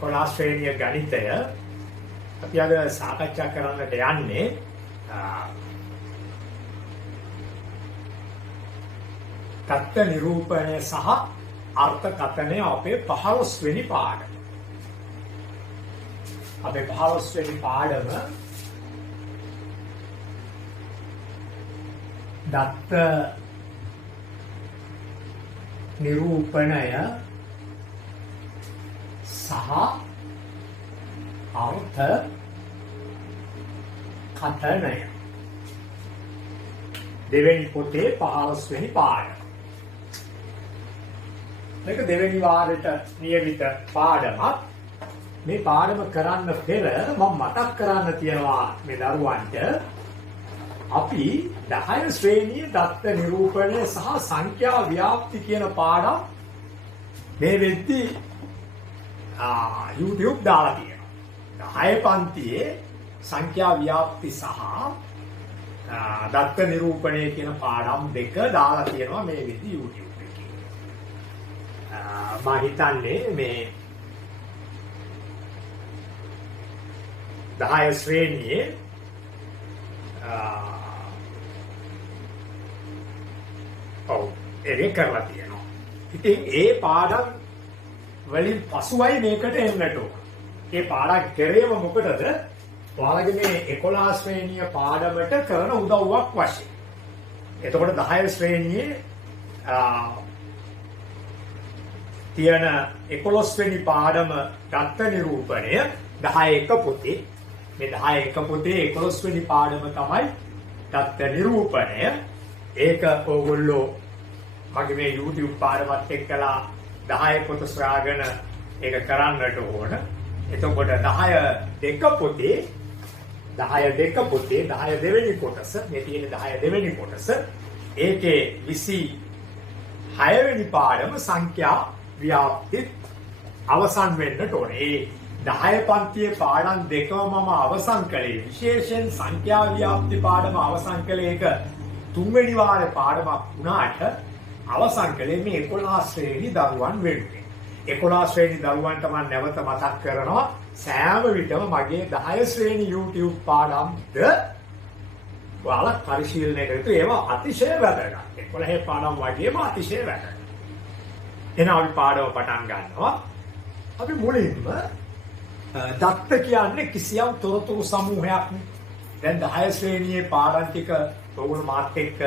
11 ශ්‍රේණිය ගණිතය අපි අද සාකච්ඡා කරන්නට යන්නේ තත්ත්ව නිරූපණය සහ අර්ථකථනය අපේ 15 වෙනි පාඩම. අපේ 15 වෙනි පාඩම දත්ත නිරූපණය සහ අර්ථ කථනය. දෙවෙනි පොතේ 15 වෙනි පාඩම. මේක දෙවෙනි වාරයට නියමිත පාඩමක්. මේ පාඩම කරන්න පෙර මම මතක් කරන්න තියනවා මේ දරුවන්ට අපි 10 ශ්‍රේණියේ දත්ත නිරූපණය සහ සංඛ්‍යා ව්‍යාප්ති කියන පාඩම් මේ වෙද්දී YouTube දාලා තියෙනවා. 10 පන්තියේ සංඛ්‍යා ව්‍යාප්ති සහ දත්ත නිරූපණය කියන පාඩම් දෙක දාලා තියෙනවා මේ වෙද්දී YouTube එකේ. මම හිතන්නේ මේ 10 ශ්‍රේණියේ ඒක කරලා තියෙනවා. ඉතින් ඒ පාඩම් වලින් පසුවයි මේකට එන්නට ඕන. ඒ පාඩම් කරේම මොකටද? ඔයාලගේ මේ 11 ශ්‍රේණිය පාඩමට කරන උදව්වක් වශයෙන්. එතකොට 10 ශ්‍රේණියේ තියෙන 11 වෙනි පාඩම දත්ත නිරූපණය 10 පොතේ මේ 10 පොතේ 11 වෙනි පාඩම තමයි දත්ත නිරූපණය. ඒක ඕගොල්ලෝ මගේ මේ YouTube පාඩමත් එක්කලා 10 පොත සොයාගෙන ඒක කරන්නට ඕන. එතකොට 10 පොතේ 10 දෙවෙනි කොටස මේ තියෙන 10 දෙවෙනි කොටස ඒකේ 26 වෙනි පාඩම සංඛ්‍යා ව්‍යාප්ති අවසන් වෙන්නට ඕනේ. 10 පන්තියේ පාඩම් දෙකම මම අවසන් කළේ විශේෂයෙන් සංඛ්‍යා ව්‍යාප්ති පාඩම අවසන් කළේ ඒක 3 වෙනි වාරේ පාඩමක් වුණාට අවසන් කළේ මේ 11 ශ්‍රේණි දරුවන් වෙනුවෙන්. 11 ශ්‍රේණි දරුවන්ට මම නැවත මතක් කරනවා සෑම විටම මගේ 10 ශ්‍රේණි YouTube පාඩම්ද ඔයාලා පරිශීලනය කරලා ඒවා අතිශය වැදගත්. 11 පාඩම් වගේම අතිශය වැදගත්. එහෙනම් අපි පාඩම පටන් ගන්නවා. අපි මුලින්ම දත්ත කියන්නේ කිසියම් තොරතුරු සමූහයක්. දැන් 10 ශ්‍රේණියේ පාඩම් ටික ඔයගොල්ලෝ මාත් එක්ක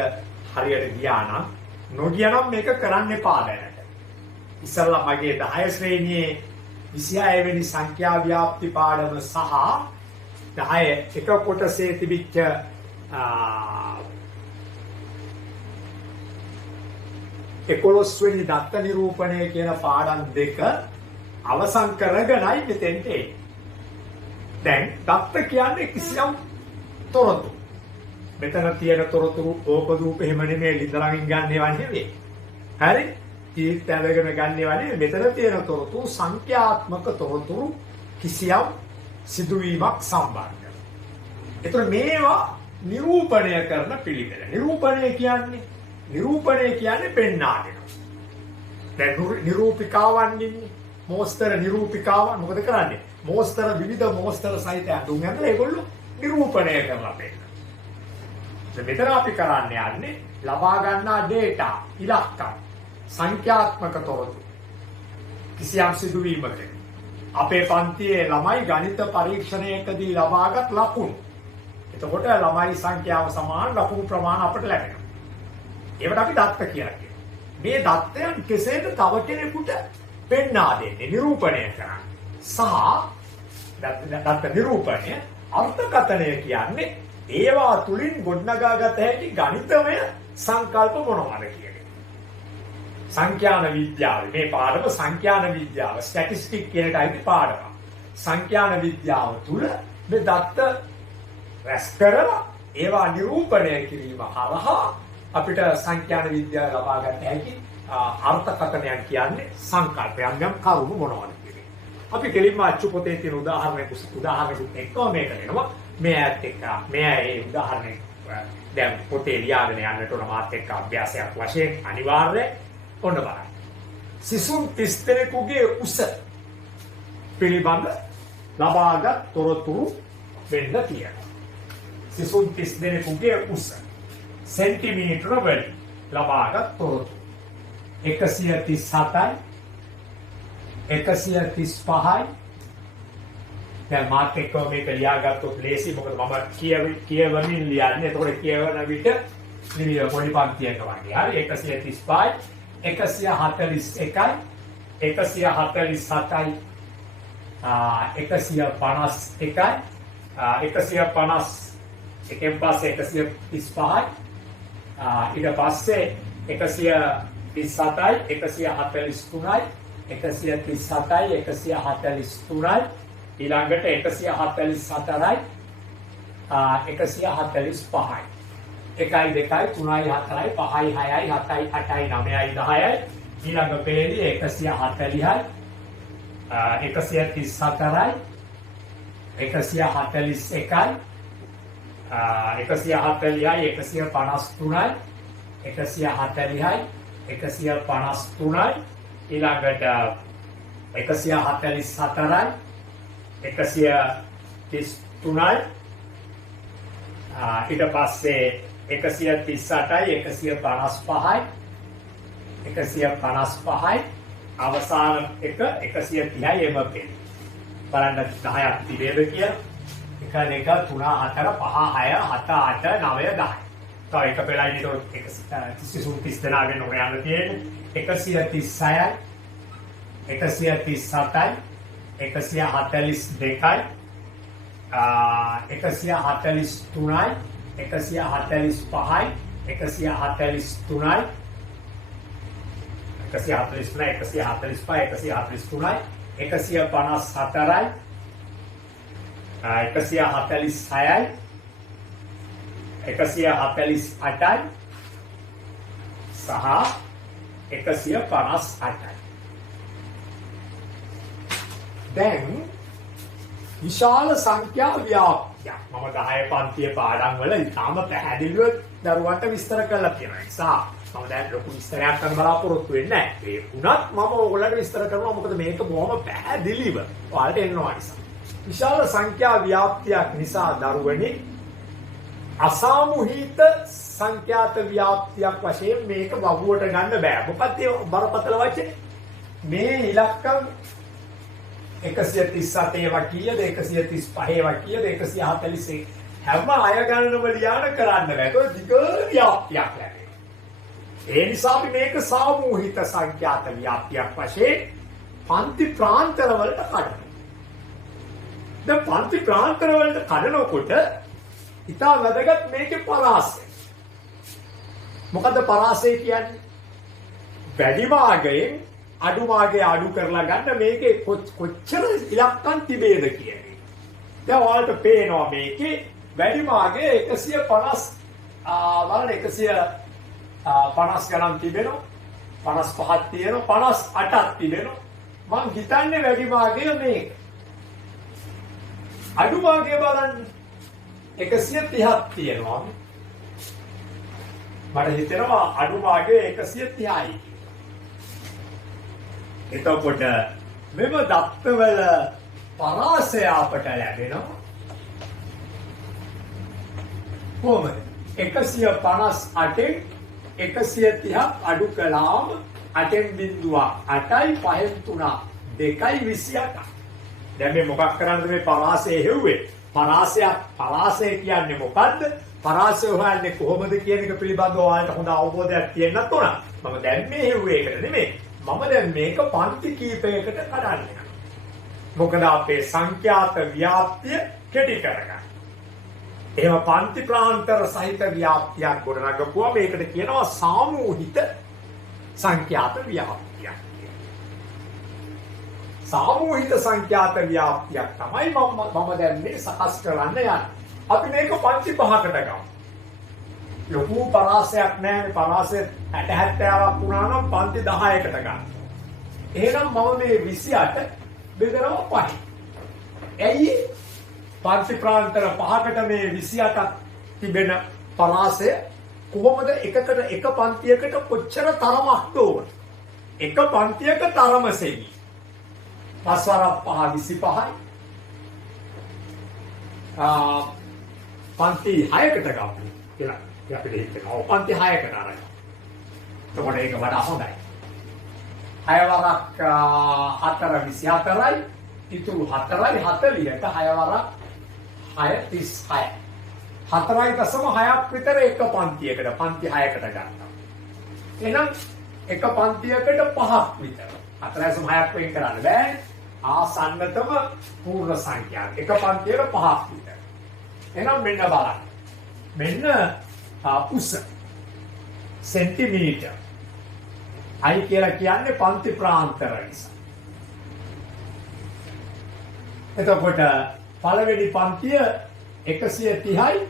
හරියට ගියා නම් නොගියා නම් මේක කරන්න එපා දැනට. ඉස්සල්ලා මගේ 10 ශ්‍රේණියේ 26 වෙනි සංඛ්‍යා ව්‍යාප්ති පාඩම සහ 10 එක කොටසේ තිබිච්ච 11 වෙනි දත්ත නිරූපණය කියන පාඩම් දෙක අවසන් කරගෙනයි මෙතෙන්ට එන්නේ. දැන් දත්ත කියන්නේ කිසියම් තොරතුරු. මෙතන තියෙන තොරතුරු ඕපදූප එහෙම නෙමෙයි ලිඳලමින් ගන්න ඒවා නෙවෙයි. හරි? ජීවිත ඇදගෙන ගන්න ඒවා නෙවෙයි. මෙතන තියෙන තොරතුරු සංඛ්‍යාත්මක තොරතුරු කිසියම් සිදුවීමක් සම්බන්ධව. ඒතර මේවා නිරූපණය කරන පිළිවෙල. නිරූපණය කියන්නේ පෙන්වා දෙනවා. දැන් නිරූපිකාවන් ඉන්නේ. මෝස්තර නිරූපිකාවන් මොකද කරන්නේ? මෝස්තර විවිධ මෝස්තර සහිත අඳුන් ඇඳලා ඒගොල්ලෝ නිරූපණය කරලා පෙන්නනවා. මෙතන අපි කරන්න යන්නේ ලබා ගන්නා ඩේටා ඉලක්කම් සංඛ්‍යාත්මක තොරතුරු කිසියම් සිදුවීමකට අපේ පන්තියේ ළමයි ගණිත පරීක්ෂණයකදී ලබාගත් ලකුණු. එතකොට ළමයි සංඛ්‍යාව සමාන ලකුණු ප්‍රමාණ අපට ලැබෙනවා. ඒවට අපි දත්ත කියලා කියනවා. මේ දත්තයන් කෙසේද තව කෙනෙකුට පෙන්වා දෙන්නේ නිරූපණය කරන්නේ. සහ දත්ත නිරූපණය අර්ථකථනය කියන්නේ ඒවා තුලින් ගොඩනගාගත හැකි ගණිතමය සංකල්ප මොනවද කියන්නේ. සංඛ්‍යාන විද්‍යාව මේ පාඩම සංඛ්‍යාන විද්‍යාව ස්ටැටිස්ටික් කියන ටයිප් පාඩමක්. සංඛ්‍යාන විද්‍යාව තුල මේ දත්ත රැස් කරලා ඒවා නිරූපණය කිරීම හරහා අපිට සංඛ්‍යාන විද්‍යාව ලබා ගන්න හැකි අර්ථකථනයක් කියන්නේ සංකල්පයන් යම් කරුණු මොනවද කියන්නේ. අපි කෙලින්ම අච්චු පොතේ තියෙන උදාහරණයක් එක්කම මේක දෙනවා. මේ ඒ උදාහරණයක් දැන් පොතේ ලියාගෙන යන්නට උන මාත් එක්ක අභ්‍යාසයක් වශයෙන් අනිවාර්යයි. ඔන්න බලන්න. සිසුන් 30 දෙනෙකුගේ උස පිළිබඳ ලබාගත් තොරතුරු වෙන්න තියෙනවා. සිසුන් 30 දෙනෙකුගේ උස සෙන්ටිමීටර වලින් ලබාගත් තොරතුරු 137යි 135යි. දැන් මාත් එක්ක මේක ලියාගත්තොත් ලේසි. මොකද මම කියවමින් ලියන්නේ. එතකොට කියවන විට නිවිල පොඩි පන්තියක වගේ. හරි 135යි 141යි 147යි 151යි 150 එකෙන් පස්සේ 135යි ඊට පස්සේ 137යි 143යි 137යි 143යි ඊළඟට 144යි 145යි 1 2 3 4යි 5යි 6යි 7යි 8යි 9යි 10යි ඊළඟ පේළිය 140යි 134යි 141යි 140යි 153යි 140යි 153යි ඊළඟට 144යි 133යි ඊට පස්සේ 138යි 155යි 155යි අවසාන එක 130යි එම පෙළි. බලන්න 10ක් තිබේද කියලා. 1 2 3 4 5 6 7 8 9 10. තව එක පෙළයි නේද සිසුන් 30 දෙනාගෙන හොයන්න තියෙන්නේ. 136යි 137යි 142යි 143යි 145යි 143යි 145යි 154යි 146යි 148යි සහ 158යි. දැන් විශාල සංඛ්‍යා ව්‍යාප්තියක් මම 10 පන්තියේ පාඩම් වල ඉතාම පැහැදිලිව දරුවන්ට විස්තර කරලා තියෙනවා. ඒ නිසා මම දැන් ලොකු විස්තරයක් කරන්න බලාපොරොත්තු වෙන්නේ නැහැ. ඒ වුණත් මම ඕගොල්ලන්ට විස්තර කරනවා මොකද මේක බොහොම පැහැදිලිව ඔයාලට එනවා නිසා. විශාල සංඛ්‍යා ව්‍යාප්තියක් නිසා දරුවනේ අසාමූහික සංඛ්‍යාත ව්‍යාප්තියක් වශයෙන් මේක වගුවට ගන්න බෑ. මොකද ඒ බරපතල වචනේ. මේ ඉලක්කම් 137 ඒවා කීයද 135 ඒවා කීයද 141 හැම අය ගණනම ලියාන කරන්න බෑ. ඒක දිග ව්‍යාප්තියක් ලැබෙනවා. ඒ නිසා අපි මේක සාමූහික සංඛ්‍යාත ව්‍යාප්තියක් වශයෙන් පන්ති ප්‍රාන්තර වලට කඩනවා. දැන් පන්ති ප්‍රාන්තර වලට කඩනකොට ඉතා වැදගත් මේකේ පරාසය. මොකද්ද පරාසය කියන්නේ? වැඩි මාර්ගයෙන් අඩු මාර්ගය අඩු කරලා ගන්න මේකේ කොච්චර ඉලක්කම් තිබේද කියන්නේ. දැන් ඔයාලට පේනවා මේකේ වැඩි මාර්ගය 150 බලන්න 150 ගණන් තිබෙනවා 55ක් තියෙනවා 58ක් තිබෙනවා. මම හිතන්නේ වැඩි මාර්ගය මේක. අඩු මාර්ගය බලන්න 130ක් තියෙනවා. මට හිතෙනවා අඩු මාර්ගය 130යි. එතකොට මෙම දත්තවල පරාසය අපට ලැබෙනවා කොහොමද? 158න් 130ක් අඩු කළාම 8.8යි 5න් 3 2යි 28ක්. දැන් මේ මොකක් කරන්නද මේ පරාසය හෙව්වේ? පරාසය කියන්නේ මොකද්ද? පරාසය හොයන්නේ කොහොමද කියන එක පිළිබඳව ඔයාලට හොඳ අවබෝධයක් තියෙන්නත් ඕන. මම දැන් මේ හෙව්වේ ඒකට නෙමෙයි. මම දැන් මේක පන්ති කීපයකට කඩන්නේ. මොකද අපේ සංඛ්‍යාත ව්‍යාප්තිය කෙටි කරගන්න. එහෙම පන්ති ප්‍රාන්තර සහිත ව්‍යාප්තියක් ගොඩනගපුවා මේකට කියනවා සාමූහික සංඛ්‍යාත ව්‍යාප්තියක්. සාමූහික සංඛ්‍යාත ව්‍යාප්තියක් තමයි මම දැන් මේ සකස් කරන්න යන්නේ. අපි මේක පන්ති පහකට ගමු. ලොකු පරාසයක් නැහැ. පරාසය 60-70ක් වුණා නම් පන්ති 10කට ගන්න. එහෙනම් මම මේ 28 බෙදනවා 5. ඇයි පන්ති ප්‍රාන්තර 5කට මේ 28ක් තිබෙන පරාසය කොහොමද එක පන්තියකට කොච්චර තරමක්ද ඕන? එක පන්තියක තරම සෙවි. පස්වරක් 5 25යි. පන්ති 6කට ගමු කියලා අපිට හිතෙනවා. ඔව් පන්ති 6කට අරගෙන. එතකොට ඒක වඩා හොඳයි. 6 වරක් 4 24යි. ඉතුරු 4යි 40ට 6 වරක් 6 36යි. 4.6ක් විතර එක පන්තියකට පන්ති 6කට ගන්නවා. එහෙනම් එක පන්තියකට 5ක් විතර. 4.6ක් වෙන් කරන්න බෑ. ආසන්නතම පූර්ණ සංඛ්‍යාව. එක පන්තියකට 5ක් විතර. එහෙනම් මෙන්න බලන්න. මෙන්න උස සෙන්ටිමීටර්. අයි කියලා කියන්නේ පන්ති ප්‍රාන්තර නිසා. එතකොට පළවෙනි පන්තිය 130යි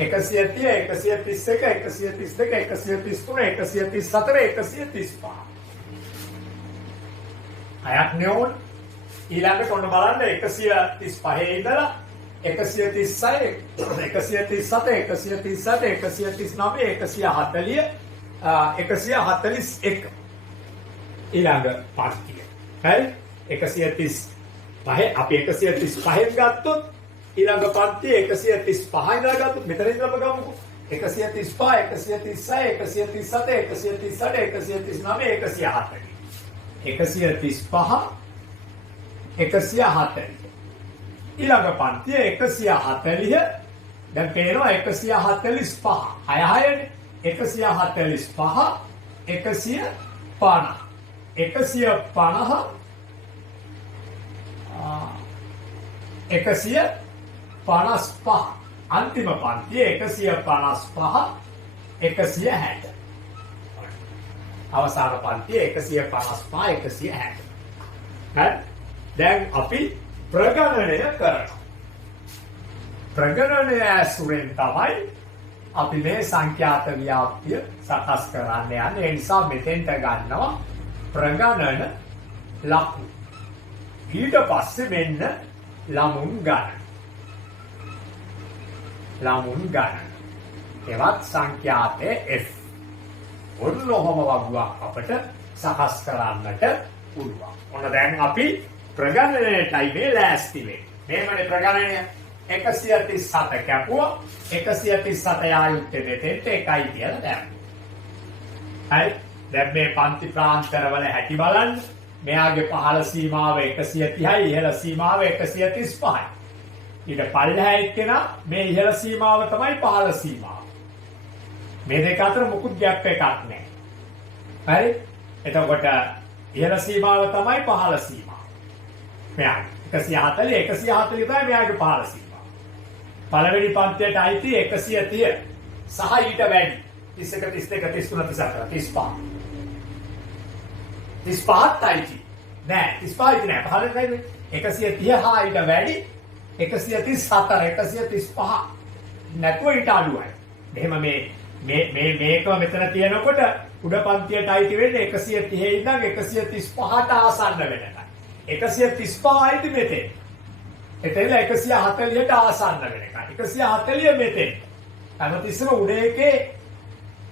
130 131 132 133 134 135 අයක් නෙවුන් ඊළඟට ඔන්න බලන්න 135 ඉඳලා 136 137 139 140 141 ඊළඟ පන්තිය. හරි 135 අපි 135න් ගත්තොත් ඊළඟ පන්තිය 135 ඉඳලා ගත්තොත් මෙතන ඉඳලාම ගමුකෝ 135 136 137 138 139 140 ඊළඟ පන්තිය 140 දැන් පේනවා 145 6නේ 145 150 155 අන්තිම පන්තිය 155 160 අවසාන පන්තිය 155 160 හරි දැන් අපි ප්‍රගණනය කරනවා ප්‍රගණනය ඇසුරෙන් තමයි අපි මේ සංඛ්‍යාත ව්‍යාප්තිය සකස් කරන්න යන්නේ ඒ නිසා මෙතෙන්ට ගන්නවා ප්‍රගණන ලකුණු ඊට පස්සේ මෙන්න ළමුන් ගණන එවත් සංඛ්‍යාතයේ F ඔන්න ඔහොම වගුවක් අපිට සකස් කරන්නට පුළුවන්. ඔන්න දැන් අපි ප්‍රගණනයටයි මේ ලෑස්ති වෙන්නේ. මේමනේ ප්‍රගණනය 137 කැපුවා 137 ආයුත්තේ මෙතෙන්ට 1යි කියලා දැම්මා. හරි. දැන් මේ පන්ති ප්‍රාන්තරවල හැටි බලන්න. මෙයාගේ පහළ සීමාව 130යි ඉහළ සීමාව 135යි. ඊට පල්ලෙහා එක්කෙනා මේ ඉහළ සීමාව තමයි පහළ සීමාව. මේ දෙක අතර මුකුත් ගැප් එකක් නැහැ. හරි? එතකොට ඉහළ සීමාව තමයි පහළ සීමාව. මෙයා 140 140 තමයි මෙයාගේ පහළ සීමාව. පළවෙනි පන්තියට අයිති 130 සහ ඊට වැඩි 31 32 33 34 35 35ත් අයිති නෑ 35 නෑ පහළ නෑ 130 හා ඊට වැඩි 134 135 නැතුව ඊට අඩුයි. එහෙම මේක මෙතන තියෙනකොට උඩ පන්තියට අයිති වෙන්නේ 130 ඉඳන් 135ට ආසන්න වෙනකන්. 135 අයිති මෙතෙන්. එතන 140ට ආසන්න වෙනකන්. 140 මෙතෙන්. හැමතිස්සෙම උඩ එකේ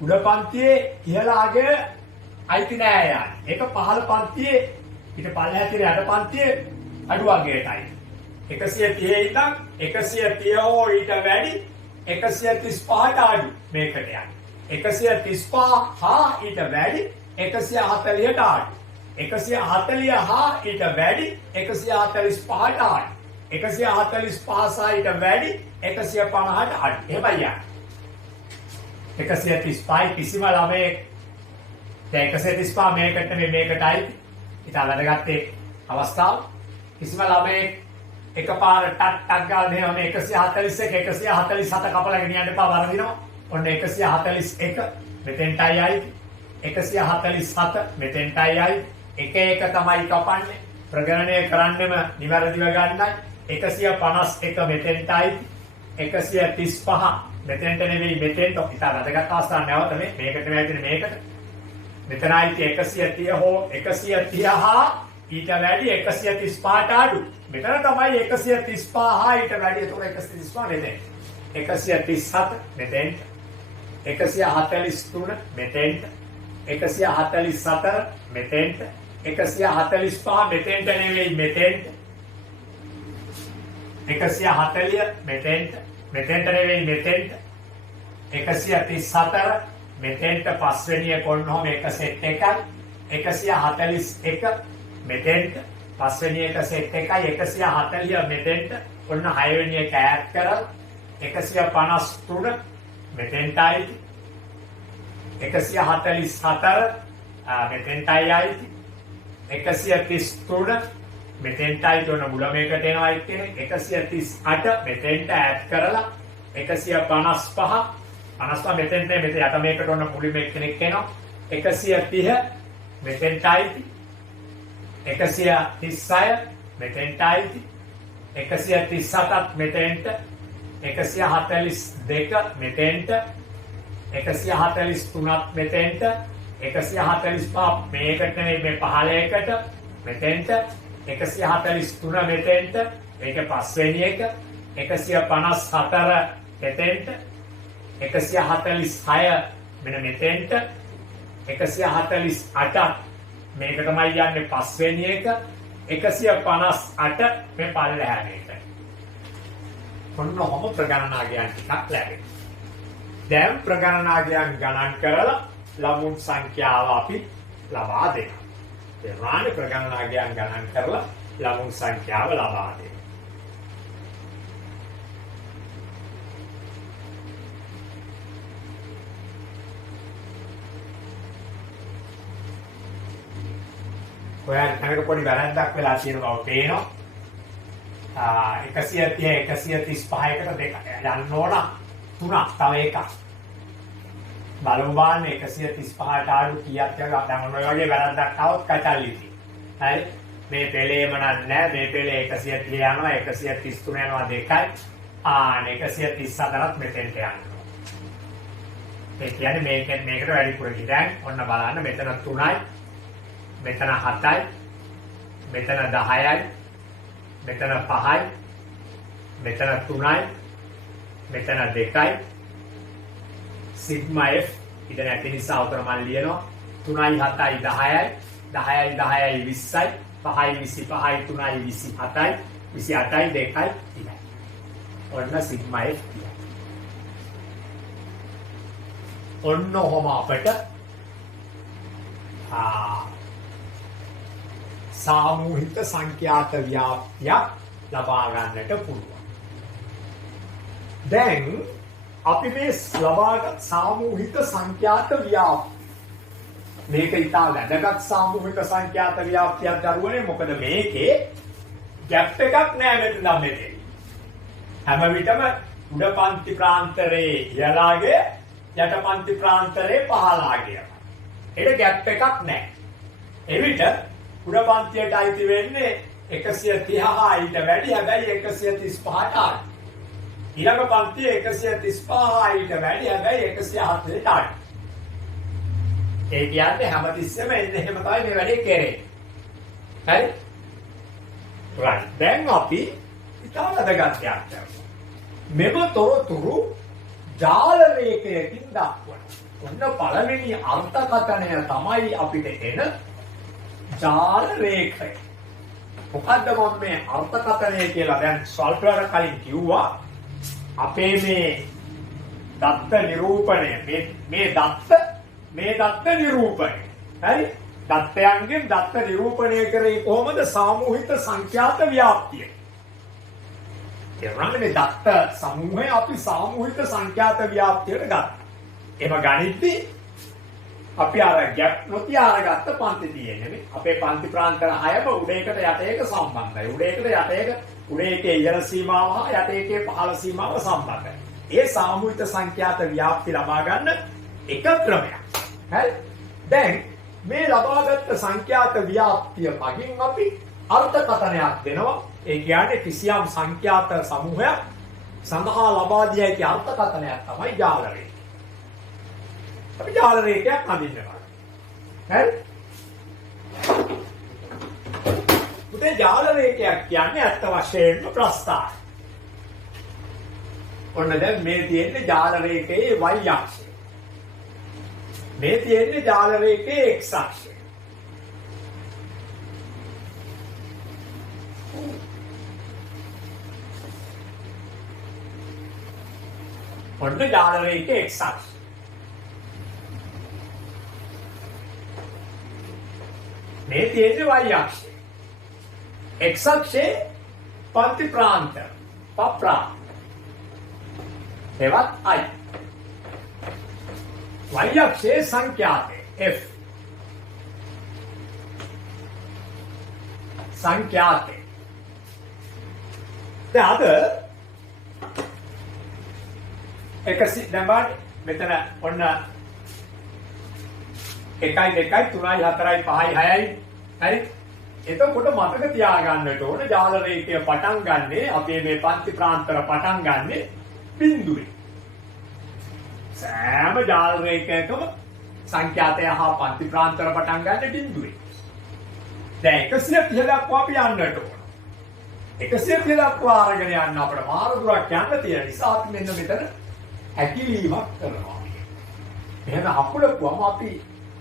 උඩ පන්තියේ ඉහළ අගය අයිති නෑ යන්නේ. ඒක පහළ පන්තියේ ඊට පල්ලෙහා තියෙන යට පන්තියේ අඩු අගයටයි. 130 ඉඳන් 130 හෝ ඊට වැඩි 135ට අඩු මේකට යන්නේ. 135 හා ඊට වැඩි 140ට අඩු. 140 හා ඊට වැඩි 145ට අඩු. 145 සහ ඊට වැඩි 150ට අඩු. එහෙමයි යන්නේ. 135 කිසිම ළමයෙක් දැන් 135 මේකට මේකටයි ඉතින් වැදගත් අවස්ථාව කිසිම ළමයෙක් එකපාර ටක් ගාලා මෙහෙම මේ 141 147 කපලා ගෙනියන්න එපා වරදිනවා. ඔන්න 141 මෙතෙන්ටයි ආයි 147 මෙතෙන්ටයි ආයි එක තමයි කපන්නේ. ප්‍රගණනය කරන්නෙම නිවැරදිව ගන්නයි. 151 මෙතෙන්ටයි 135 මෙතෙන්ට නෙවෙයි මෙතෙන්ට. ඉතින් වැදගත් අවස්ථාවක් නැවත මේකට වැදින මේකට. මෙතනයි 130 හෝ 130 හා ඊට වැඩි 135ට අඩු. මෙතන තමයි 135 හා ඊට වැඩි. ඒක 135 මෙතෙන්. 137 මෙතෙන්. 143 මෙතෙන්. 144 මෙතෙන්. 145 මෙතෙන්ට නෙවෙයි මෙතෙන්ට. 140 මෙතෙන්ට නෙවෙයි මෙතෙන්ට. 134 මෙතෙන්ට පස්වෙනි එක ඔන්නෝම එක සෙට් එකයි. 141 මෙතෙන්ට පස්වෙනි එක සෙට් එකයි. 140 මෙතෙන්ට ඔන්න 6 වෙනි එක ඈඩ් කරලා 153 මෙතෙන්ටයි. 144 මෙතෙන්ටයි ආයිති. 133 මෙතෙන්ටයි තෝන මුල මේකට එනවා එක්කෙනෙක්. 138 මෙතෙන්ට ඈඩ් කරලා 155 මෙතෙන්ට මෙතන යට මේකට ඔන්න මුලින්ම එක්කෙනෙක් එනවා. 130 මෙතෙන්ටයි. 136 මෙතෙන්ටයි. 137 මෙතෙන්ට. 142 මෙතෙන්ට. 143 මෙතෙන්ට. 145 මේකට නෙවෙයි මේ 15කට මෙතෙන්ට. 143 මෙතෙන්ට. මේක පස්වෙනි එක. 154 මෙතෙන්ට. 146 මෙන්න මෙතෙන්ට. 148 මේක තමයි යන්නේ පස්වෙනි එක. 158 මේ පල්ලෙහා මේක. ඔන්නෝම ප්‍රගණනාගයන් ටිකක් ලැබෙනවා. දැන් ප්‍රගණනාගයන් ගණන් කරලා ළමුන් සංඛ්‍යාව අපි ලබා දෙනවා. ඒ ප්‍රගණනාගයන් ගණන් කරලා ළමුන් සංඛ්‍යාව ලබා දෙනවා. ඔයාලට තනක පොඩි වැරද්දක් වෙලා තියෙන බව පේනවා. 130 135කට දෙක යන්න ඕන 3ක් තව එකක්. බලමු බලන්න 135ට ආඩු කීයක් කියලා දැන් ඔය වගේ වැරද්දක් આવොත් කචල්ලිති. හරි. මේ පෙළේම නැහැ. මේ පෙළේ 130 යනවා 133 යනවා දෙකයි. 134ත් මෙතෙන්ට යනවා. ඒ කියන්නේ මේකට වැඩිපුර ගියන් ඔන්න බලන්න මෙතන 3යි. මෙතන 7යි. මෙතන 10යි. මෙතන 5යි. මෙතන 3යි. මෙතන 2යි. සිග්මා F ඉත නැති නිසා උතර මම ලියනවා 3යි 7යි 10යි 10යි 10යි 20යි 5යි 25යි 3යි 27යි 28යි 2යි 3යි. ඔන්න සිග්මා F කියනවා. ඔන්න ඔහොම අපට සාමූහික සංඛ්‍යාත ව්‍යාප්තිය ලබා ගන්නට පුළුවන්. දැන් අපි මේ ලබාගත් සාමූහික සංඛ්‍යාත ව්‍යාප්තිය මේක ඉතා වැදගත් සාමූහික සංඛ්‍යාත ව්‍යාප්තියක් දරුවනේ. මොකද මේකේ ගැප් එකක් නෑ මෙතන මෙතේ. හැම විටම උඩ පන්ති ප්‍රාන්තරයේ ඉහළාගේ යට පන්ති ප්‍රාන්තරයේ පහළාගේ. ඒක ගැප් එකක් නෑ. එවිට උඩ පන්තියට අයිති වෙන්නේ 130 ඊට වැඩි හැබැයි 135ට ආයි. ඊළඟ පන්තිය 135 ඊට වැඩි හැබැයි 140ට ආයි. ඒ කියන්නේ හැමතිස්සෙම එන්නේ එහෙම තමයි මේ වැඩේ කරේ. හරි? right. දැන් අපි ඉතාල වැදගත් දෙයක් කරමු. මෙම තොරතුරු ජාල රේඛයකින් දක්වනවා. ඔන්න පළවෙනි අර්ථකථනය තමයි අපිට එන ජාල රේඛය. මොකද්ද මම මේ අර්ථකථනය කියලා දැන් ස්වල්පවර කලින් කිව්වා. අපේ මේ දත්ත නිරූපණය මේ දත්ත නිරූපණය. හරි? දත්තයන්ගෙන් දත්ත නිරූපණය කරේ කොහොමද? සාමූහික සංඛ්‍යාත ව්‍යාප්තිය. ඒ වගේම මේ දත්ත සමූහය අපි සාමූහික සංඛ්‍යාත ව්‍යාප්තියට ගත්තා. එහෙම ගනිද්දී අපි අර ගැප් නොතියාරගත්ත පන්ති තියෙන්නේ. අපේ පන්ති ප්‍රාන්තර 6ම උඩ එකට යට එක සම්බන්ධයි. උඩ එකට යට එක උඩ එකේ ඉහළ සීමාව හා යට එකේ පහළ සීමාව සම්බන්ධයි. ඒ සාමූහික සංඛ්‍යාත ව්‍යාප්ති ලබා ගන්න එක ක්‍රමයක්. හරි? දැන් මේ ලබාගත් සංඛ්‍යාත ව්‍යාප්තිය මගින් අපි අර්ථකථනයක් දෙනවා. ඒ කියන්නේ කිසියම් සංඛ්‍යාත සමූහයක් සඳහා ලබා දිය හැකි අර්ථකථනයක් තමයි ජාල රේඛය. අපි ජාල රේඛයක් හඳුන්වනවා. හරි? පුතේ ජාල රේඛයක් කියන්නේ අත්ත වශයෙන්ම ප්‍රස්ථාරය. ඔන්න දැන් මේ තියෙන්නේ ජාල රේඛයේ y අක්ෂය. මේ තියෙන්නේ ජාල රේඛයේ x අක්ෂය. ඔන්න ජාල රේඛයේ x අක්ෂය. මේ තියෙන්නේ y අක්ෂය. x අක්ෂයේ පන්ති ප්‍රාන්ත පප්‍රා එවත් I. y අක්ෂයේ සංඛ්‍යාතය f. සංඛ්‍යාතය. දැන් අද දැන් බලන්න මෙතන ඔන්න 1 2 3 4 5 6යි හරි. එතකොට මතක තියාගන්නට ඕන ජාල රේඛය පටන් ගන්නේ අපේ මේ පන්ති ප්‍රාන්තර පටන් ගන්නේ බිඳුවේ. සෑම ජාල රේඛයකම සංඛ්‍යාතය හා පන්ති ප්‍රාන්තර පටන් ගන්න බිඳුවේ. දැන් 130 දක්වා අපි යන්නට ඕන. 130 දක්වා අරගෙන යන්න අපිට මාර දුරක් යන්න තියෙන නිසා අපි මෙන්න මෙතන හැකිලීමක් කරනවා. එහෙනම් අකුලකුවම අපි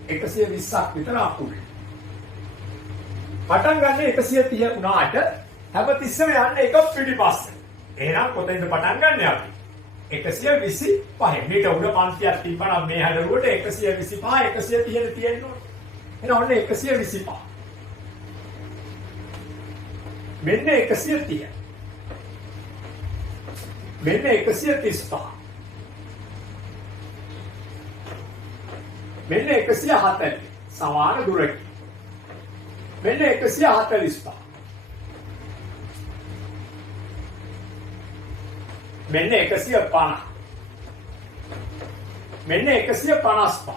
120ක් විතර අකුල්. පටන් ගන්න 130 වුණාට හැමතිස්සෙම යන්නේ එක පිටිපස්සේ. එහෙනම් කොතෙන්ද පටන් ගන්න අපි? 125. මේක උඩ පන්තියක් තිබ්බනම් මේ හැඩරුවට 125 130 තියෙන්න ඕනේ. එහෙනම් ඔන්න 125. මෙන්න 130. මෙන්න 135. මෙන්න 140 සමාන දුරකි. මෙන්න 145. මෙන්න 150. මෙන්න 155.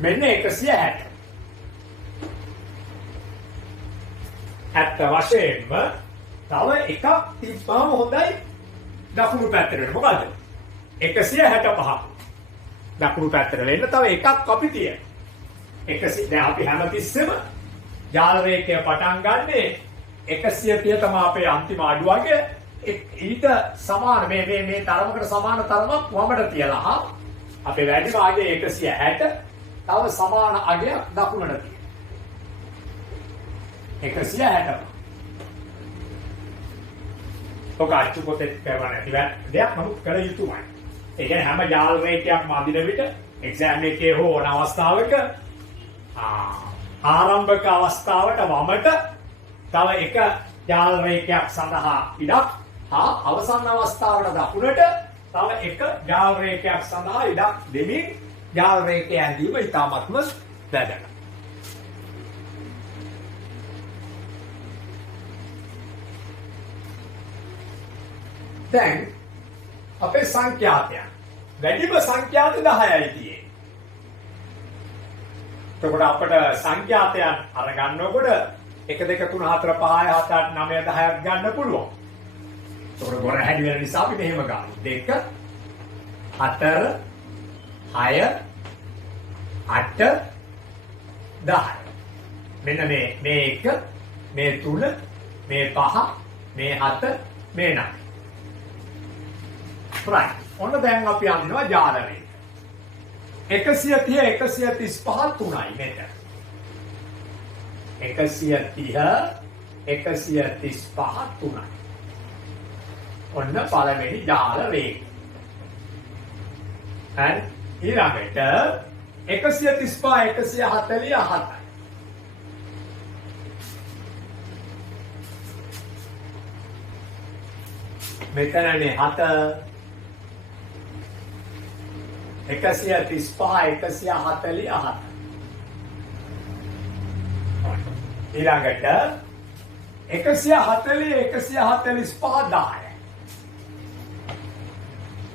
මෙන්න 160. 70 වශයෙන්ම තව එකක් තිබ්බම හොඳයි දකුණු පැත්තට. මොකද 165. දකුණු පැත්තට වෙන්න තව එකක් අපි තියෙනවා. 100 දැන් අපි හැමතිස්සෙම ජාල රේඛය පටන් ගන්නේ 130 තමයි අපේ අන්තිම අඩුවගේ. ඊට සමාන මේ තරමකට සමාන තරමක් වමට තියලා අපේ වැඩි භාගයේ 160 තව සමාන අගයක් දකුණට තියෙනවා. 160. ඔක අච්චු පොතේ කරවන්න නැති දෙයක් නමුත් කළ යුතුමයි. ඒ කියන්නේ හැම ජාල රේඛයක්ම අදින විට එක්සෑම් එකේ හෝ ඕන අවස්ථාවක ආරම්භක අවස්ථාවට වමට තව එක ජාල රේඛයක් සඳහා ඉඩක් හා අවසන් අවස්ථාවට දකුණට තව එක ජාල රේඛයක් සඳහා ඉඩක් දෙමින් ජාල රේඛය ඇඳීම ඉතාමත්ම වැදගත්. දැන් අපේ සංඛ්‍යාතයන් වැඩිම සංඛ්‍යාත 10යි තියෙන්නේ. එතකොට අපිට සංඛ්‍යාතයන් අරගන්නකොට 1 2 3 4 5 6 7 8 9 10ක් ගන්න පුළුවන්. එතකොට ගොර හැදි වෙන නිසා අපි මෙහෙම ගන්නවා. 2 4 6 8 10. මෙන්න මේ 1 මේ 3 මේ 5 මේ 7 මේ 9. right. ඔන්න දැන් අපි අඳිනවා ජාල රේඛ. 130 135 3යි මෙතන. 130 135 3යි. ඔන්න පළවෙනි ජාල රේඛ. හරි. ඊළඟට 135 147යි. මෙතනනේ 7 135 147. ඊළඟට 140 145 10.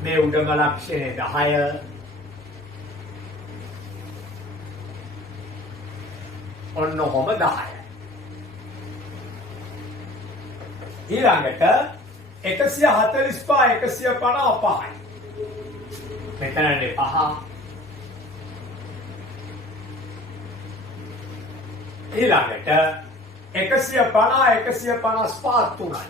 මේ උඩම ලක්ෂණය 10. ඔන්න ඔහොම 10. ඊළඟට 145 155යි. මෙතනනේ 5. ඊළඟට 150 155 3යි.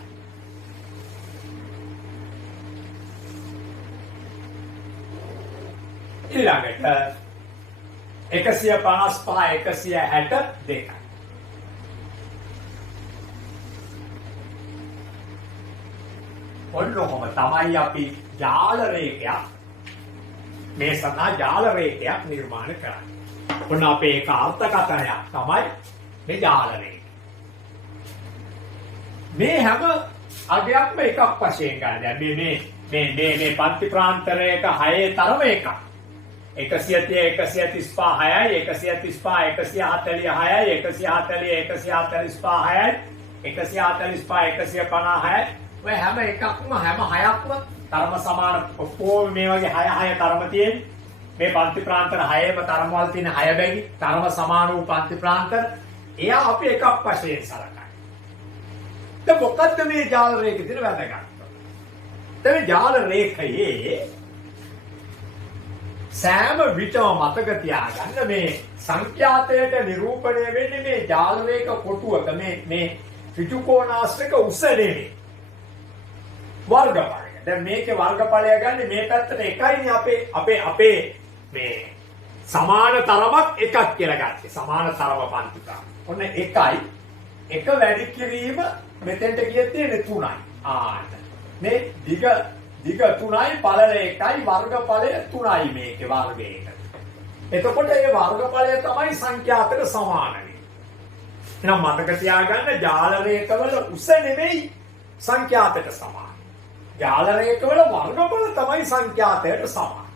ඊළඟට 155 162. ඔන්න ඔහොම තමයි අපි ජාල රේඛයක් මේ සඳහා ජාල රේඛයක් නිර්මාණය කරන්නේ. ඔන්න අපේ ඒක අර්ථකථනයක් තමයි මේ ජාල රේඛ. මේ හැම අගයක්ම එකක් වශයෙන් ගන්න. දැන් මේ පන්ති ප්‍රාන්තරයක 6 තරම එකක්. 130 135 6යි 135 146යි 140 145 150යි ඔය හැම එකක්ම හැම 6ක්ම තරම සමාන ඔක්කොම මේ වගේ 6 තරම තියෙන මේ පන්ති ප්‍රාන්තර 6ම තරම වල තියෙන 6 බැගි තරම සමාන වූ පන්ති ප්‍රාන්තර එයා අපි එකක් වශයෙන් සලකනවා. දැන් මොකද්ද මේ ජාල රේඛයේ තියෙන වැදගත්කම? දැන් ජාල රේඛයේ සෑම විටම මතක තියාගන්න මේ සංඛ්‍යාතයට නිරූපණය වෙන්නේ මේ ජාල රේඛ කොටුවක මේ ත්‍රිකෝණාශ්‍රක උස නෙමෙයි. වර්ගඵලය. දැන් මේකේ වර්ගඵලය ගන්න මේ පැත්තට එකයිනේ අපේ මේ සමාන තරමක් එකක් කියලා ගත්තේ. සමාන තරම පන්තික. ඔන්න එකයි. එක වැඩි කිරීම මෙතෙන්ට ගියේ තියෙන්නේ 3යි. මේ දිග 3යි පළල 1යි වර්ගඵලය 3යි මේකේ වර්ගයක. එතකොට මේ වර්ගඵලය තමයි සංඛ්‍යාතට සමාන වෙන්නේ. එහෙනම් මතක තියාගන්න ජාල රේඛවල උස නෙමෙයි සංඛ්‍යාතයට සමාන. ජාල රේඛවල වර්ගඵල තමයි සංඛ්‍යාතයට සමාන.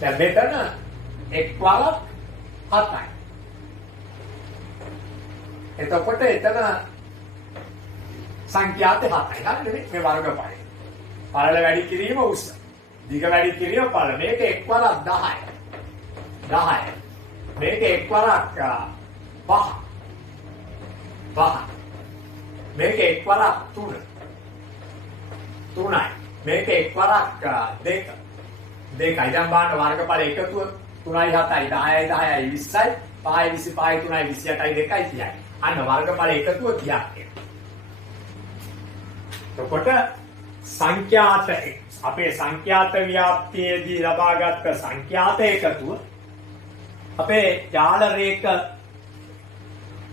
දැන් මෙතන එක් වරක් 7යි. එතකොට එතන සංඛ්‍යාත 7යි. හරිද මේ වර්ගඵලය. පළල වැඩි කිරීම උස. දිග වැඩි කිරීම පළල. මේක එක් වරක් 10යි. 10යි. මේක එක් වරක් 5. 5. මේක එක් වරක් 3. 3යි. මේක එක් වරක් 2. 2යි. දැන් බලන්න වර්ගඵල එකතුව 3යි 7යි 10යි 10යි 20යි 5යි 25යි 3යි 28යි 2යි 30යි. අන්න වර්ගඵල එකතුව 30ක්. එතකොට සංඛ්‍යාත අපේ සංඛ්‍යාත ව්‍යාප්තියේදී ලබාගත් සංඛ්‍යාත එකතුව අපේ ජාල රේඛ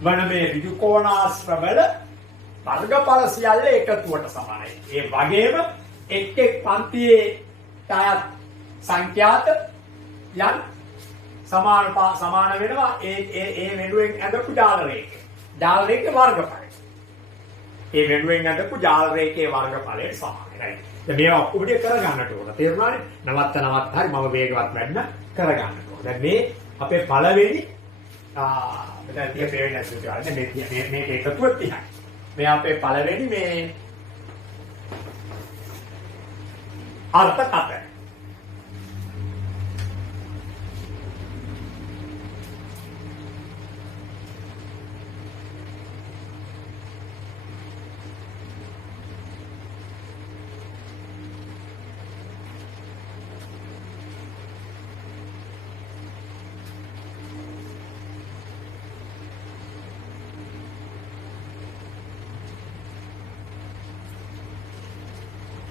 වන මේ ත්‍රිකෝණාශ්‍රවල වර්ගඵල සියල්ල එකතුවට සමානයි. ඒ වගේම එක් පන්තියේ තයත් සංඛ්‍යාත යන් සමාන වෙනවා ඒ වෙනුවෙන් ඇඳපු ජාල රේඛ. ජාල රේඛ වර්ගඵලය. ඒ වෙනුවෙන් අදපු ජාල රේඛයේ වර්ගඵලයට සමානයි. දැන් මේවා ඔක්කොම ටික කරගන්නට ඕන. තේරුණානේ? නවත්ත හරි මම වේගවත් වැඩන කරගන්නට ඕන. දැන් මේ අපේ පළවෙනි මෙතන තිය පේන්නේ නැතුව මේක එකතුව 30යි. මේ අපේ පළවෙනි මේ අර්ථකථන.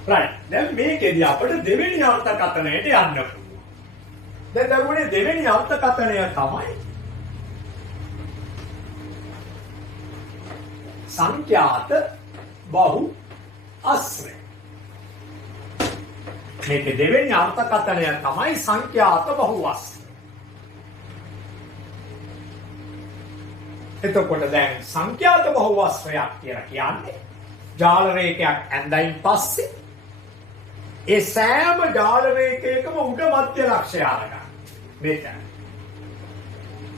right. දැන් මේකෙදී අපිට දෙවෙනි අර්ථකථනයට යන්න පුළුවන්. දැන් දරුවනේ දෙවෙනි අර්ථකථනය තමයි සංඛ්‍යාත බහු ආශ්‍රය. මේකේ දෙවෙනි අර්ථකථනය තමයි සංඛ්‍යාත බහු ආශ්‍රය. එතකොට දැන් සංඛ්‍යාත බහු ආශ්‍රයක් කියලා කියන්නේ ජාල රේඛයක් ඇඳයින් පස්සේ ඒ සෑම ජාල රේඛයකම උඩ මධ්‍ය ලක්ෂය අරගන්න. මෙතන.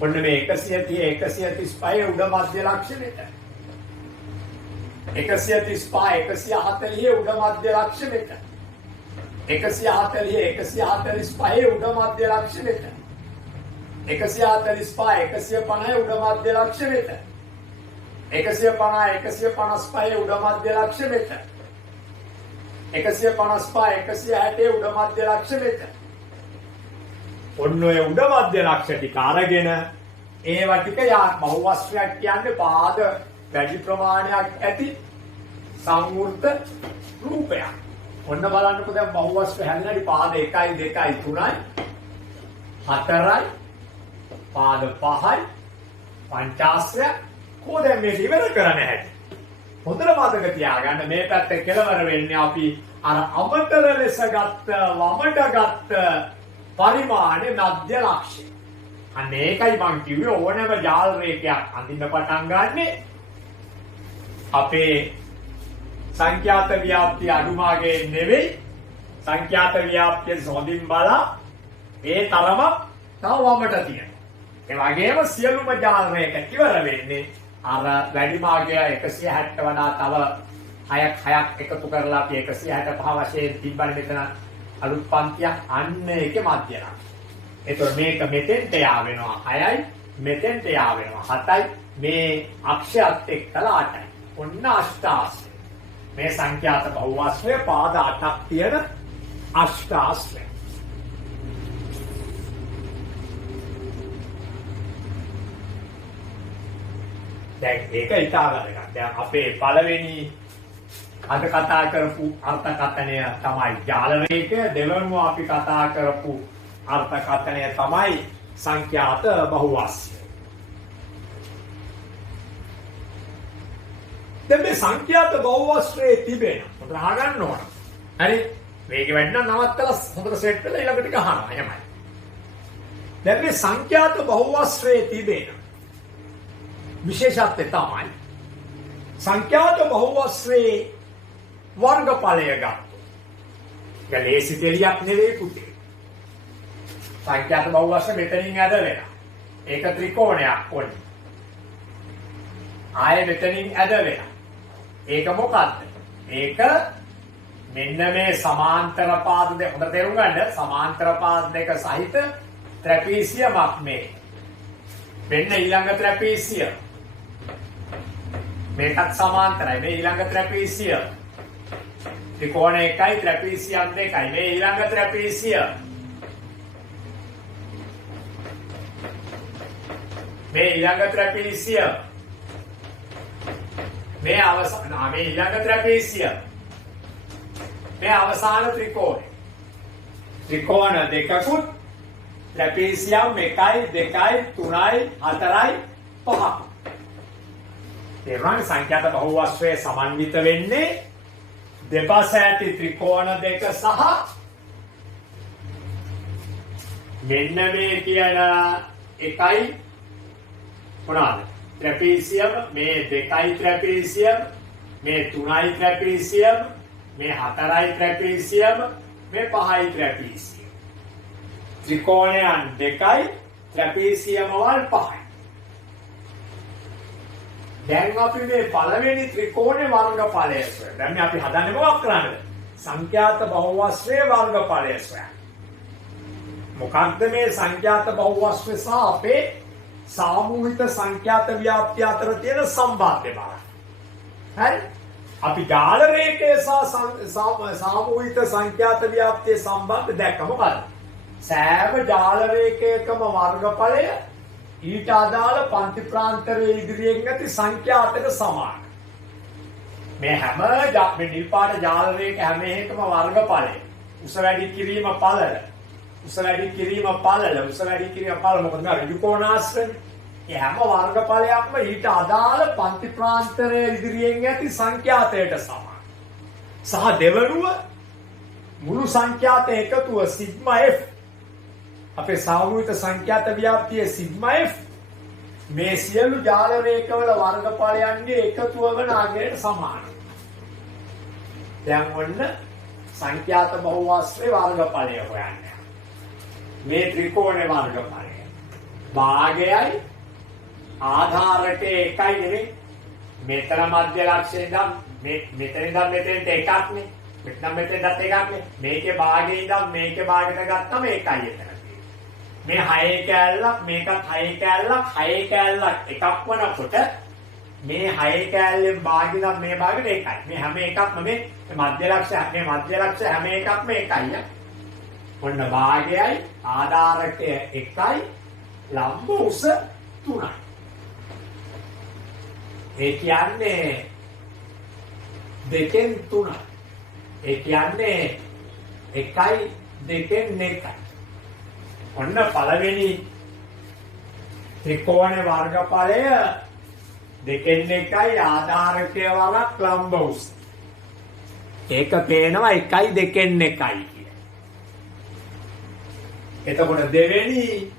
ඔන්න මේ 130 135 උඩ මධ්‍ය ලක්ෂය මෙතන. 135 140 උඩ මධ්‍ය ලක්ෂය මෙතන. 140 145 උඩ මධ්‍ය ලක්ෂය මෙතන. 145 150 උඩ මධ්‍ය ලක්ෂය මෙතන. 150 155 උඩ මධ්‍ය ලක්ෂය මෙතන. 155 160 උඩ මධ්‍ය ලක්ෂ මෙතන. ඔන්න ඔය උඩ මධ්‍ය ලක්ෂ ටික අරගෙන ඒවා ටික බහුවස්ත්‍රයක් කියන්නේ පාද වැඩි ප්‍රමාණයක් ඇති සංවෘත රූපයක්. ඔන්න බලන්නකෝ දැන් බහුවස්ත්‍ර හැදෙනදි පාද 1යි 2යි 3යි 4යි පාද 5යි පංචාශ්‍රය කොහෙද මේ ඉවර කරන්න හැටි. හොඳට මතක තියාගන්න මේ පැත්තේ කෙලවර වෙන්නේ අපි අර අමතර ලෙස ගත්ත වමට ගත්ත පරිමාණය මධ්‍ය ලක්ෂ්‍ය. අන්න ඒකයි මං කිව්වේ ඕනෑම ජාල රේඛයක් අඳින්න පටන් ගන්නෙ අපේ සංඛ්‍යාත ව්‍යාප්තිය අඩුමාගේ නෙවෙයි සංඛ්‍යාත ව්‍යාප්තිය හොඳින් බලා ඒ තරම තව වමට තියෙනවා. ඒ වගේම සියලුම ජාල රේඛ ඉවර වෙන්නේ අර වැඩිමාගය 160 වඩා තව 6ක් එකතු කරලා අපි 165 වශයෙන් තිබ්බනේ මෙතන අලුත් පන්තියක් අන්න ඒකේ මධ්‍ය ලක්ෂ්‍ය. එතකොට මේක මෙතෙන්ට යා වෙනවා 6යි මෙතෙන්ට යා වෙනවා 7යි මේ අක්ෂයත් එක්කලා 8යි. ඔන්න අෂ්ටාශ්‍රය. මේ සංඛ්‍යාත බහුවස්ත්‍රය පාද 8ක් තියෙන අෂ්ටාශ්‍රය. දැන් ඒක ඉතාලකට. දැන් අපේ පළවෙනි අද කතා කරපු අර්ථකථනය තමයි ජාල රේඛය. දෙවනුව අපි කතා කරපු අර්ථකථනය තමයි සංඛ්‍යාත බහුවස්ත්‍රය. දැන් මේ සංඛ්‍යාත බහුවස්ත්‍රයේ තිබෙන හොඳට අහගන්න ඕන. හරි වේගෙ වැඩි නම් නවත්තලා හොඳට සෙට් වෙලා ඊළඟට ටික අහනවා. එහෙමයි. දැන් මේ සංඛ්‍යාත බහුවස්ත්‍රයේ තිබෙන විශේෂත්වය තමයි සංඛ්‍යාත බහුවස්ත්‍රයේ වර්ගඵලය ගත්තොත්. ඒක ලේසි දෙයක් නෙවෙයි පුතේ. සංඛ්‍යාත බහුවස්ත්‍රය මෙතනින් ඇද වෙනවා. ඒක ත්‍රිකෝණයක් වොන්නේ. ආයෙ මෙතනින් ඇද වෙනවා. ඒක මොකක්ද? ඒක මෙන්න මේ සමාන්තර පාද දෙක හොඳ තේරුම් ගන්න. සමාන්තර පාද දෙක සහිත ත්‍රැපීසියමක් මේ. මෙන්න ඊළඟ ත්‍රැපීසිය. මේකත් සමාන්තරයි. මේ ඊළඟ ත්‍රැපීසිය. ත්‍රිකෝණ එකයි ත්‍රැපීසියම් දෙකයි. මේ ඊළඟ ත්‍රැපීසිය. මේ ඊළඟ ත්‍රැපීසිය. මේ අවසාන මේ ඊළඟ ත්‍රැපීසිය. මේ අවසාන ත්‍රිකෝණය. ත්‍රිකෝණ දෙකකුත් ත්‍රැපීසියම් 1යි 2යි 3යි 4යි 5යි. තේරුණානේ සංඛ්‍යාත බහුවස්ත්‍රයේ සමන්විත වෙන්නේ දෙපස ඇති ත්‍රිකෝණ දෙක සහ මෙන්න මේ කියන එකයි මොනවාද? ත්‍රැපීසියම් මේ 2යි ත්‍රැපීසියම් මේ 3යි ත්‍රැපීසියම් මේ 4යි ත්‍රැපීසියම් මේ 5යි ත්‍රැපීසියම්. ත්‍රිකෝණයන් 2යි ත්‍රැපීසියම් වල 5යි. දැන් අපි මේ පළවෙනි ත්‍රිකෝණේ වර්ගඵලය සොයන්න. දැන් අපි හදන්නේ මොකක් කරන්නද? සංඛ්‍යාත බහුවස්ත්‍රයේ වර්ගඵලය සොයන්න. මොකක්ද මේ සංඛ්‍යාත බහුවස්ත්‍රය සහ අපේ සාමූහික සංඛ්‍යාත ව්‍යාප්තිය අතර තියෙන සම්බන්ධය බලන්න. හරි? අපි ජාල රේඛය සහ සාමූහික සංඛ්‍යාත ව්‍යාප්තියේ සම්බන්ධය දැක්ක මොකද? සෑම ජාල රේඛයකම වර්ගඵලය ඊට අදාළ පන්ති ප්‍රාන්තරයේ ඉදිරියෙන් ඇති සංඛ්‍යාතට සමානයි. මේ හැම මේ නිල් පාට ජාල රේඛ හැම එකම වර්ගඵලය උස වැඩි කිරීම පළල උස වැඩි කිරීම මොකද මේ ත්‍රිකෝණාශ්‍රය. ඒ හැම වර්ගඵලයක්ම ඊට අදාළ පන්ති ප්‍රාන්තරයේ ඉදිරියෙන් ඇති සංඛ්‍යාතයට සමානයි. සහ දෙවනුව මුළු සංඛ්‍යාත එකතුව සිග්මා F අපේ සාමූහික සංඛ්‍යාත ව්‍යාප්තියේ සිග්මා F මේ සියලු ජාල රේඛවල වර්ගඵලයන්ගේ එකතුව වන අගයට සමානයි. දැන් ඔන්න සංඛ්‍යාත බහුවස්ත්‍රයේ වර්ගඵලය හොයන්නේ. මේ ත්‍රිකෝණේ වර්ගඵලය. භාගයයි ආධාරකයේ එකයි නෙවෙයි. මෙතන මධ්‍ය ලක්ෂයෙන් ඉඳන් මෙතන ඉඳන් මෙතෙන්ට එකක් නේ. මෙතන මෙතෙන්ට එකක් නේ. මේකේ භාගයේ ඉඳන් මේකේ භාගයට ගත්තම එකයි එතන. මේ 6 කෑල්ලක් මේකත් 6 කෑල්ලක් 6 කෑල්ලක් එකක් වනකොට මේ 6 කෑල්ලෙන් භාගිනම් මේ භාගෙට එකයි. මේ හැම එකක්ම මේ මධ්‍ය ලක්ෂය හැම එකක්ම එකයි. ඔන්න භාගයයි ආධාරකය එකයි ලම්බ උස 3යි. ඒ කියන්නේ 2න් 3යි. ඒ කියන්නේ 1යි 2න් 1යි. ඔන්න පළවෙනි ත්‍රිකෝණේ වර්ගඵලය දෙකෙන් එකයි ආධාරකය වලක් ලම්බ උස. ඒක පේනවා 1 2 1 කියලා. එතකොට දෙවෙනි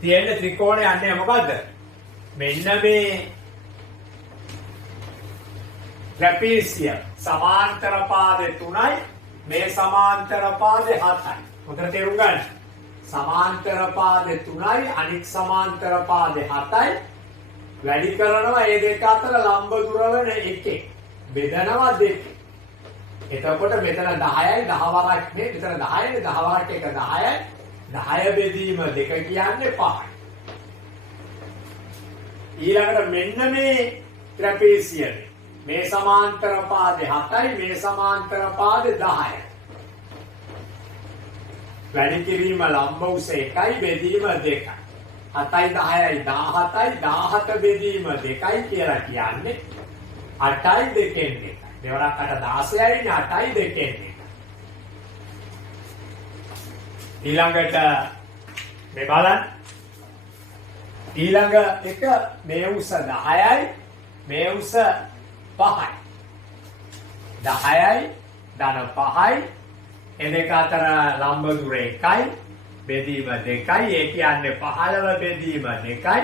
තියෙන ත්‍රිකෝණය යන්නේ මොකද්ද? මෙන්න මේ trapezium සමාන්තර පාදේ 3යි මේ සමාන්තර පාදේ 7යි. හොඳට තේරුම් ගන්න. සමාන්තර පාදේ 3යි අනිත් සමාන්තර පාදේ 7යි. වැඩි කරනවා මේ දෙක අතර ලම්බ දුර වෙන එකේ. බෙදනවා දෙකේ. එතකොට මෙතන 10යි 10 වරක් නේ මෙතන 10යි 10 වරක් එක 10යි 10 බෙදීම 2 කියන්නේ 5යි. ඊළඟට මෙන්න මේ trapezium මේ සමාන්තර පාදේ 7යි මේ සමාන්තර පාදේ 10යි. වැඩි කිරීම ලම්බ උස 1යි බෙදීම 2යි. 7යි 10යි 17යි 17 බෙදීම 2යි කියලා කියන්නේ 8යි 2න් 1යි. දෙවරක් 8 16යි 8යි 2න් 1යි. ඊළඟට මේ බලන්න. ඊළඟ එක මේ උස 10යි මේ උස 5යි. 10යි ධන 5යි ඒ දෙක අතර ලම්බ දුර 1යි බෙදීම 2යි. ඒ කියන්නේ 15 බෙදීම 2යි.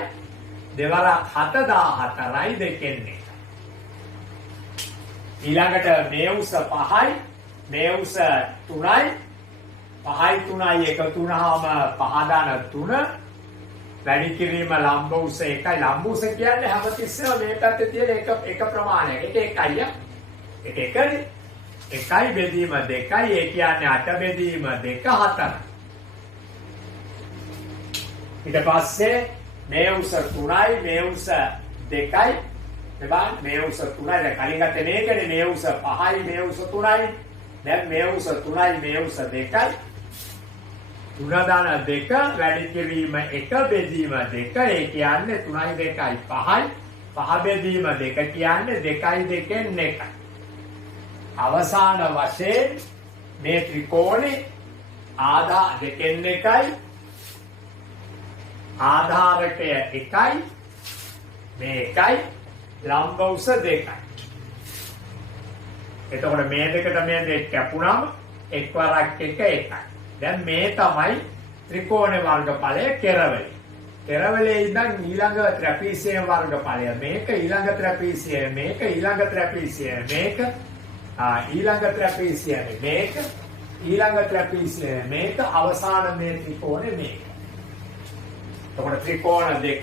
දෙවරක් 7 14යි 2න් 1යි. ඊළඟට මේ උස 5යි මේ උස 3යි 5යි 3යි එකතු වුණාම 5 ධන 3 වැඩි කිරීම ලම්බ උස 1යි. ලම්බ උස කියන්නේ හැමතිස්සෙම මේ පැත්තේ තියෙන එක ප්‍රමාණයක්. ඒක 1යි. ඒක 1නේ. 1යි බෙදීම 2යි. ඒ කියන්නේ 8 බෙදීම 2 4. ඊට පස්සේ මේ උස 3යි මේ උස 2යි. එබැවින් මේ උස 3යි. දැන් කලින් ගත්තේ මේකනේ. මේ උස 5යි මේ උස 3යි. දැන් මේ උස 3යි මේ උස 2යි. 3 ධන 2 වැඩි කිරීම 1 බෙදීම 2. ඒ කියන්නේ 3යි 2යි 5යි. 5 බෙදීම 2 කියන්නේ 2යි 2න් 1යි. අවසාන වශයෙන් මේ ත්‍රිකෝණේ ආධාර 2න් 1යි ආධාරකය 1යි මේ 1යි ලම්බ උස 2යි. එතකොට මේ දෙකට මේ දෙක කැපුණාම එක් වරක් 1 1යි. දැන් මේ තමයි ත්‍රිකෝණ වර්ගඵලය කෙරවලේ. කෙරවලේ ඉඳන් ඊළඟ trapezium වර්ගඵලය මේක ඊළඟ trapezium මේක ඊළඟ trapezium මේක ඊළඟ trapezium මේක ඊළඟ trapezium මේක අවසාන මේ ත්‍රිකෝණය මේක. එතකොට ත්‍රිකෝණ 2යි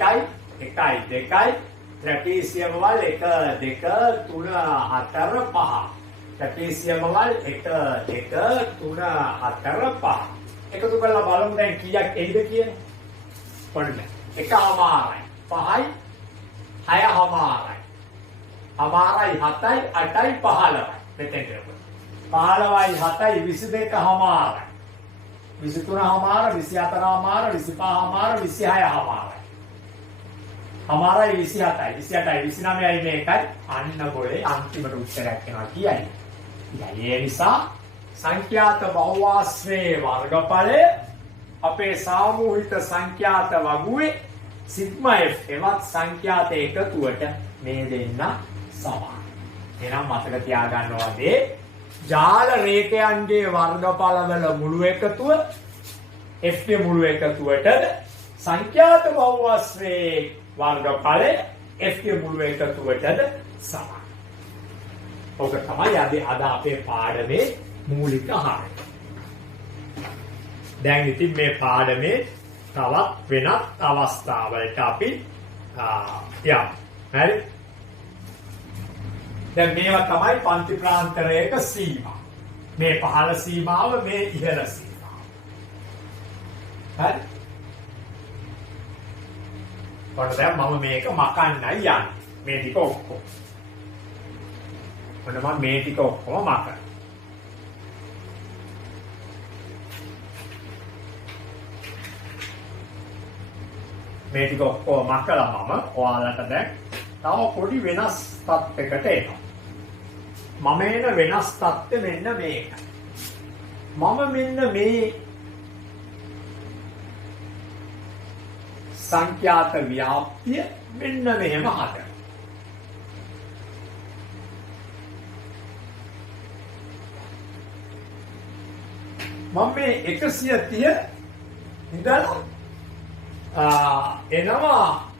1යි 2යි trapezium වල 1 2 3 4 5 trapezium වල 1 2 3 4 5 එකතු කරලා බලමු දැන් කීයක් එයිද කියලා. පොඩ්ඩක්. 1මාරයි 5යි 6මාරයි. අමාරයි 7යි 8යි 15යි. මෙතෙන් කරපොත්. 15යි 7යි 22මාරයි. 23මාර 24මාර 25මාර 26මාරයි. අමාරයි 27යි 28යි 29යි මේකයි අන්න ගොලේ අන්තිමට උත්තරයක් එනවා කියයි. ඒ නිසා සංඛ්‍යාත බහුවාශ්‍රයේ වර්ගඵලය අපේ සාමූහික සංඛ්‍යාත වගුවේ සිග්මා f එවත් සංඛ්‍යාත එකතුවට මේ දෙන්න සමානයි. එහෙනම් මතක තියාගන්න ඕනේ ජාල රේඛයන්ගේ වර්ගඵලවල මුළු එකතුව f ගේ මුළු එකතුවටද සංඛ්‍යාත බහුවාශ්‍රයේ වර්ගඵලය f ගේ මුළු එකතුවටද සමානයි. ඔක තමයි අද අපේ පාඩමේ මූලික හරය. දැන් ඉතින් මේ පාඩමේ තවත් වෙනත් අවස්ථාවලට අපි යමු. හරි? දැන් මේවා තමයි පන්ති ප්‍රාන්තරයක සීමා. මේ පහළ සීමාව මේ ඉහළ සීමාව. හරි? ඔන්න දැන් මම මේක මකන්නයි යන්නේ. මේ ටික ඔක්කොම. ඔන්න මම මේ ටික ඔක්කොම මකනවා. මේ ටික ඔක්කොම මකලා මම ඔයාලට දැන් තව පොඩි වෙනස් තත්යකට එනවා. මම එන වෙනස් තත්ත්වය මෙන්න මේක. මම මෙන්න මේ සංඛ්‍යාත ව්‍යාප්තිය මෙන්න මෙහෙම හදනවා. මම මේ 130 ඉඳලා එනවා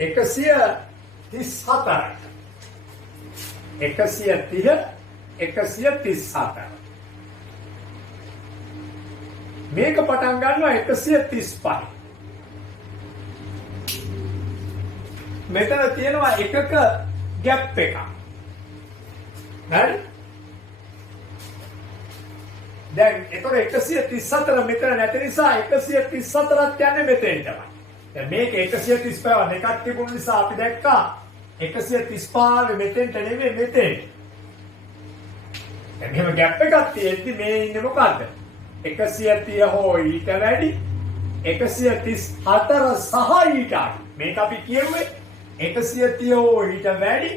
134ට 134 මේක පටන් ගන්නවා 135 මෙතන තියෙනවා එකක ગેප් එකක් හරි දැන් ඒතර 134 මෙතන නැති නිසා 134ත් යන්නේ මෙතෙන් තමයි. දැන් මේක 135 දෙකක් තිබුණ නිසා අපි දැක්කා 135 මෙතෙන්ට නෙමෙයි මෙතෙන්. දැන් මෙහෙම ગેප් එකක් තියෙද්දි මේ ඉන්නේ මොකද්ද? 130 හෝ ඊට වැඩි 134 සහ ඊට අඩු. මේක අපි කියුවේ 130 හෝ ඊට වැඩි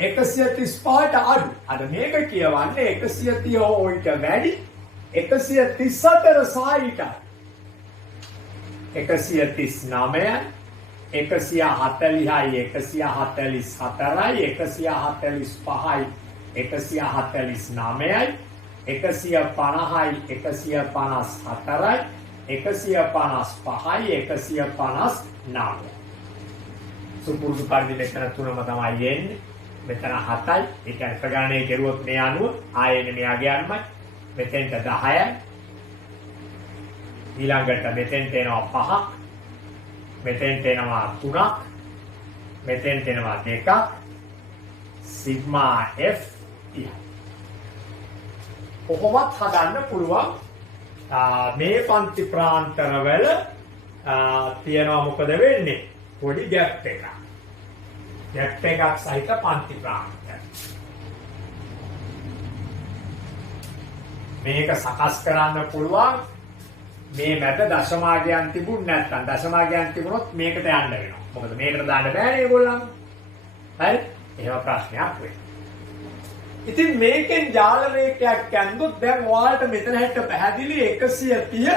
135ට අඩු. අද මේක කියවන්නේ 130 හෝ ඊට වැඩි 134 සහ ඊට අඩු. 139යි 140යි 144යි 145යි 149යි 150යි 154යි 155යි 159. සුපුරුදු පරිදි මෙතන තුනම තමයි එන්නේ. මෙතන 7යි. ඒ කියන්නේ ප්‍රගණනය කෙරුවොත් මේ අනුව ආයෙන්නේ මෙයාගේ අනුවයි. මෙතෙන්ට 10යි. ඊළඟට මෙතෙන්ට එනවා 5ක්. මෙතෙන්ට එනවා 3ක්. මෙතෙන්ට එනවා 2ක්. Sigma F තියයි. කොහොමත් හදන්න පුළුවන් මේ පන්ති ප්‍රාන්තරවල තියෙනවා මොකද වෙන්නේ? පොඩි ગેප් එකක්. ગેප් එකක් සහිත පන්ති ප්‍රාන්තර. මේක සකස් කරන්න පුළුවන් මේ මැද දශමාගයන් තිබුණ නැත්නම් දශමාගයන් තිබුණොත් මේකට යන්න වෙනවා. මොකද මේකට දාන්න බෑනේ ඒගොල්ලන්. හරි? එහෙම ප්‍රශ්නයක් වෙයි. ඉතින් මේකෙන් ජාල රේඛයක් ඇන්දොත් දැන් ඔයාලට මෙතන හැට පැහැදිලි 130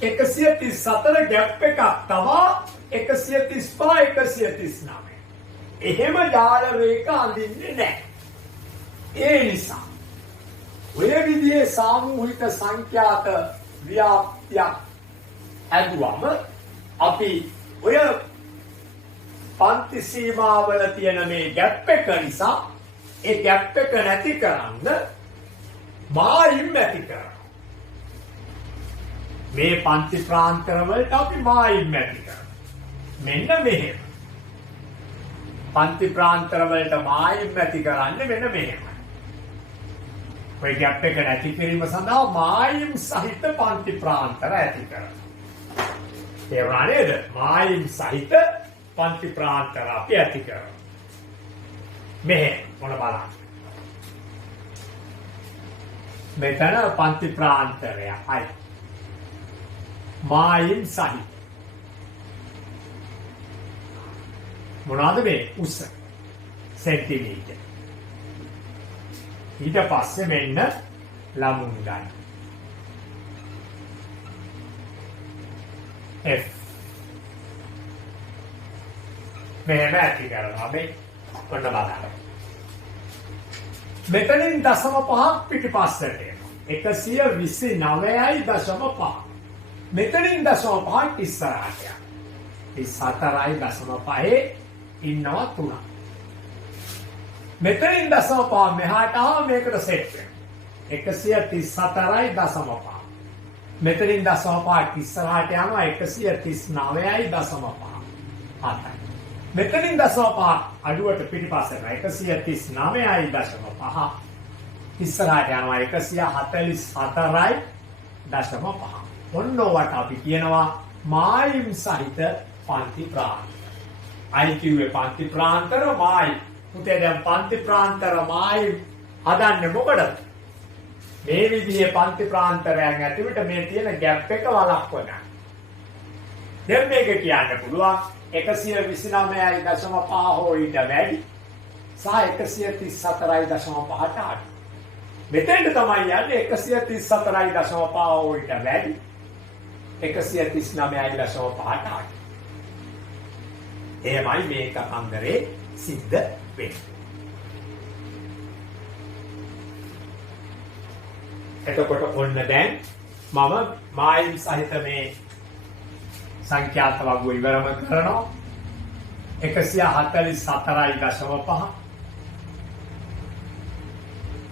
134 ગેප් එකක් තමා 135 139. එහෙම ජාල රේඛ අඳින්නේ නැහැ. ඒ නිසා ඔය විදිහේ සාමූහික සංඛ්‍යාත ව්‍යාප්තියක් ඇදුවම අපි ඔය පන්ති සීමාවල තියෙන මේ ગેප් එක නිසා ඒ ગેප් එක නැති කරන්න මායිම් ඇති කරනවා. මේ පන්ති ප්‍රාන්තර වලට අපි මායිම් ඇති කරනවා. මෙන්න මෙහෙම. පන්ති ප්‍රාන්තර වලට මායිම් ඇති කරන්නේ මෙන්න මෙහෙම. ඔය ગેප් එක නැති කිරීම සඳහා මායිම් සහිත පන්ති ප්‍රාන්තර ඇති කරනවා. තේරුණා නේද? මායිම් සහිත පන්ති ප්‍රාන්තර අපි ඇති කරනවා. මෙහෙම මොන බලන්න. මෙතන පන්ති ප්‍රාන්තරය අයි. මායිම් සහිත. මොනවාද මේ උස? සෙන්ටිමීටර්. ඊට පස්සේ මෙන්න ලමුන් ගන්න. F. මෙහෙම ඇති කරනවා මේ ඔන්න බලන්න. මෙතනින් 0.5ක් පිටිපස්සට එනවා. 129.5. මෙතනින් 0.5ක් ඉස්සරහට යනවා. 34.5 ඉන්නවා 3. මෙතනින් 0.5 මෙහාට ආව මේකට සෙට් වෙනවා. 134.5. මෙතනින් 0.5ක් ඉස්සරහට යනවා 139.5. මෙතනින් 0.5 අඩුවට පිටිපස්සට 139.5 ඉස්සරහට යනවා 144.5. ඔන්න ඔවට අපි කියනවා මායිම් සහිත පන්ති ප්‍රාන්තර. IQ පන්ති ප්‍රාන්තර මායිම්. පුතේ දැන් පන්ති ප්‍රාන්තර මායිම් හදන්නේ මොකටද? මේ විදිහේ පන්ති ප්‍රාන්තරයන් ඇතුළට මේ තියෙන ગેප් එක වළක්වන්න. දැන් මේක කියන්න පුළුවන් 129.5 හෝ ඊට වැඩි සහ 134.5ට අඩු. මෙතෙන්ට තමයි යන්නේ 134.5 හෝ ඊට වැඩි 139.5ට අඩු. එහෙමයි මේ කතන්දරේ සිද්ධ වෙන්නේ. එතකොට ඔන්න දැන් මම මායිම් සහිත මේ සංඛ්‍යාත වගුව ඉවරම කරනවා 144.5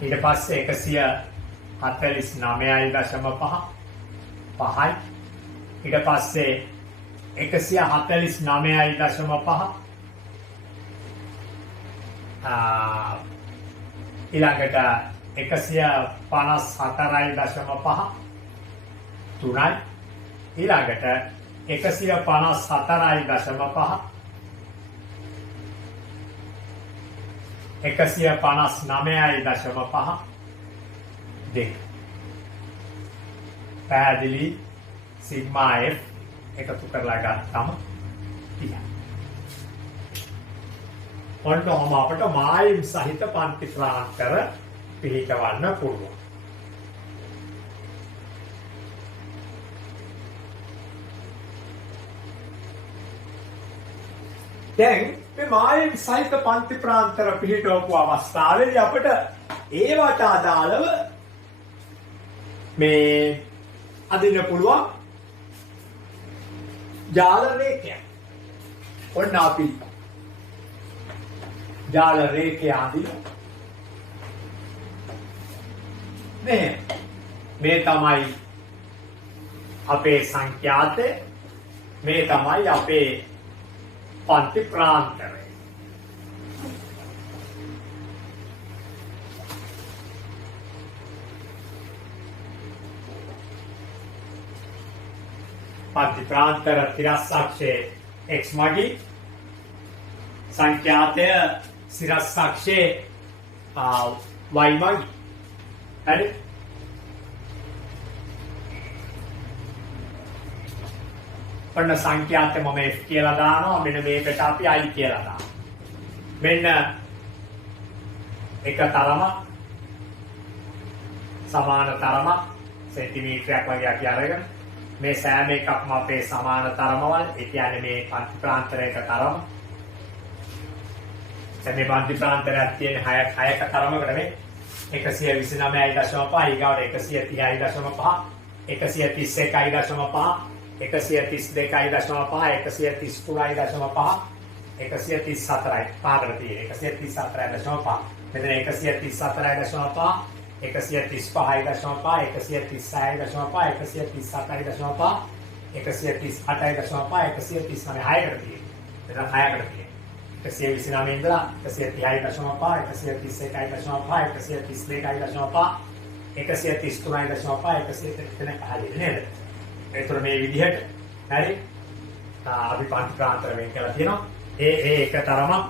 ඊට පස්සේ 149.5 5යි ඊට පස්සේ 149.5 ඊළඟට 154.5 3යි ඊළඟට 154.5 159.5 දෙක පැහැදිලි සිග්මා F එකතු කරලා ගත්තම 30. ඔන්න ඔහම අපට මායිම් සහිත පන්ති ප්‍රාන්තර පිළිකවන්න පුළුවන්. දැන් මේ මායිම් සහිත පන්ති ප්‍රාන්තර පිළිටවපු අවස්ථාවේදී අපිට ඒවට අදාළව මේ අදින්න පුළුවන් ජාල රේඛයක්. ඔන්න අපි ජාල රේඛය අදින මේ තමයි අපේ සංඛ්‍යාතය, මේ තමයි අපේ පන්ති ප්‍රාන්තරය. පන්ති ප්‍රාන්තර තිරස්සක්ෂයේ x මගී සංඛ්‍යාතය සිරස්සක්ෂයේ y මගී. හරි. ඔන්න සංඛ්‍යාතය මම f කියලා දානවා. මෙන්න මේකට අපි i කියලා දානවා. මෙන්න එක තරමක් සමාන තරමක් සෙන්ටිමීටරයක් වගේ අපි අරගෙන මේ සෑම එකක්ම අපේ සමාන තරමවල. ඒ කියන්නේ මේ පන්ති ප්‍රාන්තරයක තරම. දැන් මේ පන්ති ප්‍රාන්තරයක් තියෙන 6ක තරමකට මේ 129.5 ඊගාවට 130.5 131.5 132.5 133.5 134යි පාඩර තියෙන 134.5 මෙතන 134.5 135.5 136.5 137.5 138.5 139කට තියෙන. මෙතන 6කට තියෙන. 129 ඉඳලා 130.5 132.5 132.5 133.5 133 නේද? ඒතර මේ විදිහට හරි අපි පන්ති ප්‍රාන්තර වෙන් කරලා තියෙනවා. ඒ එක තරමක්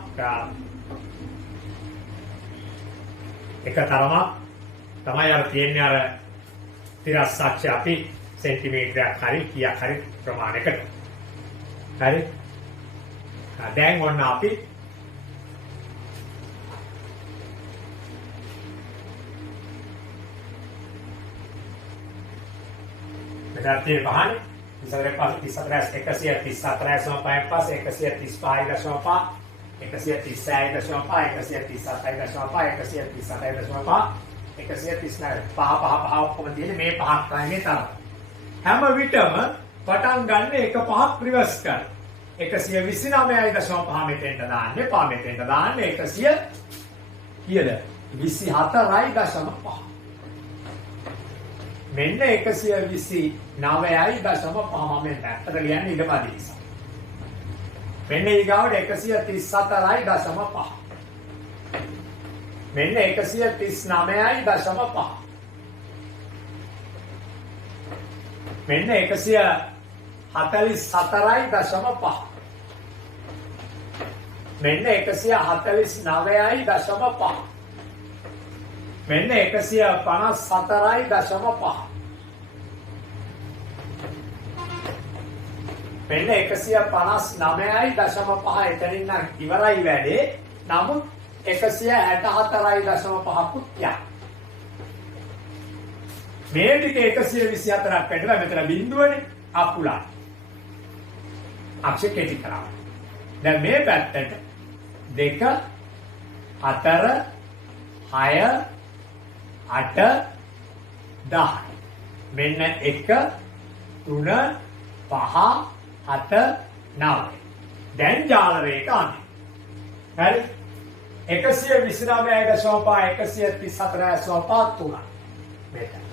තමයි අර තියෙන්නේ අර තිරස්සක්ෂය අපි සෙන්ටිමීටරයක් හරි කීයක් හරි ප්‍රමාණයකට. හරි. දැන් ඔන්න අපි මෙතන පහනේ ඉස්සරහ පාස් 137.5 ඔක්කොම තියෙන්නේ මේ පහක් තමයි තරම. හැම විටම පටන් ගන්න එක පහක් රිවර්ස් කරන්න. 129.5 මෙතෙන්ට දාන්නේ, පහ මෙතෙන්ට දාන්නේ 100 කීයද? 24.5. මෙන්න 129.5 මම ඇත්තට ලියන්නේ ඉඩමදි නිසා. මෙන්න ඊගාවට 134.5. මෙන්න 139.5. මෙන්න 144.5. මෙන්න 149.5. මෙන්න 154.5. මෙන්න 159.5 එතනින් නම් ඉවරයි වැඩේ. නමුත් 164.5කුත් යනවා. මේ ටික 124ක් පැටලා මෙතන බිඳුවනේ අකුලයි. අක්ෂ කෙටි කරා. දැන් මේ පැත්තට 2 4 6 8 10 මෙන්න 1 3 5 7 9. දැන් ජාල රේඛ අඳින්න. හරි 129.134.3 මෙතන.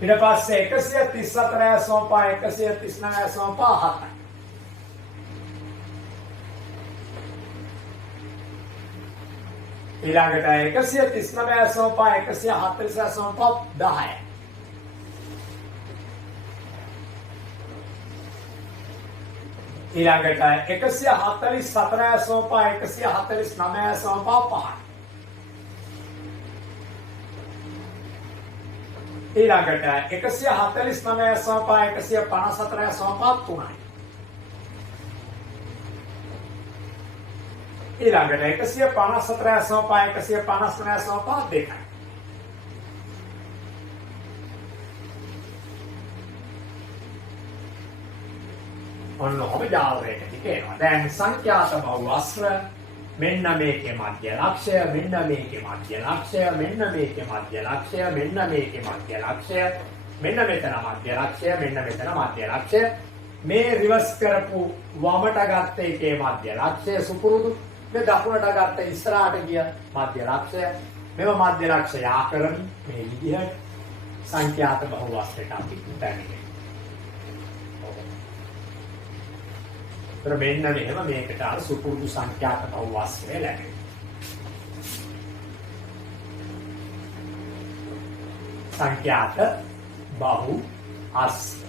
ඊට පස්සේ 134.139.7. ඊළඟට 139.140.10. ඊළඟට 144.149.5. ඊළඟට 149.154.3. ඊළඟට 154.159.2. ඔන්න ඔබ ජාල රේඛ ටික එනවා. දැන් සංඛ්‍යාත බහුවස්ත්‍ර මෙන්න මේකේ මධ්‍ය ලක්ෂය, මෙන්න මේකේ මධ්‍ය ලක්ෂය, මෙන්න මේකේ මධ්‍ය ලක්ෂය, මෙන්න මේකේ මධ්‍ය ලක්ෂය, මෙන්න මෙතන මධ්‍ය ලක්ෂය, මෙන්න මෙතන මධ්‍ය ලක්ෂය. මේ රිවර්ස් කරපු වමට ගත්ත එකේ මධ්‍ය ලක්ෂය සුපුරුදු. මේ දකුණට ගත්ත ඉස්සරහට ගිය මධ්‍ය ලක්ෂය. මේව මධ්‍ය ලක්ෂය යා කරමින් මේ විදිහට සංඛ්‍යාත බහුවස්ත්‍රයට අපි දැනෙන්නේ. මෙන්න මෙහෙම මේකට අර සුපුරුදු සංඛ්‍යාත බහුවස්ත්‍රය ලැබෙනවා. සංඛ්‍යාත බහුවස්ත්‍ර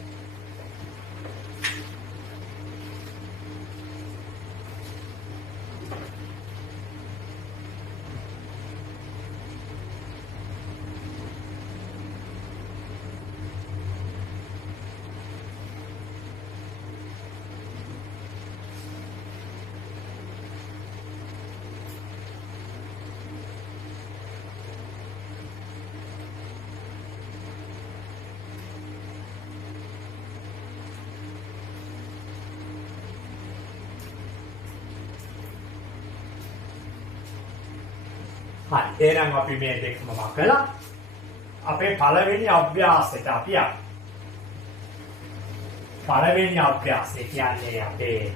හරි එහෙනම් අපි මේ දෙකම මකලා අපේ පළවෙනි අභ්‍යාසයට අපි යමු. පළවෙනි අභ්‍යාසය කියන්නේ අපේ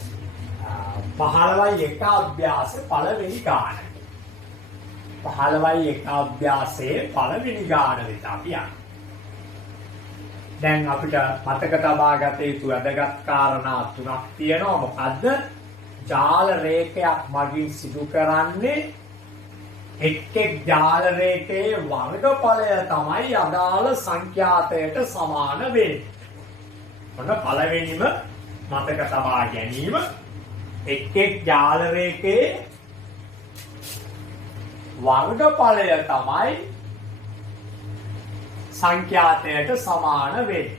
15යි 1 අභ්‍යාසයේ පළවෙනි ගාන. 15යි 1 අභ්‍යාසයේ පළවෙනි ගාන විතර අපි යමු. දැන් අපිට මතක තබා ගත යුතු වැදගත් කාරණා තුනක් තියෙනවා. මොකද්ද? ජාල රේඛයක් මගින් සිදු කරන්නේ එක් ජාල රේඛයේ වර්ගඵලය තමයි අදාළ සංඛ්‍යාතයට සමාන වෙන්නේ. මොන පළවෙනිම මතක තබා ගැනීම එක් ජාල රේඛයේ වර්ගඵලය තමයි සංඛ්‍යාතයට සමාන වෙන්නේ.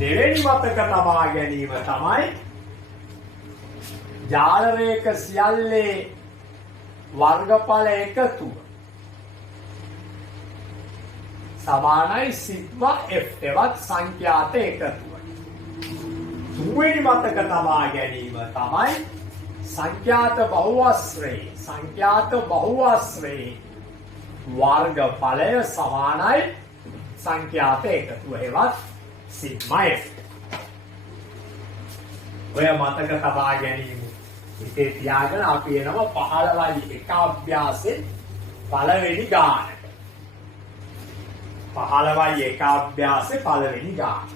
දෙවෙනි මතක තබා ගැනීම තමයි ජාල රේඛ සියල්ලේ වර්ගඵල එකතුව සමානයි සිග්මා F එවත් සංඛ්‍යාත එකතුව. තුන්වෙනි මතක තබා ගැනීම තමයි සංඛ්‍යාත බහුවස්ත්‍රයේ වර්ගඵලය සමානයි සංඛ්‍යාත එකතුව එවත් සිග්මා F. ඔය මතක තබා ගැනීම ඉතින් තියාගෙන අපි එනවා 15යි 1 අභ්‍යාසයේ පළවෙනි ගානට. 15යි 1 අභ්‍යාසයේ පළවෙනි ගාන.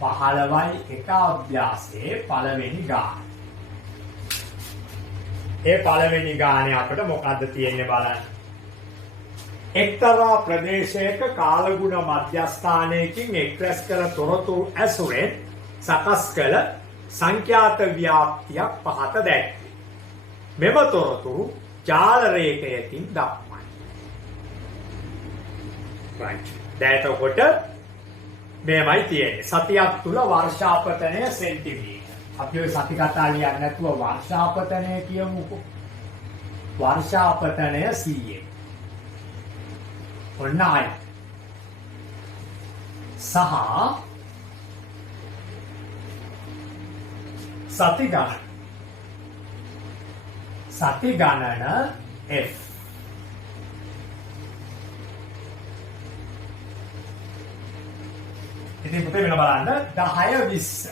15යි 1 අභ්‍යාසයේ පළවෙනි ගාන. ඒ පළවෙනි ගානේ අපිට මොකද්ද තියෙන්නේ බලන්න. එක්තරා ප්‍රදේශයක කාලගුණ මධ්‍යස්ථානයකින් එක්රැස් කළ තොරතුරු ඇසුරෙන් සකස් කළ සංඛ්‍යාත ව්‍යාප්තියක් පහත දැක්වේ. මෙම තොරතුරු ජාල රේඛයකින් දක්වයි. right. දැන් එතකොට මේමයි තියෙන්නේ. සතියක් තුල වර්ෂාපතනය සෙන්ටිමීටර්. අපි ඔය සති කතා ලියන්නේ නැතුව වර්ෂාපතනය කියමුකෝ. වර්ෂාපතනය 100. ඔන්නයි. සහ සති ගණන. සති ගණන F. ඉතින් පුතේ වෙන බලන්න 10 20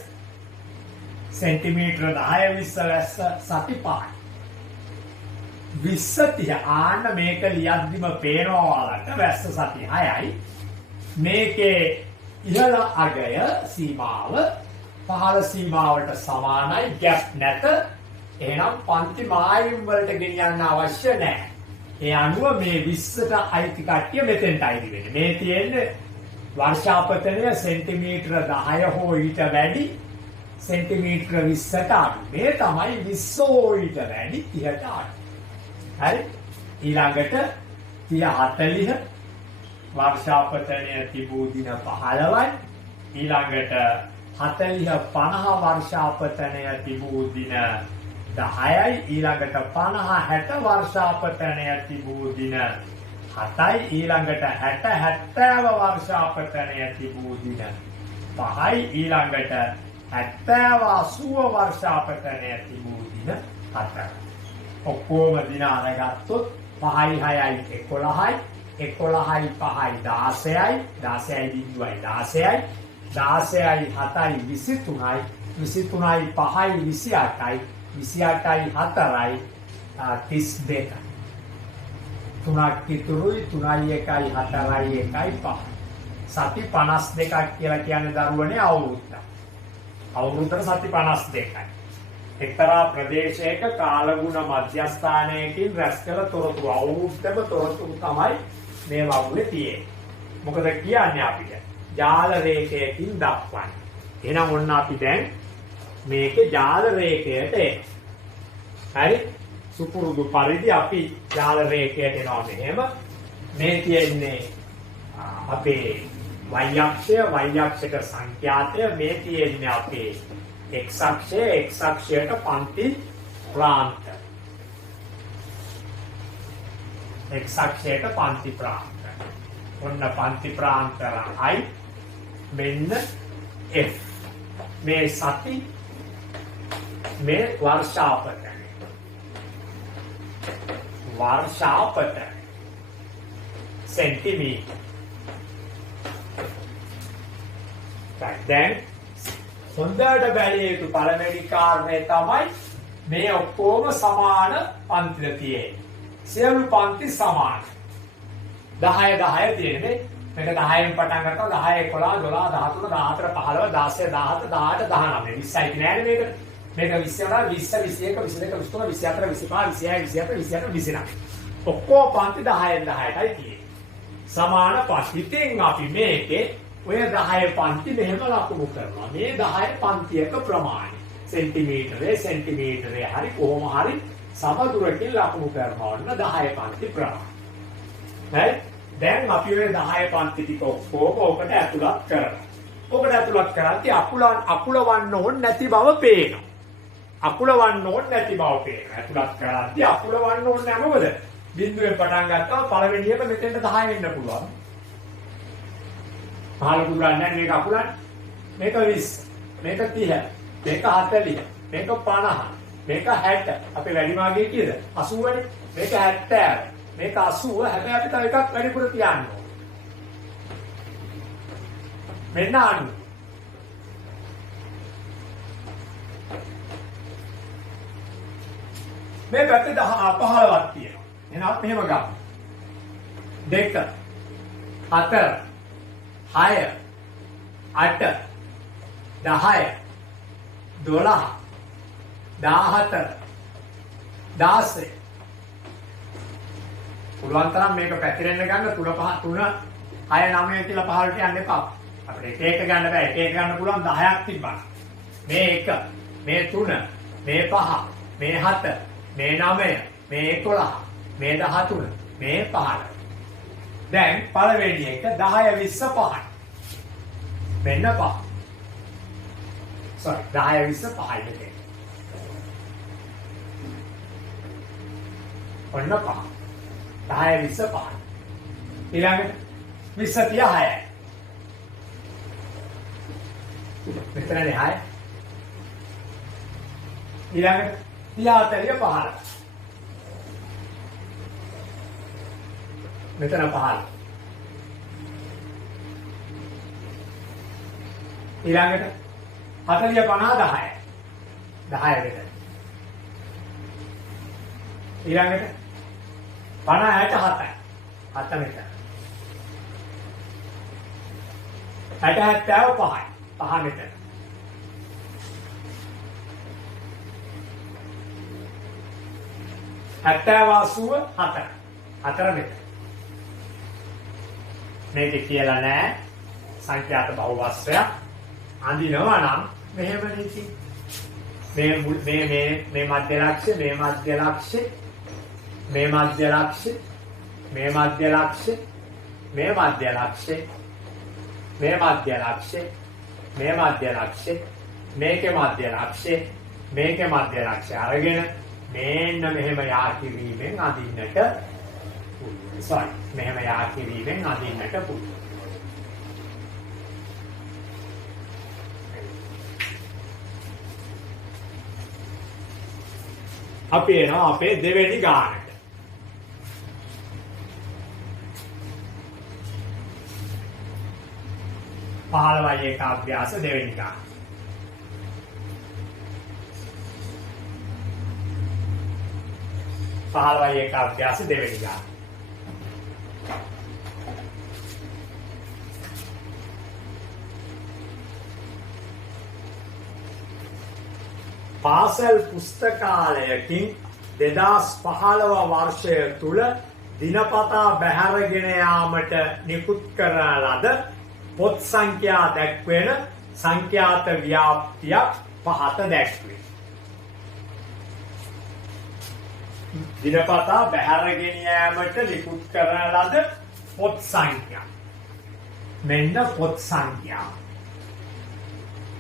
සෙන්ටිමීටර 10 20 වැස්ස සති 5යි. 20 ආන්න මේක ලියද්දිම පේනවා ඔයාලට වැස්ස සති 6යි. මේකේ ඉහළ අගය සීමාව පහළ සීමාවට සමානයි ගැප් නැත. එහෙනම් පන්ති මායිම් වලට ගෙනියන්න අවශ්‍ය නැහැ. ඒ අනුව මේ 20ට අයිති කට්ටිය මෙතෙන්ට අයිති වෙන්නේ. මේ තියෙන්නේ වර්ෂාපතනය සෙන්ටිමීටර 10 හෝ ඊට වැඩි සෙන්ටිමීටර 20ට අඩු. මේ තමයි 20 හෝ ඊට වැඩි 30ට අඩු. හරි? ඊළඟට 30 40 වර්ෂාපතනය තිබූ දින 15යි. ඊළඟට 40 50 වර්ෂාපතනය තිබූ දින 10යි. ඊළඟට 50 60 වර්ෂාපතනය තිබූ දින 7යි. ඊළඟට 60 70 වර්ෂාපතනය තිබූ දින 5යි. ඊළඟට 70 80 වර්ෂාපතනය තිබූ දින 4යි. ඔක්කොම දින අරගත්තොත් 5යි 6යි 11යි 11යි 5යි 16යි 16යි 16යි 16යි 7යි 23යි 23යි 5යි 28යි 28යි 4යි 32යි. 3ක් ඉතුරුයි 3යි 1යි 4යි 1යි 5යි. සති 52ක් කියලා කියන්නේ දරුවනේ අවුරුද්දක්. අවුරුද්දට සති 52යි. එක්තරා ප්‍රදේශයක කාලගුණ මධ්‍යස්ථානයකින් රැස් කළ තොරතුරු අවුරුද්දම තොරතුරු තමයි මේ වගුලේ තියෙන්නේ. මොකද කියන්නේ අපිට ජාල රේඛයකින් දක්වන්නේ. එහෙනම් ඔන්න අපි දැන් මේකේ ජාල රේඛයට එන්න. හරි? සුපුරුදු පරිදි අපි ජාල රේඛයට එනවා මෙහෙම. මේ තියෙන්නේ අපේ y අක්ෂය සංඛ්‍යාතය. මේ තියෙන්නේ අපේ x අක්ෂයට පන්ති ප්‍රාන්ත. x අක්ෂයට පන්ති ප්‍රාන්ත. ඔන්න පන්ති ප්‍රාන්තරයි මෙන්න F. මේ සති මේ වර්ෂාපතනය. සෙන්ටිමීටර. දැන් හොඳට බැලිය යුතු පළවෙනි කාරණය තමයි මේ ඔක්කොම සමාන පන්තිල තියෙන්නේ. සියලු පන්ති සමාන. 10 10 තියෙන්නේ. මේක 10න් පටන් ගත්තා 10 11 12 13 14 15 16 17 18 19 20යි නෑනේ මේක. මේක 20 වුණා 20 21 22 23 24 25 26 27 29 ඔක්කොම පන්ති 10න් 10ටයි තියෙන්නේ. සමාන පන්ති. ඉතින් අපි මේකේ ඔය 10 පන්ති මෙහෙම ලකුණු කරනවා. මේ 10 පන්තියක ප්‍රමාණය සෙන්ටිමීටරේ හරි කොහොම හරි සමදුරකින් ලකුණු කරනවා. ඔන්න 10 පන්ති ප්‍රමාණය. හරි? දැන් අපි ඔය 10 පන්ති ටික ඔක්කොම ඔකට ඇතුළත් කරනවා. ඔකට ඇතුළත් කරද්දී අකුලවන්න ඕනේ නැති බව පේනවා. ඇතුළත් කරද්දී අකුලවන්න ඕනේ නැහැ. මොකද බිඳුවෙන් පටන් ගත්තාම පළවෙනි එක මෙතෙන්ට 10 වෙන්න පුළුවන්. 15 පුරන්නේ නැහැ මේක අකුලන්නේ. මේක 20, මේක 30, මේක 40, මේක 50, මේක 60. අපේ වැඩිමාගේ කීයද? 80 නේ. මේක 70, මේක 80. හැබැයි අපි තව එකක් වැඩිපුර තියන්න ඕනේ. මෙන්න 90. මේ පැත්තේ 15ක් තියෙනවා. එහෙනම් අපි මෙහෙම ගමු. 2 4 6 8 10 12 14 16 පුළුවන් තරම් මේක පැතිරෙන්න ගන්න 3 5 3 6 9 කියලා 15ට යන්න එපා. අපිට එක ගන්න බෑ. එක ගන්න පුළුවන් 10ක් තිබ්බා. මේ 1 මේ 3 මේ 5 මේ 7 මේ 9 මේ 11 මේ 13 මේ 15. දැන් පළවෙනි එක 10 20 5යි. මෙන්න 5. sorry 10 20 5යි මෙතන. ඔන්න 5. 10 20 5යි. ඊළඟට 20 30 6යි. මෙතනනේ 6. ඊළඟට 30 40 15 මෙතන 15 ඊළඟට 40 50 10 10 මෙතන ඊළඟට 50 60 7 මෙතන 60 70 5 මෙතන 70 80 4 මෙතන මේක කියලා නෑ සංඛ්‍යාත බහුවස්ත්‍රයක් අඳිනවා නම් මෙහෙම නෙති මේ මධ්‍ය ලක්ෂ්‍ය මේ මධ්‍ය ලක්ෂ්‍ය මේ මධ්‍ය ලක්ෂ්‍ය මේ මධ්‍ය ලක්ෂ්‍ය මේ මධ්‍ය ලක්ෂ්‍ය මේ මධ්‍ය ලක්ෂ්‍ය මේ මධ්‍ය ලක්ෂ්‍ය මේකේ මධ්‍ය ලක්ෂ්‍ය මේකේ මධ්‍ය ලක්ෂ්‍ය අරගෙන මෙන්න මෙහෙම යා කිරීමෙන් අඳින්නට පුළුවන්. මෙහෙම යා කිරීමෙන් අඳින්නට පුළුවන්. අපි එනවා අපේ දෙවෙනි ගානට. පහළවයි එක අභ්‍යාස දෙවෙනි ගාන. පහළවයි එක අභ්‍යාස දෙවෙනි ගාන. පාසල් පුස්තකාලයකින් 2015 වර්ෂය තුල දිනපතා බැහැරගෙන යාමට නිකුත් කරන ලද පොත් සංඛ්‍යා දැක්වෙන සංඛ්‍යාත ව්‍යාප්තියක් පහත දැක්වේ. දිනපතා බැහැරගෙන යාමට නිකුත් කරන ලද පොත් සංඛ්‍යා. මෙන්න පොත් සංඛ්‍යා.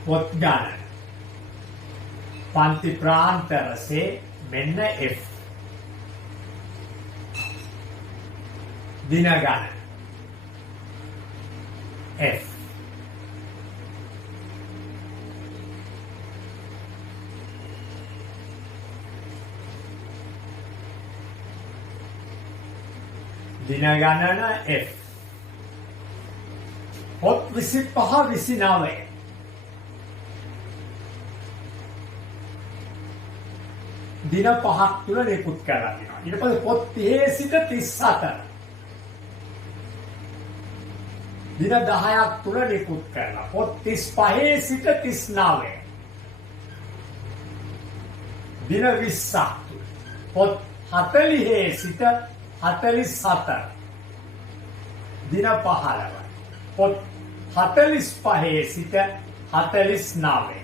පොත් ගණන. පන්ති ප්‍රාන්තරසේ මෙන්න F. දින ගණන F. දින ගණන F. පොත් 25 29 දින 5ක් තුල නිකුත් කරලා තියෙනවා. ඊට පස්සේ පොත් 30 සිට 34 දින 10ක් තුල නිකුත් කරලා පොත් 35 සිට 39 දින 20ක් තුල පොත් 40 සිට 44 දින 15 පොත් 45 සිට 49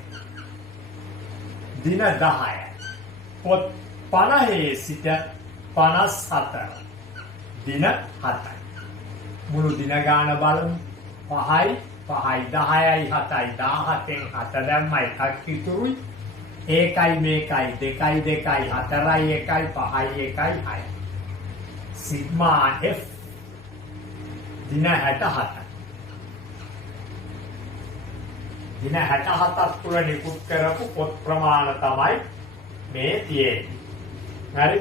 දින 10 පොත් 50 සිට 54 දින 7යි. මුළු දින ගාන බලමු. 5යි 5යි 10යි 7යි 17න් 7 දැම්ම එකක් ඉතුරුයි. ඒකයි මේකයි 2යි 2යි 4යි 1යි 5යි 1යි 6යි. සිග්මා F දින 67. දින 67ක් තුල නිකුත් කරපු පොත් ප්‍රමාණ තමයි මේ තියෙන්නේ. හරි?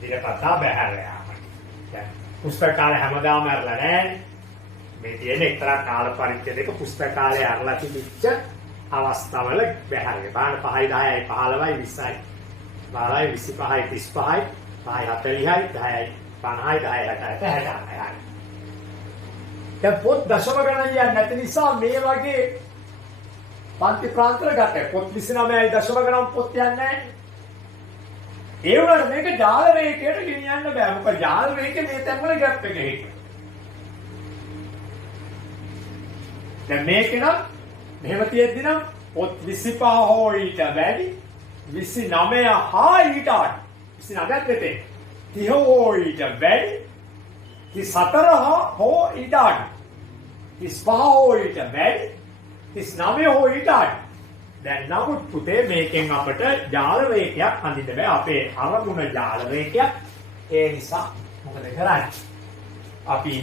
දිනපතා බැහැර යාම. දැන් පුස්තකාලේ හැමදාම අරලා නැහැ. මේ තියෙන එක්තරා කාල පරිච්ඡේදයක පුස්තකාලේ අරලා තිබිච්ච අවස්ථාවල බැහැරේ. බාන 5යි 10යි 15යි 20යි 12යි 25යි 35යි 5යි 40යි 10යි 50යි 10යි 60යි. දැන් පොත් දශම ගණන් යන්නේ නැති නිසා මේ වගේ පන්ති ප්‍රාන්තර ගතයි. පොත් 29යි දශම ගණන් පොත් යන්නේ නැහැ. ඒ වුණාට මේක ජාල රේඛයට ගෙනියන්න බෑ. මොකද ජාල රේඛේ මේ තැන්වල ගැප් එක හිටිනවා. දැන් මේක නම් මෙහෙම තියෙද්දි නම් පොත් 25 හෝ ඊට වැඩි 29 හා ඊට අඩු 29ත් දෙතේ 30 හෝ ඊට වැඩි 34 හෝ ඊට අඩු 35 හෝ ඊට වැඩි 39 හෝ ඊට අඩු. දැන් නමුත් පුතේ මේකෙන් අපට ජාල රේඛයක් අඳින්න බෑ. අපේ අරමුණ ජාල රේඛයක්. ඒ නිසා මොකද කරන්නේ? අපි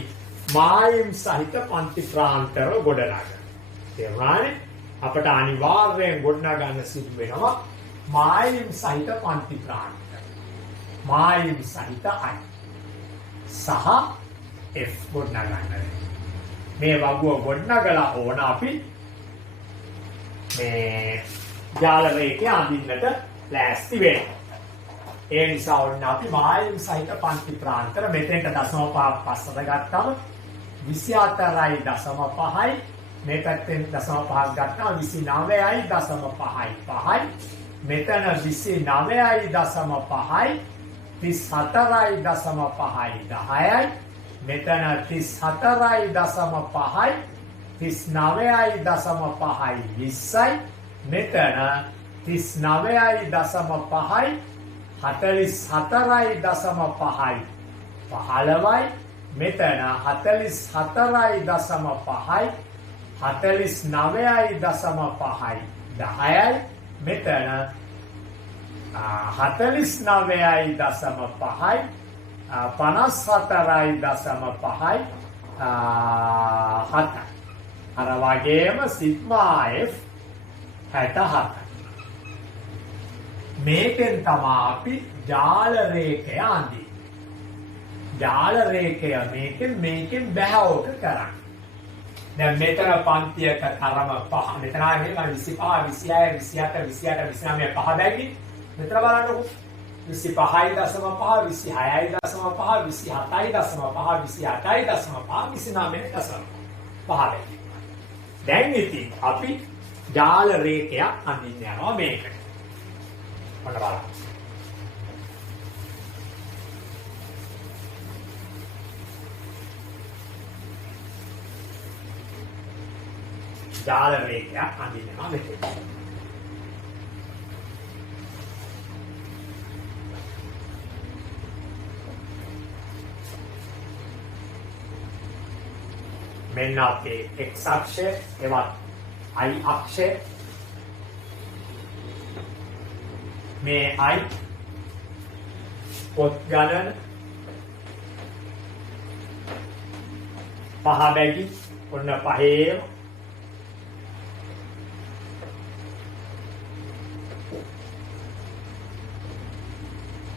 මායිම් සහිත පන්ති ප්‍රාන්තර ගොඩනගන. තේරුණානේ? අපට අනිවාර්යයෙන් ගොඩනගන්න සිදු වෙනවා මායිම් සහිත පන්ති ප්‍රාන්ත. මායිම් සහිත I සහ F ගොඩනගන්න. මේ වගුව ගොඩනගලා ඕන අපි මේ ජාල රේඛය අඳින්නට ලෑස්ති වෙනවා. ඒ නිසා ඔන්න අපි මායිම් සහිත පන්ති ප්‍රාන්තර මෙතෙන්ට 0.5 පස්සට ගත්තම 24.5යි මේ පැත්තෙන් 0.5ක් ගත්තාම 29.5යි මෙතන 29.5යි 34.5යි 10යි මෙතන 34.5යි 39.5යි 20යි මෙතන 39.5යි 44.5යි 15යි මෙතන 44.5යි 49.5යි 10යි මෙතන 49.5යි 54.5යි 7යි. අර වගේම සිග්මා F 67. මේකෙන් තමයි අපි ජාල රේඛය අඳින්නේ. ජාල රේඛය මේකෙන් බැහැවක කරන්නේ. දැන් මෙතන පන්තියක තරම 5 මෙතන ආයේ 25 26 27 28 29 5 බැගි මෙතන බලන්නකො 25.5 26.5 27.5 දැන් ඉතින් අපි ජාල රේඛයක් අඳින්න යනවා මේකට. ඔන්න බලන්න. ජාල රේඛයක් අඳින්න යනවා මෙතන. මෙන්න අපේ x අක්ෂය එවත් y අක්ෂය මේ I පොත් ගණන 5 බැගි ඔන්න 5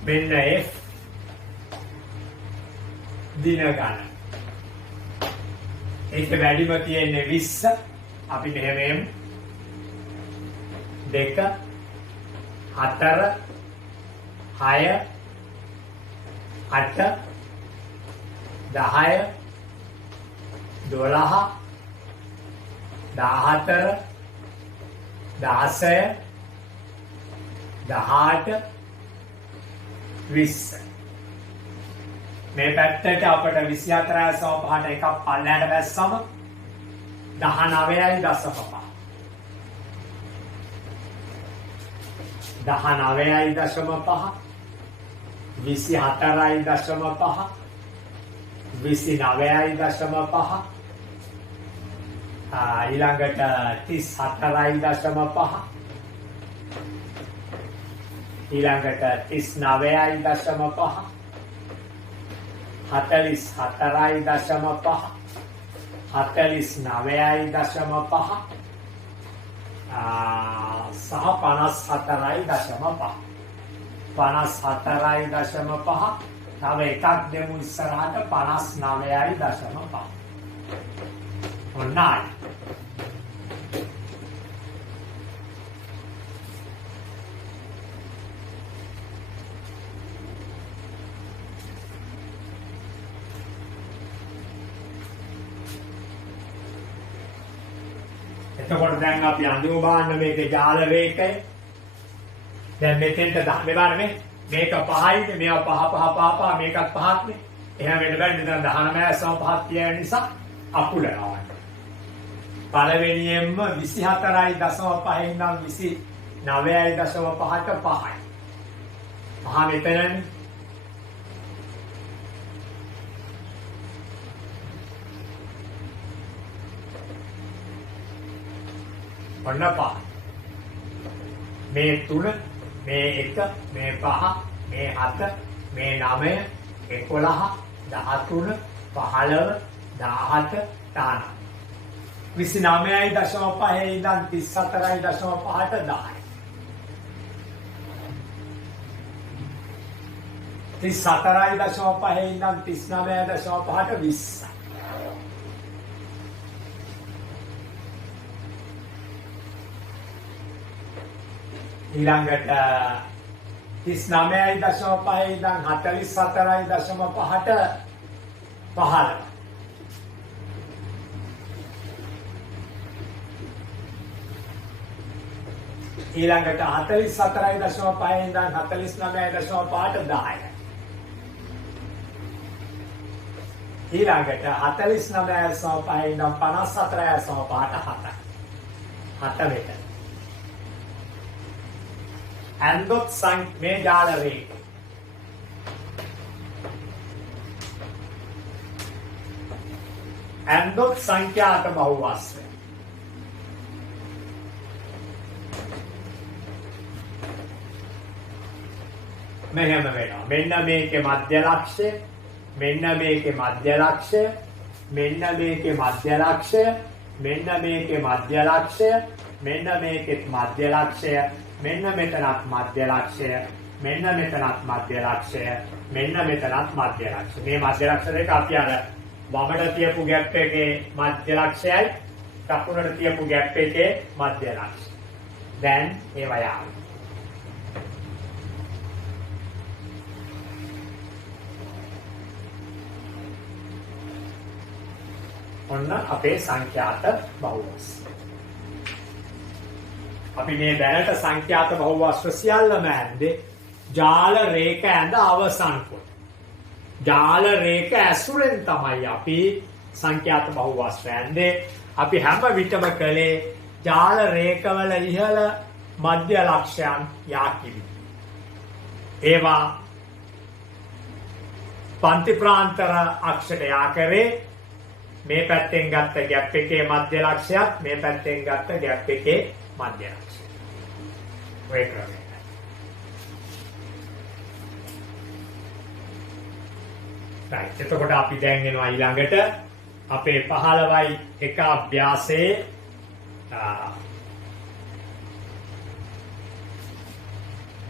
මෙන්න F දින ගණන. ඒක වැඩිම තියෙන්නේ 20. අපි මෙහෙම 2 4 6 8 10 12 14 16 18 20 මේ පැත්තට අපට 24.5ට එකක් පල්ලයට බැස්සම 19.5 19.5 24.5 29.5 ඊළඟට 34.5 ඊළඟට 39.5 44.5 49.5 සහ 54.5 54.5 තව එකක් දෙමු ඉස්සරහට 59.5 ඔන්නයි. එතකොට දැන් අපි අඳුම බලන්න මේකේ ජාල රේඛය. දැන් මෙතෙන්ට මේ බලන්න මේක 5යි මේවා 5 මේකත් 5ක්නේ. එහෙනම් මෙන්න බලන්න මෙතන 19.5ක් තියෙන නිසා අකුල ආවන්න. පළවෙනියෙන්ම 24.5 ඉඳන් 29.5ට 5යි. මහා මෙතනනේ ඔන්න 5 මේ 3 මේ 1 මේ 5 මේ 7 මේ 9 11 13 15 17 19 29.5 ඉඳන් 34.5ට 10 34.5 ඉඳන් 39.5ට 20. ඊළඟට 39.5 ඉඳන් 44.5ට 15. ඊළඟට 44.5 ඉඳන් 49.5ට 10. ඊළඟට 49.5 ඉඳන් 54.5ට 7. 7 මෙතන. ඇන්දොත් මේ ජාල රේඛ. ඇන්දොත් සංඛ්‍යාත බහුවස්ත්‍රය. මෙහෙම වෙනවා. මෙන්න මේකේ මධ්‍ය ලක්ෂය, මෙන්න මේකේ මධ්‍ය ලක්ෂය, මෙන්න මේකේ මධ්‍ය ලක්ෂය, මෙන්න මේකේ මධ්‍ය ලක්ෂය, මෙන්න මේකෙත් මධ්‍ය ලක්ෂය, මෙන්න මෙතනත් මධ්‍ය ලක්ෂය, මෙන්න මෙතනත් මධ්‍ය ලක්ෂය, මෙන්න මෙතනත් මධ්‍ය ලක්ෂය. මේ මධ්‍ය ලක්ෂ දෙක අපි අර වමට තියපු ગેප් එකේ මධ්‍ය ලක්ෂයයි දකුණට තියපු ગેප් එකේ මධ්‍ය ලක්ෂය. දැන් ඒවා යාවි. ඔන්න අපේ සංඛ්‍යාත බහුවස්ත්‍රය. අපි මේ දැනට සංඛ්‍යාත බහුවස්ත්‍ර සියල්ලම ඇන්දේ ජාල රේඛ ඇඳ අවසන් කොට. ජාල රේඛ ඇසුරෙන් තමයි අපි සංඛ්‍යාත බහුවස්ත්‍ර ඇන්දේ. අපි හැම විටම කළේ ජාල රේඛවල ඉහළ මධ්‍ය ලක්ෂයන් යා කිවි. ඒවා පන්ති ප්‍රාන්තර අක්ෂයට යා කරේ. මේ පැත්තෙන් ගත්ත ગેප් එකේ මධ්‍ය ලක්ෂයත් මේ පැත්තෙන් ගත්ත ગેප් එකේ මධ්‍ය ලක්ෂය. ඔය ක්‍රමය. right. එතකොට අපි දැන් එනවා ඊළඟට අපේ 15යි එක අභ්‍යාසයේ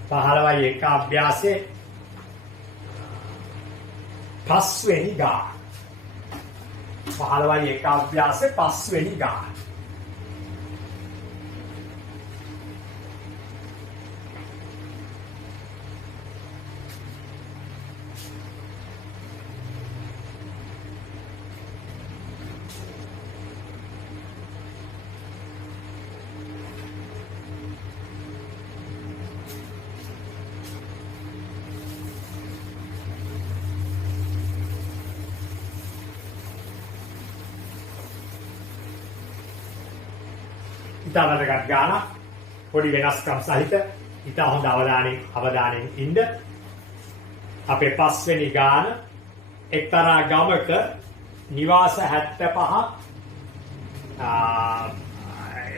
15යි එක අභ්‍යාසයේ 5 වෙනි ගාන. 15යි එක අභ්‍යාසයේ 5 වෙනි ගාන. ඉතා වැදගත් ගානක්. පොඩි වෙනස්කම් සහිත ඉතා හොඳ අවධානයෙන් ඉන්න. අපේ 5 වෙනි ගාන එක්තරා ගමක නිවාස 75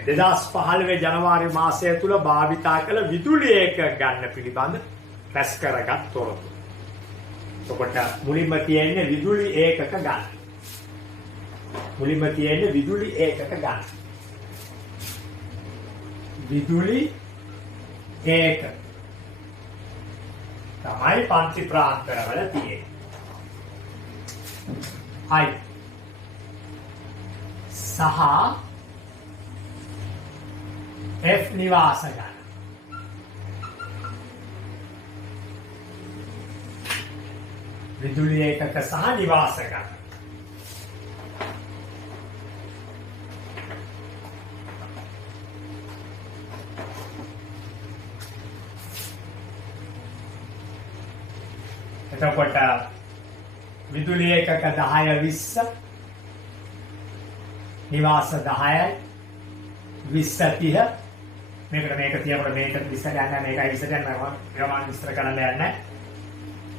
2015 ජනවාරි මාසය තුල භාවිතා කළ විදුලි ඒක ගන්න පිළිබඳ රැස් කරගත් තොරතුරු. ඔකට මුලින්ම තියෙන්නේ විදුලි ඒකක ගන්න. විදුලි ඒක තමයි පන්ති ප්‍රාන්තරවල තියෙන්නේ. I සහ F නිවාස ගන්න. විදුලි ඒකක සහ නිවාස ගන්න. එතකොට විදුලි ඒකක 10 20 නිවාස 10යි 20 30 මේක තියනකොට මේක 20 ගන්න මේකයි 20 ගන්න මම ප්‍රමාණ විස්තර කරන්න යන්නේ නැහැ.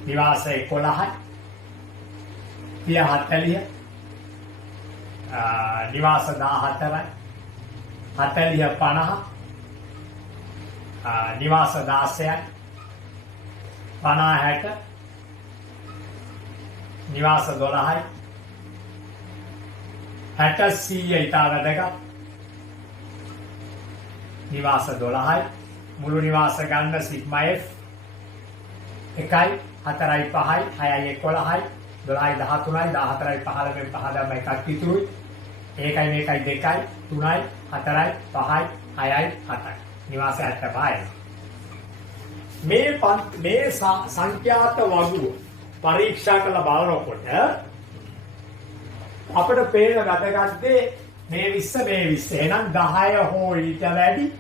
නිවාස 11යි 30 40 නිවාස 14යි 40 50 නිවාස 16යි 50 60 නිවාස 12යි 60 100 ඉතා වැදගත්. නිවාස 12යි මුළු නිවාස ගන්න සිග්මා F 1යි 4යි 5යි 6යි 11යි 12යි 13යි 14යි 15යි 15ම එකක් ඉතුරුයි. ඒකයි මේකයි 2යි 3යි 4යි 5යි 6යි 7යි. නිවාසය 75යි. මේ සංඛ්‍යාත වගුව පරීක්ෂා කරලා බලනකොට අපිට පේන වැදගත් දේ මේ 20 මේ 20. එහෙනම් 10 හෝ ඊට වැඩි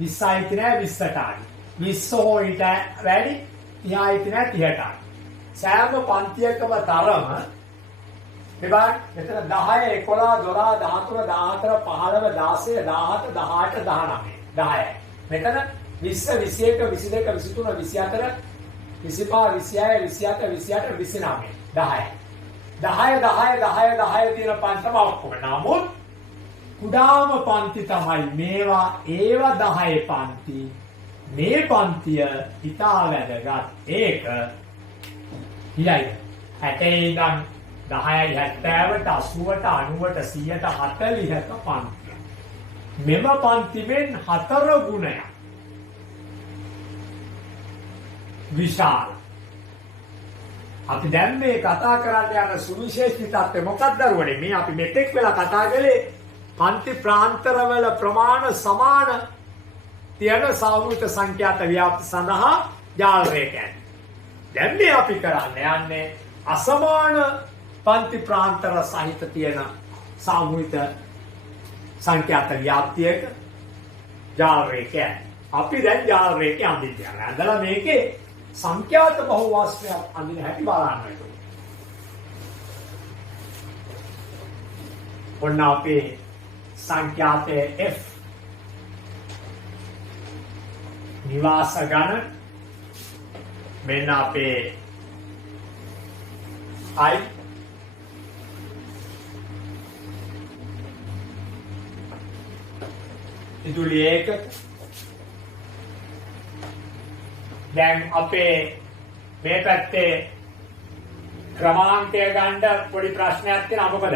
20යි නෑ 20ට ආවි. 20 හෝ ඊට වැඩි 30යි නෑ 30ට ආවි. සෑම පන්තියකම තරම එබැවින් මෙතන 10 11 12 13 14 15 16 17 18 19 10යි. මෙතන 20 21 22 23 24 25 26 27 28 29 10යි. 10 තියෙන පන්තිම ඔක්කොම. නමුත් කුඩාම පන්ති තමයි මේවා. ඒවා 10 පන්ති. මේ පන්තිය ඉතා වැදගත්. ඒක ඊළඟ 60 ඉඳන් 10යි 70ට 80ට 90ට 100ට 40ක පන්තිය. මෙම පන්තිමෙන් 4 ගුණයක් විශාල. අපි දැන් මේ කතා කරන්න යන සුවිශේෂී තත්ත්වය මොකක්ද දරුවනේ? මේ අපි මෙතෙක් වෙලා කතා කළේ පන්ති ප්‍රාන්තරවල ප්‍රමාණ සමාන තියෙන සාමූහික සංඛ්‍යාත ව්‍යාප්ති සඳහා ජාල රේඛයන්. දැන් මේ අපි කරන්න යන්නේ අසමාන පන්ති ප්‍රාන්තර සහිත තියෙන සාමූහික සංඛ්‍යාත ව්‍යාප්තියක ජාල රේඛයන්. අපි දැන් ජාල රේඛය අඳින්න යනවා. මේකේ සංඛ්‍යාත බහුවාස්තයක් අඳින හැටි බලන්න. ඔන්න අපේ සංඛ්‍යාතයේ F නිවාස ගණ මෙන්න අපේ I ඉදුලි එක. දැන් අපේ මේ පැත්තේ ක්‍රමාංකය ගන්න පොඩි ප්‍රශ්නයක් තියෙනවා. මොකද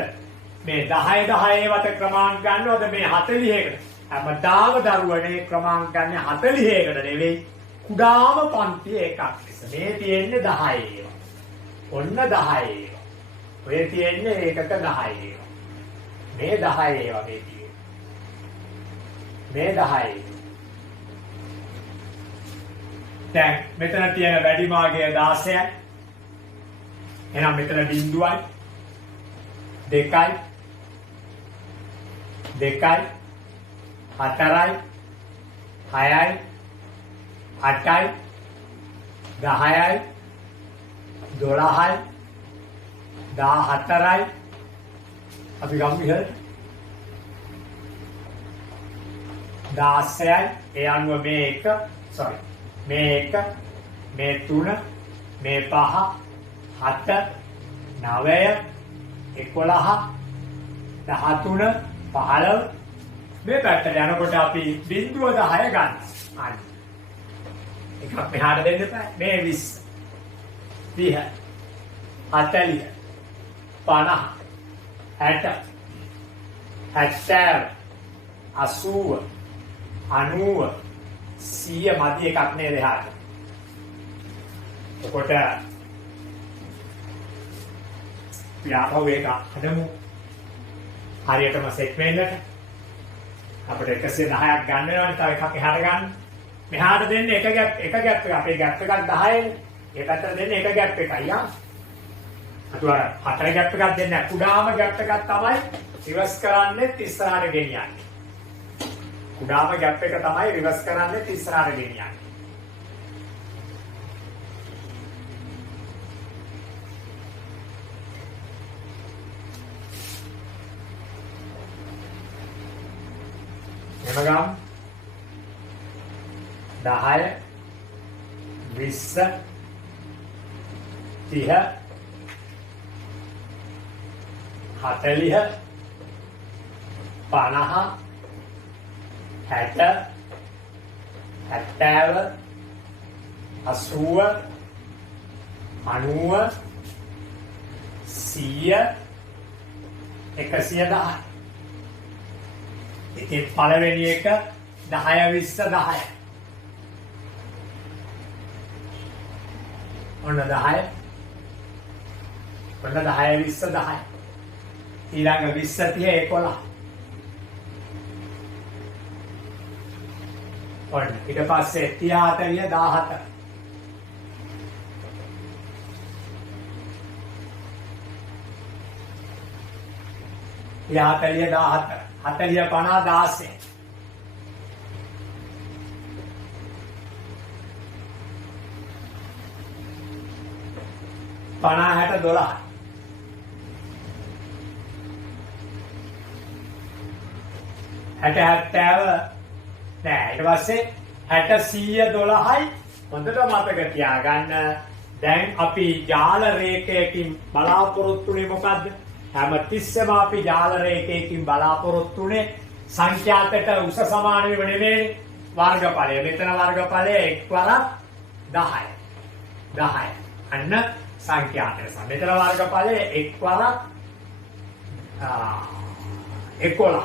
මේ 10 වත ක්‍රමාංක ගන්නවද මේ 40කට? හැමදාම දරුවනේ ක්‍රමාංක ගන්න 40කට නෙවෙයි කුඩාම පන්ති එකක් ලෙස. මේ තියෙන්නේ 10 ඒවා. ඔන්න 10 ඒවා. ඔය තියෙන්නේ ඒකට 10 ඒවා. මේ 10 ඒවා මේ තියෙන්නේ. මේ 10 දැන් මෙතන තියෙන වැඩි මාර්ගය 16යි. එහෙනම් මෙතන බිඳුවයි 2යි 4යි 6යි 8යි 10යි 12යි 14යි අපි ගමු ඉහළට 16යි. ඒ අනුව මේ 1 මේ 1 මේ 3 මේ 5 7 9 11 13 15 මේ පැත්තට යනකොට අපි බිඳුව 10 ගන්න. අන්න එකක් මෙහාට දෙන්න එපා. මේ 20 30 40 50 60 70 80 90 100 මදි එකක් නේද එහාට. එතකොට ව්‍යාපව එක හදමු. හරියටම සෙට් වෙන්නට අපිට 110ක් ගන්න වෙනවනේ. තව එකක් එහාට ගන්න. මෙහාට දෙන්න එක ගැප් එක. අපේ ගැප් එකක් 10යිනේ. ඒ පැත්තට දෙන්න එක ගැප් එකයි ආ. අතුවර 4 ගැප් එකක් දෙන්න. කුඩාම ගැප් එකක් තමයි රිවර්ස් කරන්නේ ඉස්සරහට ගෙනියන්නේ. කුඩාම ගැප් එක තමයි රිවර්ස් කරන්නේ ඉස්සරහට ගෙනියන්නේ. එමගම් 10 20 30 40 50 60 70 80 90 100 110. ඉතින් පළවෙනි එක 10 20 10. ඔන්න 10. ඔන්න 10 20 10. ඊළඟ 20 30 11. ඔන්න ඊට පස්සේ 30 40 17. යාතලිය 17 40 50 16 50 60 12 60 70 නෑ ඊට පස්සේ 60 100 12යි හොඳට මතක තියාගන්න. දැන් අපි ජාල රේඛයකින් බලාපොරොත්තු වෙන්නේ මොකද්ද? හැමතිස්සෙම අපි ජාල රේඛයකින් බලාපොරොත්තු වෙන්නේ සංඛ්‍යාතයට උස සමාන වීම නෙමෙයි වර්ගඵලය. මෙතන වර්ගඵලය එක්වරක් 10. 10. අන්න සංඛ්‍යාතය. මෙතන වර්ගඵලය එක්වරක් 11.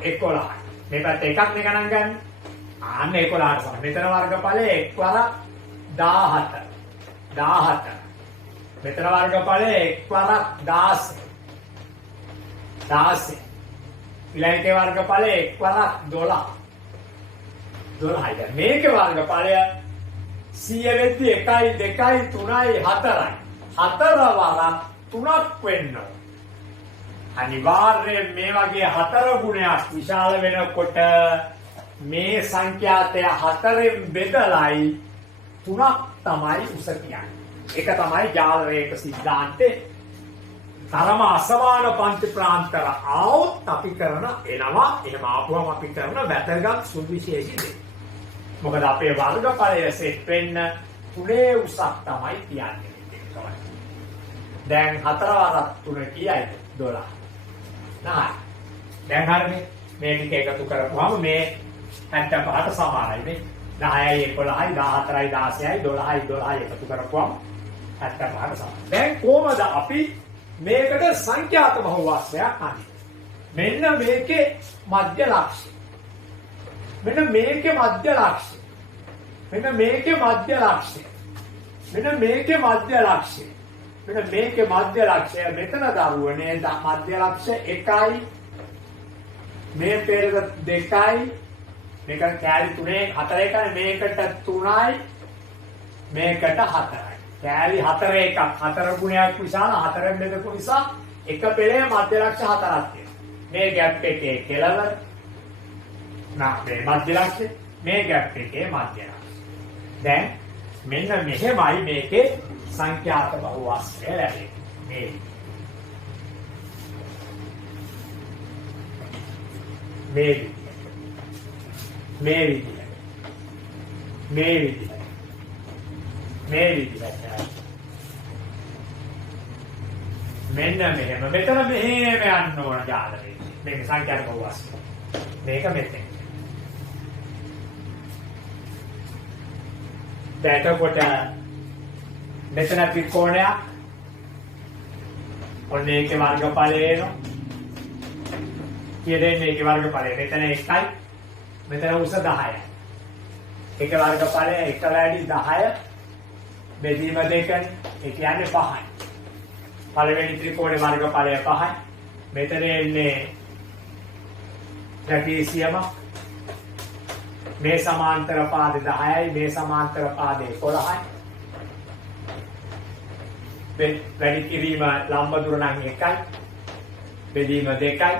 11. මේ පැත්ත එකක් නේ ගණන් ගන්න. අන්න 11ට සම. මෙතන වර්ගඵලය එක්වරක් 17. 17. මෙතන වර්ගඵලය එක්වරක් 16. 16. ඊළඟේ වර්ගඵලය එක්වරක් 12. 12යි. මේකේ වර්ගඵලය 100 වෙද්දි 1යි 2යි 3යි 4යි. 4 වරක් 3ක් වෙන්න. අනිවාර්යයෙන් මේ වගේ 4 ගුණයක් විශාල වෙනකොට මේ සංඛ්‍යාතය 4ෙන් බෙදලායි 3ක් තමයි උස කියන්නේ. ඒක තමයි ජාල රේඛ සිද්ධාන්තේ. තරම අසමාන පංච ප්‍රාන්තර ආවොත් අපි කරන එනවා. එහෙම ආපුවම අපි කරන වැදගත් සුවිශේෂී දේ. මොකද අපේ වර්ගඵලය සෙට් වෙන්න 3 උසක් තමයි කියන්නේ. දැන් 4 වරක් 3 කියයිද? 12. නෑ. දැන් හරිනේ. මේ ටික එකතු කරපුවාම මේ 75ට සමානයි නේ. 10යි 11යි 14යි 16යි 12යි 12යි එකතු කරපුවාම 75ට සමානයි. දැන් කොහමද අපි මේකට සංඛ්‍යාත බහුවාස්තයක් අන්නේ? මෙන්න මේකේ මධ්‍ය ලක්ෂ්‍ය. මෙන්න මේකේ මධ්‍ය ලක්ෂ්‍ය. මෙන්න මේකේ මධ්‍ය ලක්ෂ්‍ය. මෙන්න මේකේ මධ්‍ය ලක්ෂ්‍ය. මෙන්න මේකේ මධ්‍ය ලක්ෂ්‍ය. මෙතන දරුවනේ මධ්‍ය ලක්ෂ්‍ය 1යි. මේ පෙරක 2යි. මේක කැලි 3ේ 4 එකයි. මේකට 3යි. මේකට 4යි. කැලි 4 එකක් 4 ගුණයක් විශාල 4ෙන් බෙදපු නිසා එක පෙළේ මධ්‍ය ලක්ෂ්‍ය 4ක් තියෙනවා. මේ ગેප් එකේ කෙලවර මේ මධ්‍ය ලක්ෂ්‍ය මේ ગેප් එකේ මධ්‍ය ලක්ෂ්‍ය. දැන් මෙන්න මෙහෙමයි මේකේ සංඛ්‍යාත බහුවාස්තය ලැබෙන්නේ. මේ විදිහට මෙන්න මෙහෙම මෙතන මෙහෙම යන්න ඕන ජාලරේ. මේක සංඛ්‍යාත බහුවාස්තය. මේක මෙතන. දැන්කොට මෙතන ත්‍රිකෝණයක්. ඔන්න ඒකේ වර්ගඵලය එනවා. කීයද මේකේ වර්ගඵලය? මෙතන 1යි. මෙතන උස 10යි. ඒකේ වර්ගඵලය 1 වැඩි 10 බෙදීම 2 ඒ කියන්නේ 5යි. පළවෙනි ත්‍රිකෝණේ වර්ගඵලය 5යි. මෙතන එන්නේ ත්‍රිපිසියම. මේ සමාන්තර පාද 10යි මේ සමාන්තර පාද 11යි. වැඩි කිරීම ලම්බ දුර නම් 1යි. බෙදීම 2යි.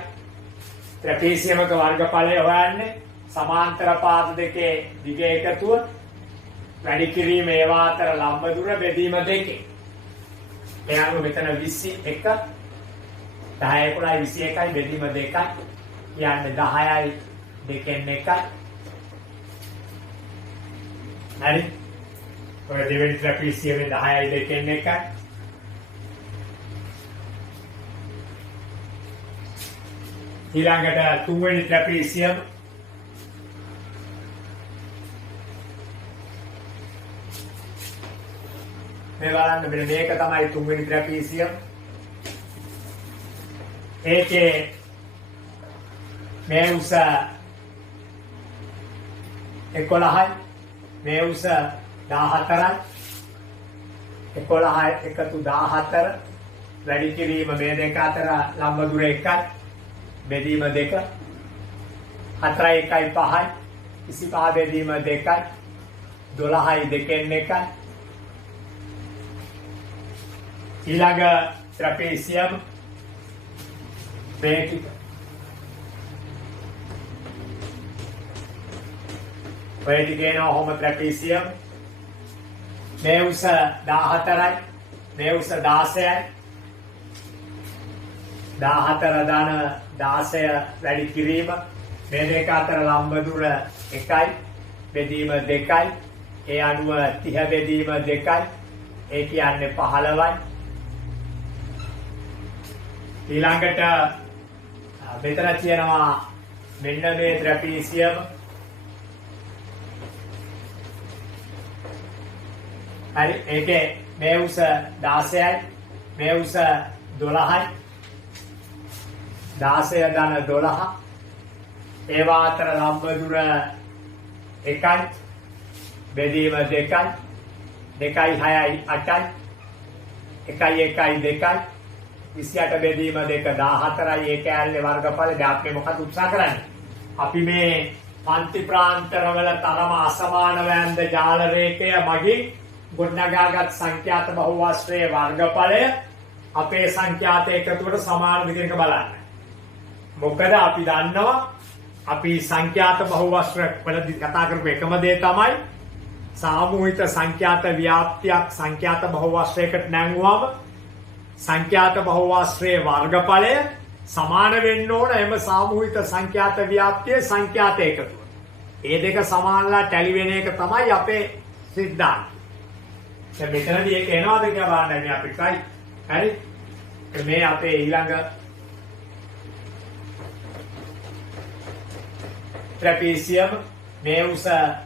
ත්‍රිපිසියමක වර්ගඵලය හොයන්නේ සමාන්තර පාද දෙකේ දිග එකතුව වැඩි කිරීම ඒවා අතර ලම්බ දුර බෙදීම 2. ඒ අනුව මෙතන 21 10 11 21යි බෙදීම 2යි. කියන්නේ 10යි 2න් 1යි. හරි. ඔය දෙවෙනි ත්‍රිපිසියමේ 10යි 2න් 1යි. ඊළඟට තුන්වෙනි ත්‍රිපිසියම මේ බලන්න මෙන්න මේක තමයි තුන්වෙනි ත්‍රිපිසියම. ඒකේ මේ උස 11යි මේ උස 14යි 11 එකතු 14 වැඩි කිරීම මේ දෙක අතර ලම්බ දුර 1යි බෙදීම 2 4යි 1යි 5යි 25 බෙදීම 2යි 12යි 2න් 1යි ඊළඟ ට්‍රපීසියම් මේ ටික ඔය ටික එනවා හොම ට්‍රපීසියම් මේ උස 14යි මේ උස 16යි 14 ධන 16 වැඩි කිරීම මේ දෙක අතර ලම්බ දුර 1යි බෙදීම 2යි ඒ අනුව 30 බෙදීම 2යි ඒ කියන්නේ 15යි ඊළඟට මෙතන කියනවා මෙන්න මේ ට්‍රපීසියම් හරි ඒකේ මේ උස 16යි මේ උස 12යි 16 ධන 12 ඒවා අතර ලම්බ දුර 1යි බෙදීම 2යි 2යි 6යි 8යි 1යි 1යි 2යි 28 බෙදීම 2 14යි ඒ කැලේ වර්ගඵල දැන් අපි මොකද උත්සාහ කරන්නේ අපි මේ පන්ති ප්‍රාන්තරවල තරම අසමාන වෑන්ද ජාල රේඛය මගින් ගොඩනගාගත් සංඛ්‍යාත බහුවස්ත්‍රයේ වර්ගඵලය අපේ සංඛ්‍යාත එකතුවට සමාන විදිහට බලන්න. මොකද අපි දන්නවා අපි සංඛ්‍යාත බහුවස්ත්‍ර වලදී කතා කරපු එකම දේ තමයි සාමූහික සංඛ්‍යාත ව්‍යාප්තියක් සංඛ්‍යාත බහුවස්ත්‍රයකට නැංගුවම සංඛ්‍යාත බහුවස්ත්‍රයේ වර්ගඵලය සමාන වෙන්න ඕන එම සාමූහික සංඛ්‍යාත ව්‍යාප්තියේ සංඛ්‍යාත එකතුව. මේ දෙක සමානලා ටැලි වෙන එක තමයි අපේ සිද්ධාන්තය. දැන් මෙතනදී ඒක එනවාද කියලා බලන්න අපි try. හරි? මේ අපේ ඊළඟ ට්‍රපීසියම් මේ උස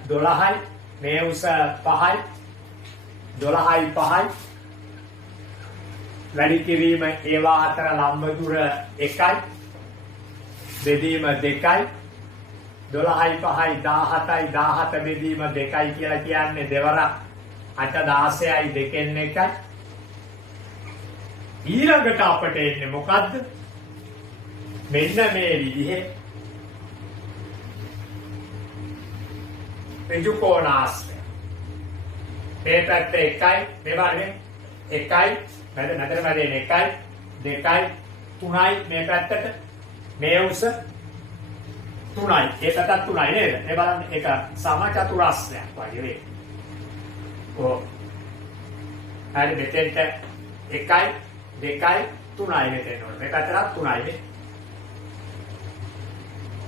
12යි මේ උස 5යි 12යි 5යි වැඩි කිරීම ඒවා අතර ලම්බ දුර 1යි බෙදීම 2යි 12යි 5යි 17යි 17 බෙදීම 2යි කියලා කියන්නේ දෙවරක් 8 16යි 2න් 1යි ඊළඟට අපට එන්නේ මොකද්ද මෙන්න මේ විදිහේ ඍජුකෝණාශ්‍රය මේ පැත්තේ 1යි මේ වගේ 1යි නතර මැදේ 1යි 2යි 3යි මේ පැත්තට මේ උස 3යි ඒ පැත්තත් 3යි නේද මේ බලන්න ඒක සමචතුරස්‍රයක් වගේ වේ ඔව් හරි මෙතෙන්ට 1යි 2යි 3යි මෙතෙන් ඕන මේ පැත්තට 3යි නේ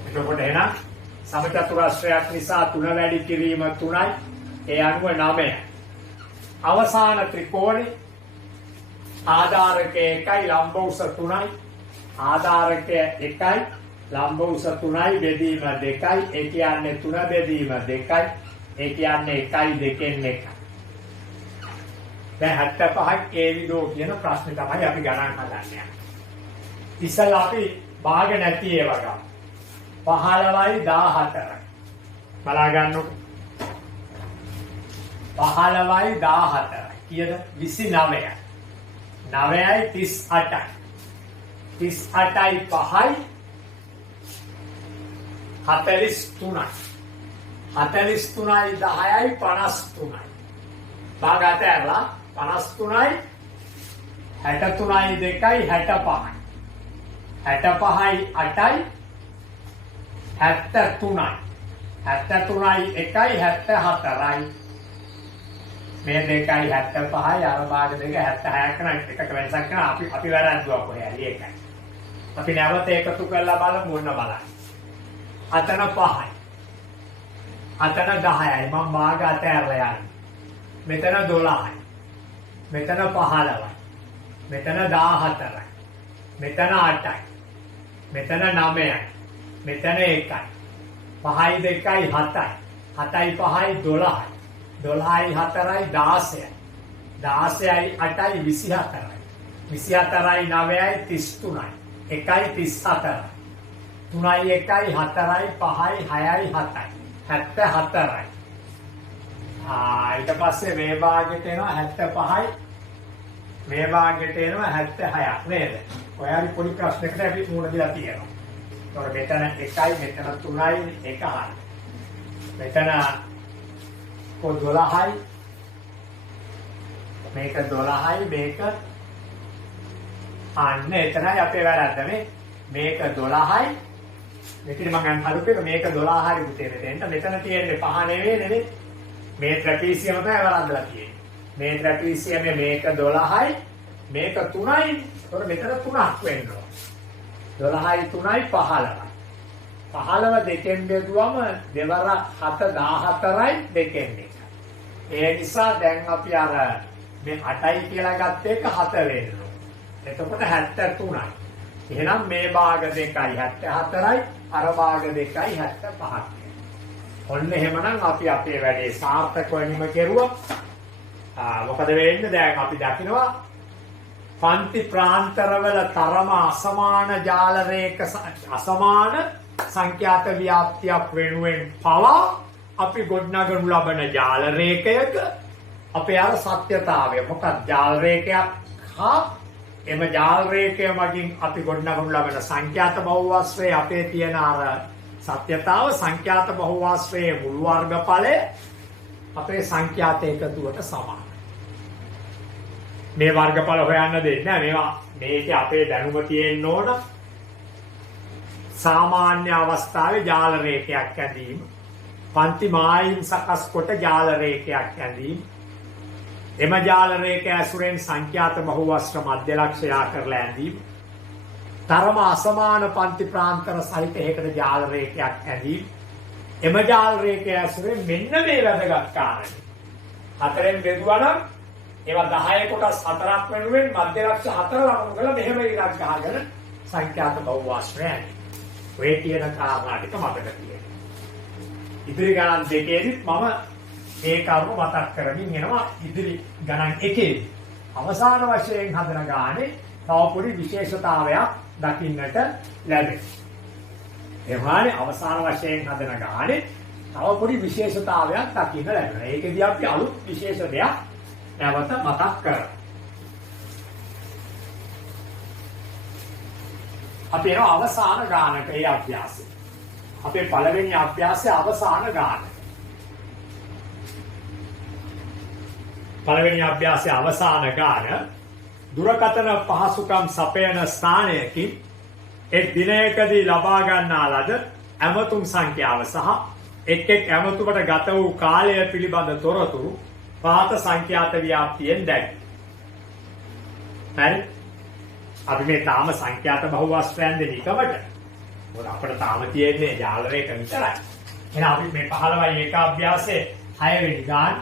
එතකොට එහෙනම් සමචතුරස්‍රයක් නිසා 3 වැඩි කිරීම 3යි ඒ අනුව 9යි අවසාන ත්‍රිකෝණේ ආධාරකය 1යි ලම්බ උස 3යි ආධාරකය 1යි ලම්බ උස 3යි බෙදීම 2යි ඒ කියන්නේ 3 බෙදීම 2යි ඒ කියන්නේ 1යි 2න් 1යි දැන් 75ක් ඒ විදිහෝ කියන ප්‍රශ්නේ තමයි අපි ගණන් හදන්නේ ඉස්සලා අපි භාග නැති ඒවා ගමු 15යි 14යි බලා ගන්නකො 15යි 14යි කීයද 29යි 9යි 38යි 38යි 5යි 43යි 43යි 10යි 53යි භාගات ඇරලා 53යි 63යි 2යි 65යි 65යි 8යි 73යි 73යි 1යි 74යි මේ දෙකයි 75යි අර භාග දෙක 76ක් නයි එකට වෙනසක් කරන අපි වැරද්දුවා කොහේ හරි ඒකයි අපි නැවත එකතු කරලා බලමු මොන බලන්න අතන 5යි අතන 10යි මම භාග අතහැරලා යන්නේ මෙතන 12යි මෙතන 15යි මෙතන 14යි මෙතන 8යි මෙතන 9යි මෙතන 1යි 5යි 2යි 7යි 7යි 5යි 12යි 12යි 4යි 16යි 16යි 8යි 24යි 24යි 9යි 33යි 1යි 34යි 3යි 1යි 4යි 5යි 6යි 7යි 74යි ඊට පස්සේ මේ භාගයට එනවා 75යි මේ වාග්යට එනවා 76ක් නේද? ඔයාලි පොඩි ප්‍රශ්නයකට අපි මුහුණ දීලා තියෙනවා. ඒතකොට මෙතන 1යි මෙතන 3යි 1යි. මෙතන 12යි මේක 12යි මේක අන්න එතනයි අපේ වැරද්ද මේක 12යි මෙතන මම හරුපේක මේක 12යි පුතේ මෙතන තියෙන්නේ 5 නෙවෙයි මේ ට්‍රැපීසියම තමයි වරද්දලා තියෙන්නේ මේ ට්‍රැපීසියම මේක 12යි මේක 3යි ඒතකොට මෙතන 3ක් වෙන්න ඕන 12යි 3යි 15යි 15 දෙකෙන් බෙදුවම දෙවර 7 14යි දෙකෙන් එක ඒ නිසා දැන් අපි අර මේ 8යි කියලා ගත්ත එක 7 වෙන්න ඕන එතකොට 73යි. එහෙනම් මේ භාග 2යි 74යි අර භාග 2යි 75යි. ඔන්න එහෙමනම් අපි අපේ වැඩේ සාර්ථකව නිම කෙරුවා. මොකද වෙන්නේ දැන් අපි දකිනවා පන්ති ප්‍රාන්තරවල තරම අසමාන ජාල රේඛ අසමාන සංඛ්‍යාත ව්‍යාප්තියක් වෙනුවෙන් පවා අපි ගොඩනගනු ලබන ජාල රේඛයක අපේ අර සත්‍යතාවය මොකක්ද ජාල රේඛයක් හා එම ජාල රේඛය මගින් අපි ගොඩනගනු ලබන සංඛ්‍යාත බහුවස්ත්‍රයේ අපේ තියෙන අර සත්‍යතාව සංඛ්‍යාත බහුවස්ත්‍රයේ මුළු වර්ගඵලය අපේ සංඛ්‍යාත එකතුවට සමානයි. මේ වර්ගඵල හොයන්න දෙන්නේ නැහැ. මේවා මේකේ අපේ දැනුම තියෙන්න ඕන. සාමාන්‍ය අවස්ථාවේ ජාල රේඛයක් ඇඳීම, පන්ති මායින් සකස් කොට ජාල රේඛයක් ඇඳීම එම ජාල රේඛය ඇසුරෙන් සංඛ්‍යාත බහුවස්ත්‍ර මධ්‍ය ලක්ෂ්‍ය කරලා ඇඳීම තරම අසමාන පන්ති ප්‍රාන්තර සහිත ඒකට ජාල රේඛයක් ඇඳීම එම ජාල රේඛය ඇසුරෙන් මෙන්න මේ වැදගත් කාරණේ හතරෙන් බෙදුවා නම් ඒවා 10 කොටස් 4ක් වෙනුවෙන් මධ්‍ය ලක්ෂ්‍ය 4 ලකුණු කරලා මෙහෙම ඉලක්ක ගහගෙන සංඛ්‍යාත බහුවස්ත්‍රය ඇඳීම ඔය කියන කාරණා ටික මතක තියෙනවා ඉදිරි ගණන් දෙකේදීත් මම ඒ කරුණු මතක් කරමින් එනවා ඉදිරි ගණන් එකේදී අවසාන වශයෙන් හදන ගානේ තව පොඩි විශේෂතාවයක් දකින්නට ලැබෙනවා. ඒ වගේ අවසාන වශයෙන් හදන ගානේ තව පොඩි විශේෂතාවයක් දකින්න ලැබෙනවා. ඒකෙදී අපි අලුත් විශේෂ දෙයක් නැවත මතක් කරමු. අපි එනවා අවසාන ගානට ඒ අභ්‍යාසය. අපේ පළවෙනි අභ්‍යාසයේ අවසාන ගාන. පළවෙනි අභ්‍යාසයේ අවසාන ගාන දුරකථන පහසුකම් සපයන ස්ථානයකින් එක් දිනයකදී ලබා ගන්නා ලද ඇමතුම් සංඛ්‍යාව සහ එක් ඇමතුමට ගත වූ කාලය පිළිබඳ තොරතුරු පහත සංඛ්‍යාත ව්‍යාප්තියෙන් දැක්වේ. හරි? අපි මේ තාම සංඛ්‍යාත බහුවස්ත්‍රයන් දෙනිකමට මොකද අපිට තාම තියෙන්නේ ජාල රේඛ විතරයි. එහෙනම් අපි මේ 15යි එක අභ්‍යාසයේ 6 වෙනි ගාන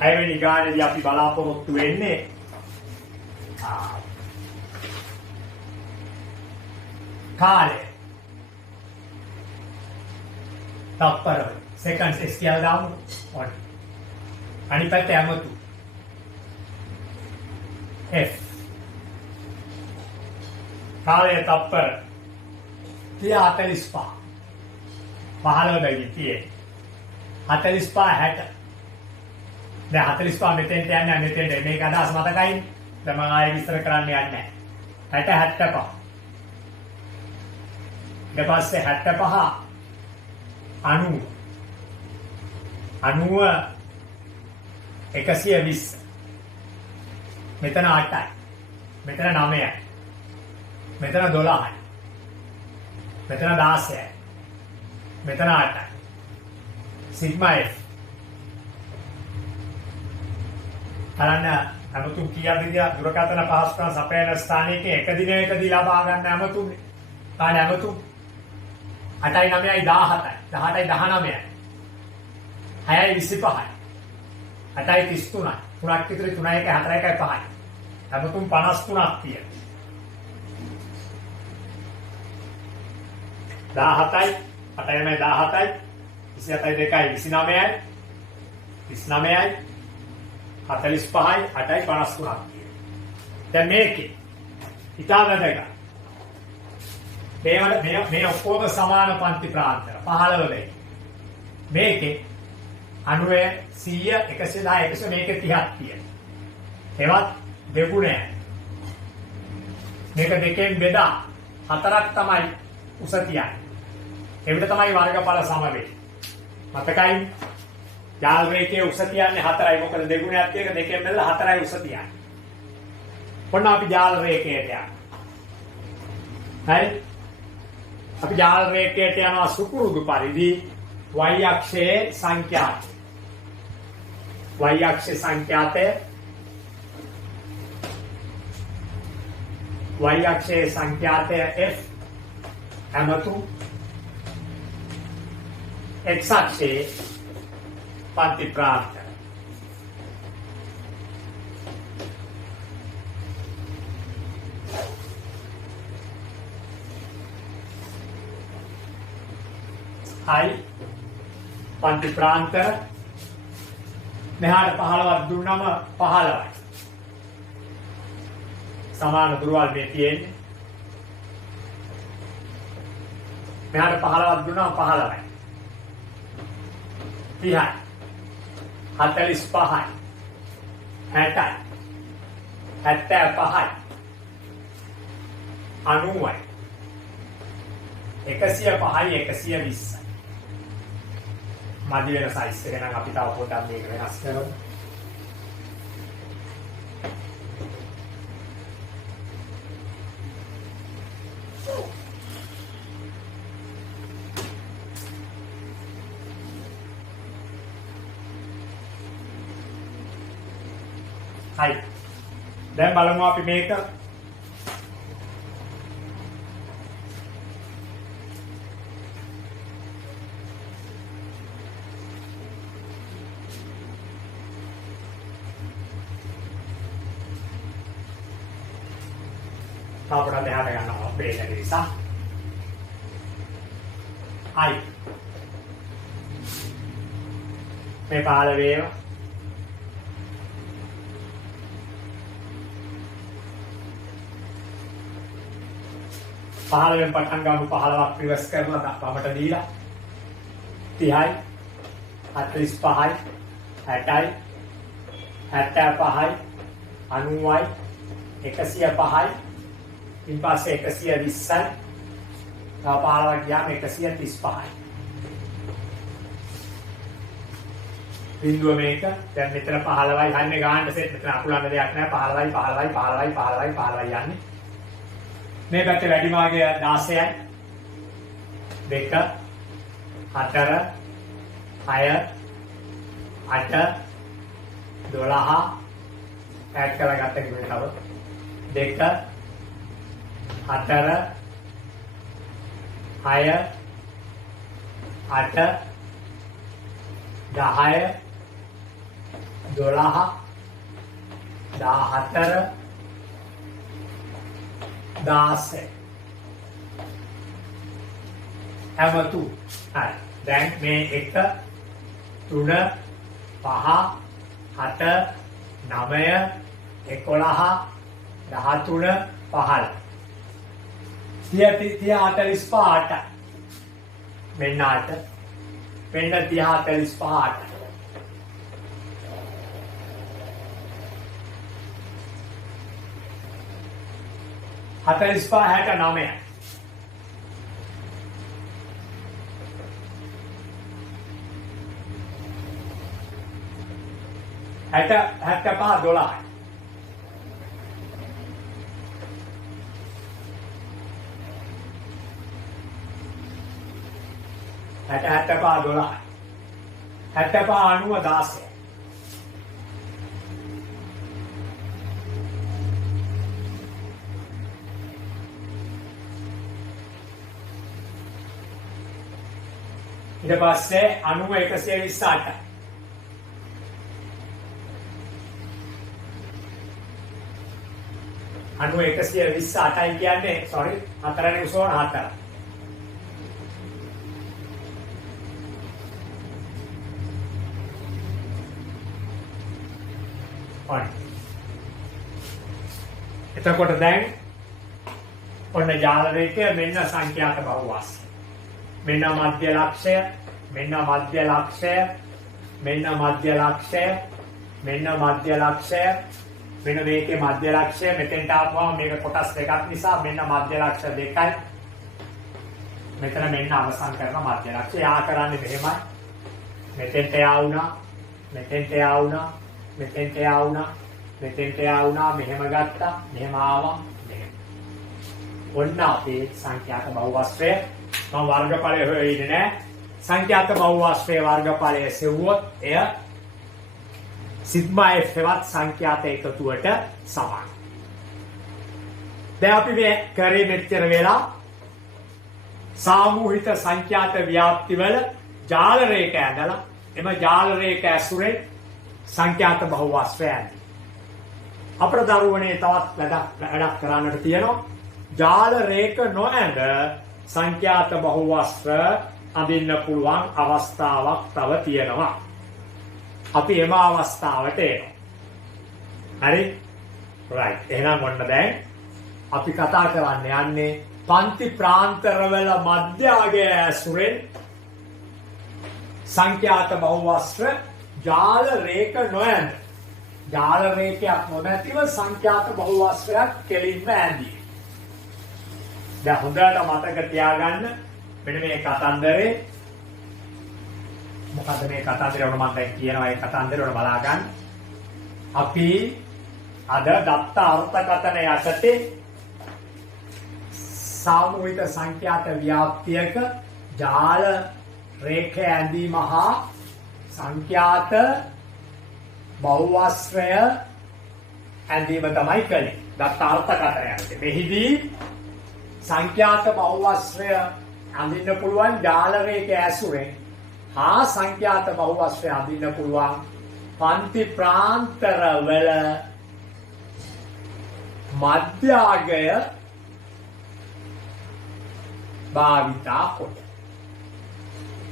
6 වෙනි ගානේදී අපි බලාපොරොත්තු වෙන්නේ කාලය තප්පර සෙකන්ඩ්ස් ස්කේල් දාමු on අනිත් පැත්තේ ඇමතු f කාලය තප්පර 45 15 බැගි තියෙන්නේ 45 60 දැන් 45 මෙතෙන්ට යන්නේ මෙතෙන්ට මේක අදහස් මතකයි දැන් මම ආයෙ විස්තර කරන්න යන්නේ නැහැ 60 75 ඊට පස්සේ 75 90 120 මෙතන 8යි මෙතන 9යි මෙතන 12යි මෙතන 16යි මෙතන 8යි සිග්මා f කරන්න ඇමතුම් කීයක්ද දුරකථන පහසුකම් සපයන ස්ථානයක එක දිනයකදී ලබා ගන්න ඇමතුම් කාල ඇමතුම් 8යි 9යි 17යි 18යි 19යි 6යි 25යි 8යි 33යි 3ක් විතර 3යි 1යි 4යි 1යි 5යි ඇමතුම් 53ක් තියෙනවා 17යි 8යි 9යි 17යි 27යි 2යි 29යි 29යි 45යි 8යි 53ක් දැන් මේකේ ඉතාල වැදගත් මේ ඔක්කොම සමාන පන්ති ප්‍රාන්තර 15 වෙයි මේකේ 90 100 110 100 මේකේ 30ක් තියෙනවා ඒවත් දෙගුණය. මේක දෙකෙන් බෙදා 4ක් තමයි උස තියන්නේ. එවිට තමයි වර්ගඵල සම වෙන්නේ. මතකයි? ජාල රේඛයේ උස තියන්නේ 4යි. මොකද දෙගුණයක් එක දෙකෙන් බෙදලා 4යි උස තියන්නේ. ඔන්න අපි ජාල රේඛයට යනවා. හරි? අපි ජාල රේඛයට යනවා සුපුරුදු පරිදි y අක්ෂයේ සංඛ්‍යාත. y අක්ෂයේ සංඛ්‍යාතය y අක්ෂයේ සංඛ්‍යාතය f හැමතු x අක්ෂයේ පන්ති ප්‍රාන්ත. හයි පන්ති ප්‍රාන්ත මෙහාට 15ක් දුන්නම 15යි. සමාන දුරවල් මේ තියෙන්නේ. මෙහාට 15ක් දුන්නම 15යි. 30යි. 45යි. 60යි. 75යි. 90යි. 105යි 120යි. මදි වෙන සයිස් එක නම් අපි තව පොඩ්ඩක් මේක වෙනස් කරමු. හයි. දැන් බලමු අපි මේක අපිට දෙහාට ගන්නවා පේන නිසා. හයි. මේ 15 වේව. පහළවෙන් පටන් ගමු 15ක් රිවර්ස් කරලා වමට දීලා 30යි 45යි 60යි 75යි 90යි 105යි ඊට පස්සේ 120යි තව 15ක් ගියාම 135යි. බිඳුව මේක දැන් මෙතන 15යි හන්නේ ගාන්න සෙට් මෙතන අකුලන්න දෙයක් නැහැ 15යි 15යි 15යි 15යි යන්නේ. මේ පැත්තේ වැඩි මාර්ගය 16යි 2 4 6 8 12 ඈඩ් කරගත්ත කිව්වේ තව 2 4 6 8 10 12 14 16 හැමතු. හරි. දැන් මේ 1 3 5 7 9 11 13 15 30 45 මෙන්න 8 මෙන්න 30 45 8 45 69 75 12 75 12 75 90 16 ඊට පස්සේ 90 128 128යි කියන්නේ sorry 4නේ උසවන 4 ඔන්න එතකොට දැන් ඔන්න ජාල රේඛය මෙන්න සංඛ්‍යාත බහුවාස්‍ය මෙන්න මධ්‍ය ලක්ෂය මෙන්න මධ්‍ය ලක්ෂය මෙන්න මධ්‍ය ලක්ෂය මෙන්න මධ්‍ය ලක්ෂය මෙන්න මේකේ මධ්‍ය ලක්ෂය මෙතෙන්ට ආපුවම මේක කොටස් දෙකක් නිසා මෙන්න මධ්‍ය ලක්ෂ දෙකයි. මෙතන මෙන්න අවසන් කරන මධ්‍ය ලක්ෂය. යා කරන්නේ මෙහෙමයි. මෙතෙන්ට යා වුණා. මෙතෙන්ට යා වුණා. මෙතෙන්ට යා වුණා. මෙතෙන්ට යා වුණා. මෙහෙම ගත්තා. මෙහෙම ආවා. මෙහෙම. ඔන්න අපේ සංඛ්‍යාත බහුවස්ත්‍රය. මම වර්ගඵලය හොයන්නේ නැහැ. සංඛ්‍යාත බහුවස්ත්‍රයේ වර්ගඵලය සෙව්වොත් එය සිග්මා f වත් සංඛ්‍යාත එකතුවට සමානයි. දැන් අපි මේ කරේ මෙච්චර වෙලා සාමූහික සංඛ්‍යාත ව්‍යාප්තිවල ජාල රේඛ ඇඳලා එම ජාල රේඛ ඇසුරෙන් සංඛ්‍යාත බහුවස්ත්‍රය ඇඳි. අපේ දරුවනේ තවත් වැඩක් කරන්නට තියෙනවා. ජාල රේඛ නොඇඳ සංඛ්‍යාත බහුවස්ත්‍ර අඳින්න පුළුවන් අවස්ථාවක් තව තියෙනවා. අපි එම අවස්ථාවට එනවා. හරි? right. එහෙනම් ඔන්න දැන් අපි කතා කරන්න යන්නේ පන්ති ප්‍රාන්තරවල මධ්‍යගය ඇසුරෙන් සංඛ්‍යාත බහුවස්ත්‍ර ජාල රේඛ නොඇඳ. ජාල රේඛයක් නොමැතිව සංඛ්‍යාත බහුවස්ත්‍රයක් කෙලින්ම ඇඳී. දැන් හොඳට මතක තියාගන්න මෙන්න මේ කතන්දරේ මොකද මේ කතන්දරේ වල මම දැන් කියනවා ඒ කතන්දරේ වල බලා ගන්න. අපි අද දත්ත අර්ථකථන යටතේ සාමූහික සංඛ්‍යාත ව්‍යාප්තියක ජාල රේඛ ඇඳීම හා සංඛ්‍යාත බහුවස්ත්‍රය ඇඳීම තමයි කලේ. දත්ත අර්ථකථන යටතේ. මෙහිදී සංඛ්‍යාත බහුවස්ත්‍රය අඳින්න පුළුවන් ජාල රේඛ ඇසුරෙන් හා සංඛ්‍යාත බහුවස්ත්‍රය අඳින්න පුළුවන් පන්ති ප්‍රාන්තරවල මධ්‍යගය භාවිතා කොට.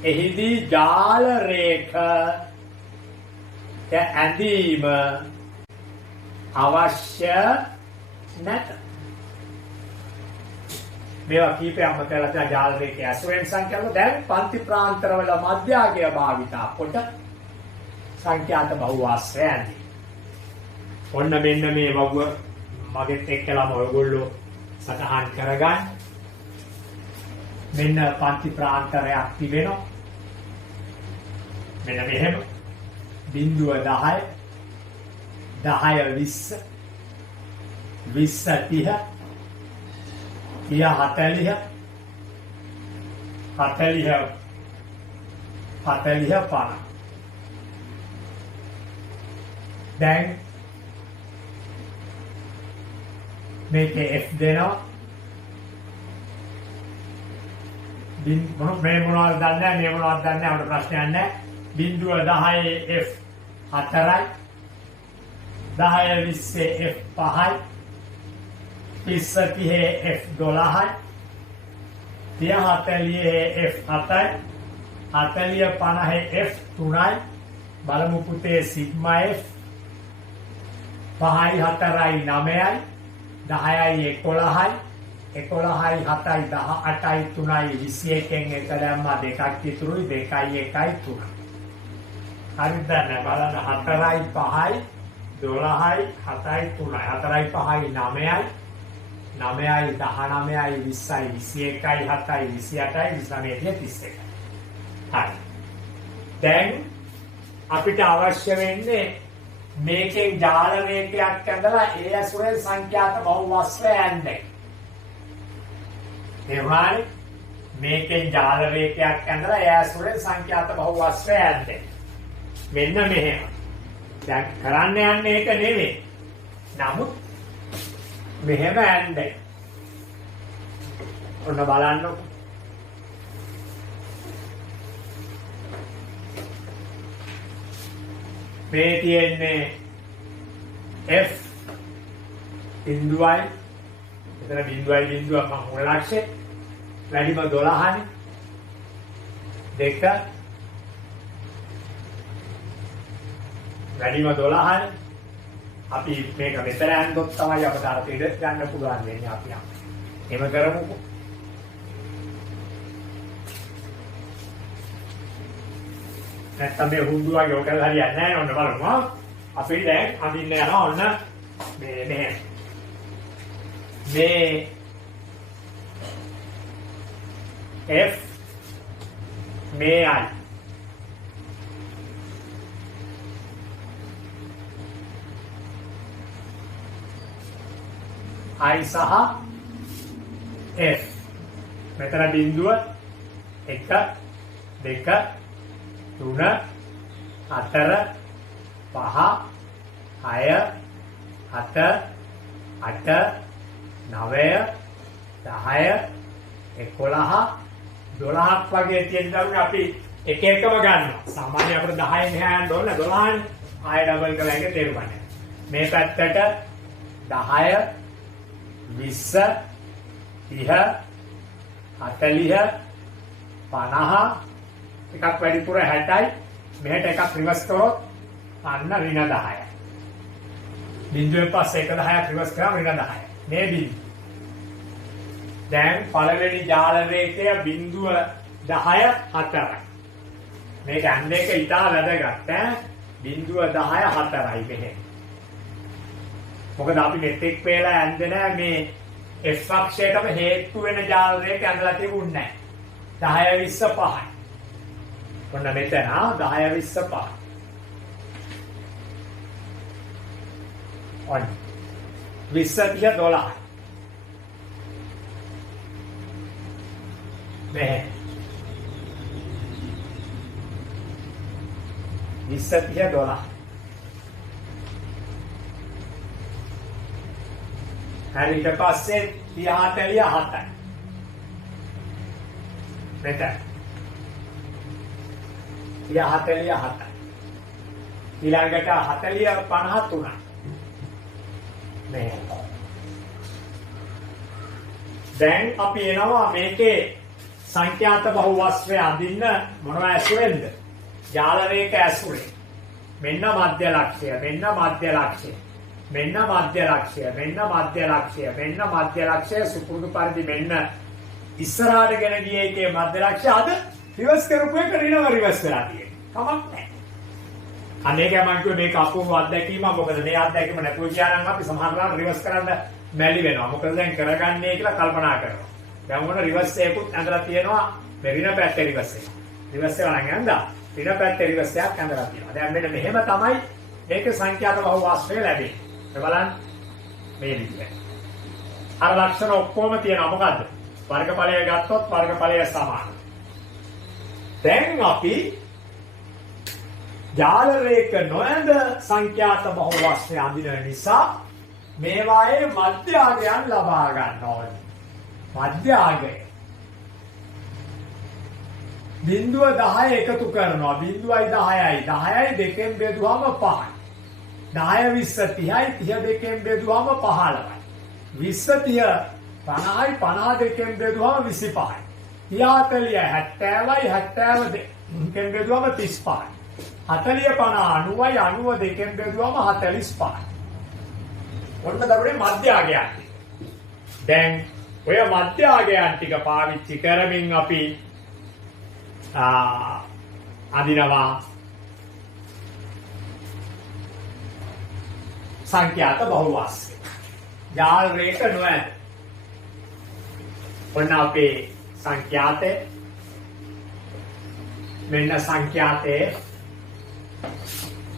එහිදී ජාල රේඛ ඇඳීම අවශ්‍ය නැත. මේවා කීපයක්ම කරලා තියෙන ජාල රේඛ ඇසුරෙන් සංඛ්‍යාත දැන් පන්ති ප්‍රාන්තරවල මධ්‍යගය භාවිතා කොට සංඛ්‍යාත බහුවස්ත්‍රය ඇඳි. ඔන්න මෙන්න මේ වගුව මගෙත් එක්කලාම ඔයගොල්ලෝ සටහන් කරගන්න. මෙන්න පන්ති ප්‍රාන්තරයක් තිබෙනවා. මෙන්න මෙහෙම 0 10 10 20 20 30 40 50 දැන් මේකේ F දෙනවා මේ මොනවද දන්නේ මේ මොනවද දන්නේ අපිට ප්‍රශ්නයක් නැහැ. 0 10 F 4යි 10 20 F 5යි 30 F 12යි 30 F 7යි 40 50 F 3යි බලමු පුතේ සිග්මා F 5යි 4යි 9යි 10යි 11යි 11යි 7යි 18යි 3යි 21න් එක දැම්මා දෙකක් ඉතුරුයි 2යි 1යි 3යි. හරිද නේද? බලන්න 4යි 5යි 12යි 7යි 3යි 4යි 5යි 9යි 9යි 19යි 20යි 21යි 7යි 28යි 29යි 31යි. හරි. දැන් අපිට අවශ්‍ය වෙන්නේ මේකෙන් ජාල රේඛයක් ඇඳලා ඒ ඇසුරෙන් සංඛ්‍යාත බහුවස්ත්‍රය ඇඳෙන්න. එහමයි මේකෙන් ජාල රේඛයක් ඇඳලා ඒ ඇසුරෙන් සංඛ්‍යාත බහුවස්ත්‍රය ඇඳෙන්න. මෙන්න මෙහෙම. දැන් කරන්න යන්නේ ඒක නෙවෙයි. නමුත් මෙහෙම ඇඳෙන්න. ඔන්න බලන්නකො. මේ තියෙන්නේ F බිඳුවයි එතන බිඳුවයි බිඳුව මම මුල ලක්ෂේ වැඩිම 12නේ දෙක වැඩිම 12නේ අපි මේක මෙතන ඇන්දොත් තමයි අපට අර පිට ගන්න පුළුවන් වෙන්නේ අපි එහෙම කරමුකෝ. නැත්තම් මේ හුඳු වගේ ඔක හරියන්නේ නැහැ. ඔන්න බලමු. අපි දැන් අඳින්න යනවා. ඔන්න මේ F මේ I I සහ F මෙතන බිඳුව 1 2 3 4 5 6 7 8 9 10 11 12ක් වගේ තියෙන දරුණු අපි එක එකම ගන්නවා. සාමාන්‍යයෙන් අපිට 10න් එහා යන්න ඕන 12න් ආය ඩබල් කරලා එක තේරුම් ගන්න. මේ පැත්තට 10 20 30 40 50 එකක් වැඩිපුර 60යි මෙහෙට එකක් රිවර්ස් කරොත් අන්න ඍණ 10යි. බිඳුවෙන් පස්සේ 1 10ක් රිවර්ස් කරාම ඍණ 10යි. මේ බිඳුව. දැන් පළවෙනි ජාල රේඛය බිඳුව 10 4යි. මේක අන්න එක ඉතා වැදගත් ඈ. බිඳුව 10 4යි මෙහෙ. මොකද අපි මෙතෙක් වේලා යන්නේ නැහැ මේ F අක්ෂයටම හේතු වෙන ජාල රේඛ ඇඳලා තිබුණේ නැහැ. 10 20 5යි. ඔන්න මෙතන 10 20 5. ඔන්න 20 30 12. මේ 20 30 12. හරි ඊට පස්සේ 30 40 7යි. මෙතන 30 40 7යි. ඊළඟට 40 50 3යි. මේ දැන් අපි එනවා මේකේ සංඛ්‍යාත බහුවස්ත්‍රය අඳින්න මොනවා ඇසුරෙන්ද? ජාල රේඛ ඇසුරෙන්. මෙන්න මධ්‍ය ලක්ෂ්‍ය, මෙන්න මධ්‍ය ලක්ෂ්‍ය, මෙන්න මධ්‍ය ලක්ෂ්‍ය, මෙන්න මධ්‍ය ලක්ෂ්‍ය, මෙන්න මධ්‍ය ලක්ෂ්‍ය සුපුරුදු පරිදි මෙන්න ඉස්සරහට ගෙන ගියේ එකේ මධ්‍ය ලක්ෂ්‍ය අද රිවර්ස් කරපු එක ඍණව රිවර්ස් වෙලා තියෙනවා. කමක් නැහැ. අනේක මම කිව්වේ මේක අපූර්ව අත්දැකීමක්. මොකද මේ අත්දැකීම නැතුව කියනනම් අපි සමහරවිට රිවර්ස් කරන්න මැලි වෙනවා. මොකද දැන් කරගන්නේ කියලා කල්පනා කරනවා. දැන් මොන රිවර්ස් එකකුත් ඇඳලා තියෙනවා. මේ ඍණ පැත්තේ රිවර්ස් එක. රිවර්ස් එක නම් ඇඳලා ඍණ පැත්තේ රිවර්ස් එකක් ඇඳලා තියෙනවා. දැන් මෙන්න මෙහෙම තමයි මේක සංඛ්‍යාත බහුවස්ත්‍රය ලැබෙන්නේ. බලන්න මේ විදිහට. අර ලක්ෂණ ඔක්කොම තියෙනවා. මොකද්ද? වර්ගඵලය ගත්තොත් වර්ගඵලය සමානයි. දැන් අපි ජාල රේඛ නොඇඳ සංඛ්‍යාත බහුවස්ත්‍රය අඳින නිසා මේවායේ මධ්‍යාගයන් ලබා ගන්න ඕනේ. මධ්‍යාගය බිඳුව 10 එකතු කරනවා. බිඳුවයි 10යි 10යි දෙකෙන් බෙදුවම 5යි. 10 20 30යි 30 දෙකෙන් බෙදුවම 15යි. 20 30 50යි 50 දෙකෙන් බෙදුවම 25යි. 30 40යි 70යි 70 දෙකෙන් බෙදුවම 35යි. 40 50 90යි 90 දෙකෙන් බෙදුවම 45යි. ඔන්න දරුවනේ මධ්‍යාගයන්. දැන් ඔය මධ්‍යාගයන් ටික පාවිච්චි කරමින් අපි අදිනවා සංඛ්‍යාත බහුවස්ත්‍රය. ජාල රේඛ නොඇත. ඔන්න අපේ සංඛ්‍යාතේ මෙන්න සංඛ්‍යාතේ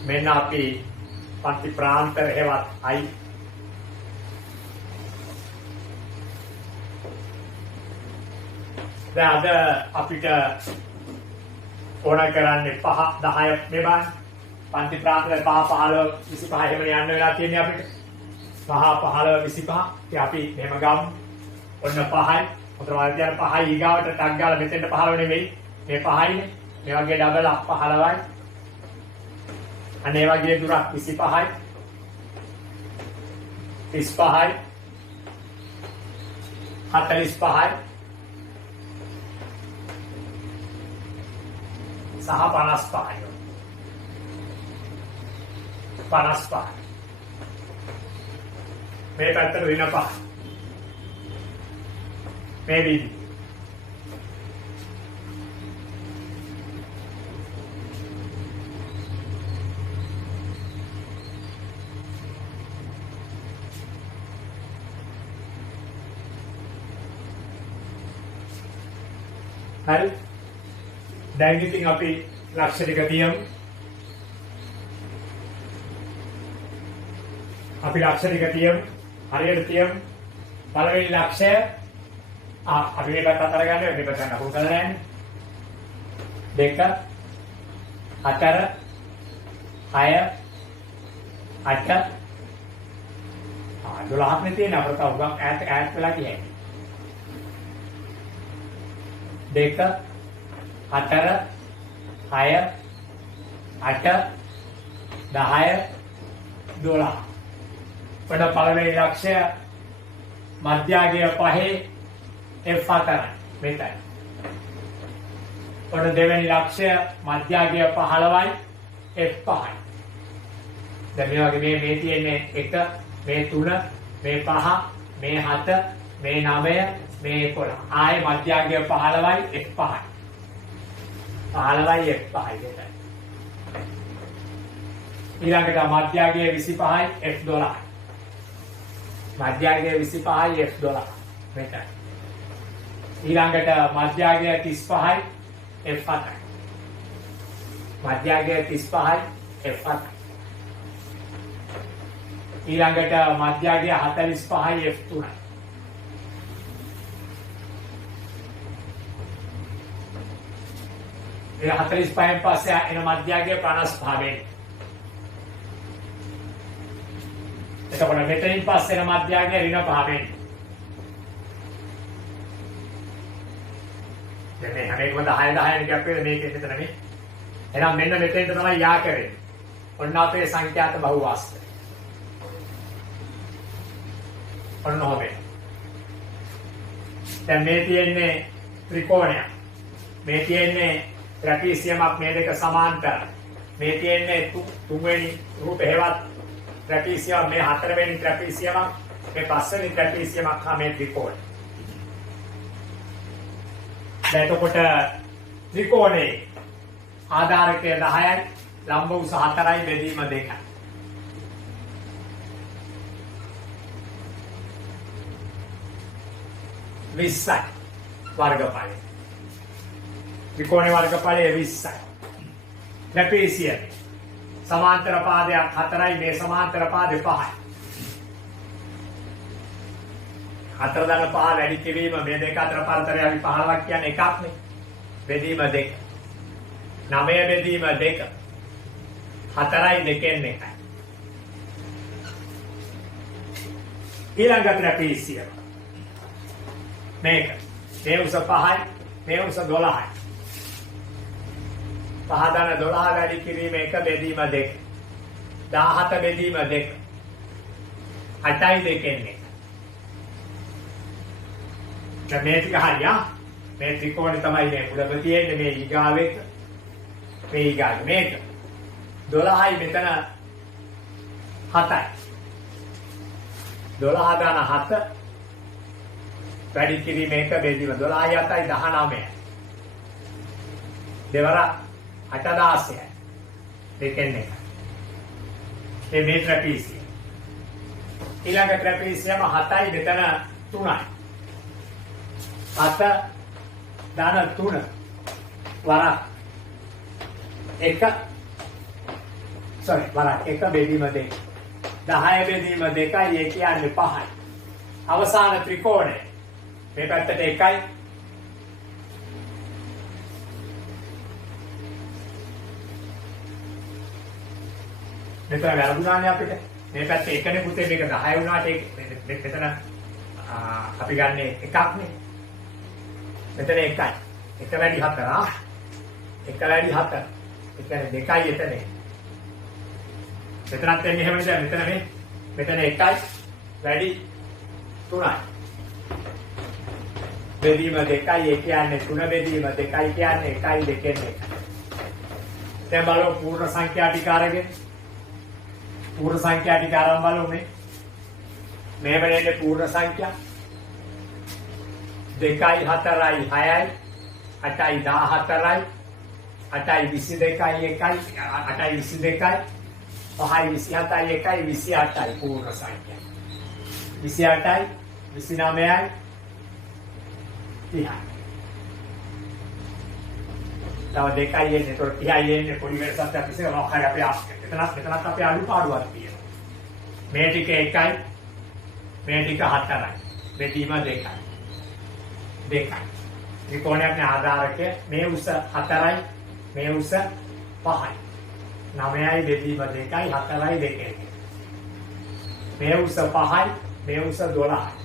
මෙන්න අපි පන්ති ප්‍රාන්තර හේවත් I දැන් අද අපිට ඕන කරන්නේ 5 10 මේ බලන්න පන්ති ප්‍රාන්තර 5 15 25 එහෙම යන්න වෙලා තියෙන්නේ අපිට 5 15 25 ඉතින් අපි මෙහෙම ගමු ඔන්න 5යි මොකද වාර්තියන 5යි ඊගාවට ටක් ගාලා මෙතෙන්ට 15 නෙවෙයි මේ 5යිනේ මේ වගේ ඩබල් 15යි අනේ වගේ දුරක් 25යි 35යි 45යි සහ 55යි 55 මේ පැත්තට ඍණ 5 මේ විදි හරි. දැන් ඉතින් අපි ලක්ෂ ටික තියමු. අපි ලක්ෂ ටික තියමු. හරියට තියමු. පළවෙනි ලක්ෂය අපි මේ පැත්ත අතර ගන්න මේ පැත්ත ගන්න හොඳ නැහැ. 2 4 6 8 12ක් නේ තියෙන අපිට උගක් ඈත් වෙලා කියන්නේ. 2 4 6 8 10 12 වඩා පළවෙනි ලක්ෂය මධ්‍යගය 5 F4 මෙතන. වඩා දෙවෙනි ලක්ෂය මධ්‍යගය 15යි F5යි. දැන් මේ වගේ මේ තියෙන්නේ 1 මේ 3 මේ 5 මේ 7 මේ 9 මේ 11 ආයේ මධ්‍යගය 15යි F5යි. 15යි F5යි දෙතයි. ඊළඟට මධ්‍යගය 25යි F12යි. මධ්‍යගය 25යි F12 මෙතන. ඊළඟට මධ්‍යගය 35යි F7යි. මධ්‍යගය 35යි F7යි. ඊළඟට මධ්‍යගය 45යි F3යි. ඒ 45න් පස්සේ එන මධ්‍යගය 55 වෙන්නේ. එතකොට මෙතනින් පස්සේ එන මධ්‍යගය ඍණ 5 වෙන්නේ. දැන් මේ හැම එකම 10 10 එකක් වෙන මේකෙන් මෙතන මේ. එහෙනම් මෙන්න මෙතෙන්ට තමයි යා කරන්නේ. ඔන්න අපේ සංඛ්‍යාත බහුවාස්ත. ඔන්න ඔහොමයි. දැන් මේ තියෙන්නේ ත්‍රිකෝණයක්. මේ තියෙන්නේ ට්‍රැපීසියමක් මේ දෙක සමාන්තරයි. මේ තියෙන්නේ තුන්වෙනි රූප හේවත් ට්‍රැපීසියම මේ හතරවෙනි ට්‍රැපීසියමක් මේ පස්වෙනි ට්‍රැපීසියමක් හා මේ ත්‍රිකෝණය. දැන් එතකොට ත්‍රිකෝණේ ආධාරකය 10යි ලම්බ උස 4යි බෙදීම 2යි. විස්සයි වර්ගඵලය. ත්‍රිකෝණේ වර්ගඵලය 20යි. ට්‍රැපීසියම් සමාන්තර පාදයක් 4යි මේ සමාන්තර පාදේ 5යි. 4 දන 5 වැඩි කිරීම මේ දෙක අතර පරතරය අපි 15ක් කියන්නේ එකක් නේ. බෙදීම 2. 9 බෙදීම 2. 4යි 2න් 1යි. ඊළඟ ට්‍රැපීසියම් මේක මේ උස 5යි මේ උස 12යි. 5 දන 12 වැඩි කිරීම 1 බෙදීම 2. 17 බෙදීම 2. 8යි 2න් 1. දැන් මේ ටික හරියා. මේ ත්‍රිකෝණය තමයි මේ මුලම තියෙන්නේ මේ ඊගාවෙක. මේ ඊගාව මේක. 12යි මෙතන 7යි. 12 දන 7 වැඩි කිරීම 1 බෙදීම 12යි 7යි 19යි. දෙවරක් 8 16යි. දෙකෙන් එක. මේ ට්‍රැපීසියම්. ඊළඟ ට්‍රැපීසියම 7යි මෙතන 3යි. 7 ධන 3 වරක් 1 වරක් 1 බෙදීම 2. 10 බෙදීම 2යි ඒ කියන්නේ 5යි. අවසාන ත්‍රිකෝණය මේ පැත්තට 1යි මෙතන වැරදුනානේ අපිට. මේ පැත්තේ 1නේ පුතේ මේක 10 වුණාට ඒක මෙතන අපි ගන්නෙ එකක් නේ. මෙතන 1යි. 1 වැඩි 4. 1 වැඩි 4. ඒ කියන්නේ 2යි එතන. මෙතනත් එන්නේ එහෙම නේද? මෙතන මේ මෙතන 1යි වැඩි 3යි. බෙදීම 2යි ඒ කියන්නේ 3 බෙදීම 2යි කියන්නේ 1යි 2න් 1. දැන් බලමු පූර්ණ සංඛ්‍යා ටික අරගෙන. पूर्ण संख्या टिක ආරම්භ බලමු මේ. මේ වෙලේ පූර්ණ සංඛ්‍යා 2යි 4යි 6යි 8යි 14යි 8යි 22යි 1යි 8යි 22යි 5යි 27යි 1යි 28යි පූර්ණ සංඛ්‍යා. 28යි 29යි 30යි. තව 2යි එන්නේ. ඒතකොට 30යි එන්නේ පොඩි වෙනසක් අපි ඉතින් මොකක් හරි අපි මෙතනත් අපේ අඩුපාඩුවක් තියෙනවා. මේ ටික 1යි මේ ටික 4යි. බෙදීම 2යි. 2යි. ත්‍රිකෝණයක් නේ ආධාරකය. මේ උස 4යි මේ උස 5යි. 9යි බෙදීම 2යි 4යි 2යි. මේ උස 5යි මේ උස 12යි.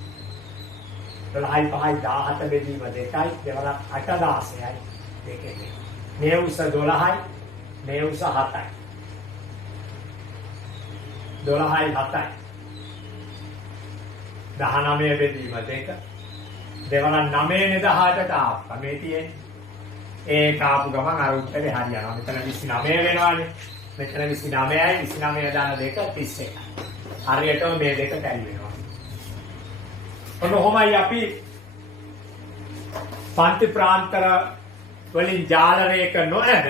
12යි 5යි 17 බෙදීම 2යි දෙවරක් 8 16යි 2යි. මේ උස 12යි මේ උස 7යි. 12යි 7යි. 19 බෙදීම 2. දෙවරක් 9 නේ 18ට ආප්පා මේ තියෙන්නේ. ඒ කාපු ගමන් අර උත්තරේ හරියනවා. මෙතන 29 වෙනවානේ. මෙතන 29යි 29 දාන 2 31. හරියටම මේ දෙක ටැලි වෙනවා. ඔන්න කොහොමයි අපි පන්ති ප්‍රාන්තර වලින් ජාල රේඛ නොනැද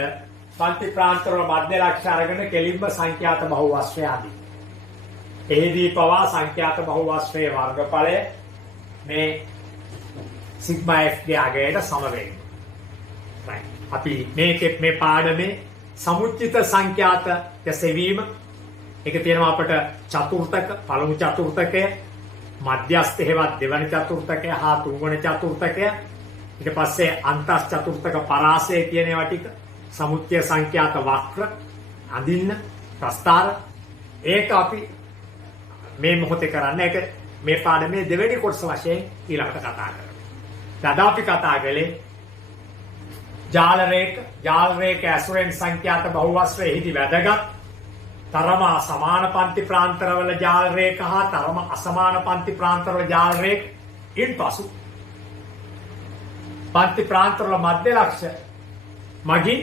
පන්ති ප්‍රාන්තර වල මධ්‍ය ලක්ෂ අරගෙන කෙලින්ම සංඛ්‍යාත බහුවස්ත්‍රය ආදී. එහිදී පවා සංඛ්‍යාත බහුවස්ත්‍රයේ වර්ගඵලය මේ සිග්මා f ගේ අගයට සම වෙනවා. අපි මේ පාඩමේ සමුච්චිත සංඛ්‍යාත යසවීම ඒක තියෙනවා අපට චතුර්ථක පළමු චතුර්ථකය මධ්‍යස්ථ හේවත් දෙවන චතුර්ථකය හා තුන්වන චතුර්ථකය ඊට පස්සේ අන්තස් චතුර්ථක පරාසය කියන ඒවා ටික සමුච්චය සංඛ්‍යාත වක්‍ර අඳින්න ප්‍රස්තාර ඒක අපි මේ මොහොතේ කරන්න ඒක මේ පාඩමේ දෙවෙනි කොටස වශයෙන් ඊළඟට කතා කරමු. අද අපි කතා කළේ ජාල රේඛ ඇසුරෙන් සංඛ්‍යාත බහුවස්ත්‍රයේදී වැදගත් තරම සමාන පන්ති ප්‍රාන්තරවල ජාල රේඛ හා තරම අසමාන පන්ති ප්‍රාන්තරවල ජාල රේඛ ඉන්පසු පන්ති ප්‍රාන්තරවල මධ්‍ය ලක්ෂ මගින්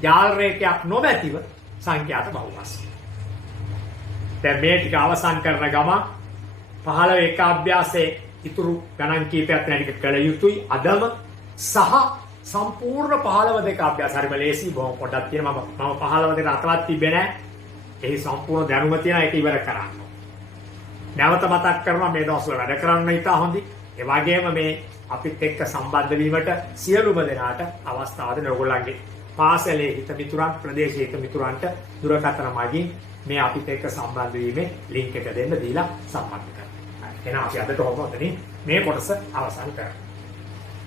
ජාල රේඛයක් නොමැතිව සංඛ්‍යාත බහුවස්ත්‍රය. දැන් මේ ටික අවසන් කරන ගම 15 එක අභ්‍යාසයේ ඉතුරු ගණන් කීපයක් නැතික කළ යුතුයි අදම සහ සම්පූර්ණ 15 දෙක අභ්‍යාස හරිම ලේසි බොහොම පොඩක් තියෙනවා මම 15 දෙක අතවත් තිබ්බේ නැහැ. එහි සම්පූර්ණ දැනුම තියෙන එක ඉවර කරන්න. නැවත මතක් කරනවා මේ දවස්වල වැඩ කරන්න ඉතා හොඳයි. ඒ වගේම මේ අපිත් එක්ක සම්බන්ධ වීමට සියලුම දෙනාට අවස්ථාව දෙන ඔයගොල්ලන්ගේ පාසලේ හිත මිතුරන් ප්‍රදේශයේ හිත මිතුරන්ට දුරකථන මගින් මේ අපිත් එක්ක සම්බන්ධ වීමේ ලින්ක් එක දෙන්න දීලා සම්බන්ධ කරගන්න. එහෙනම් අපි අදට ඔබ මේ කොටස අවසන් කරමු.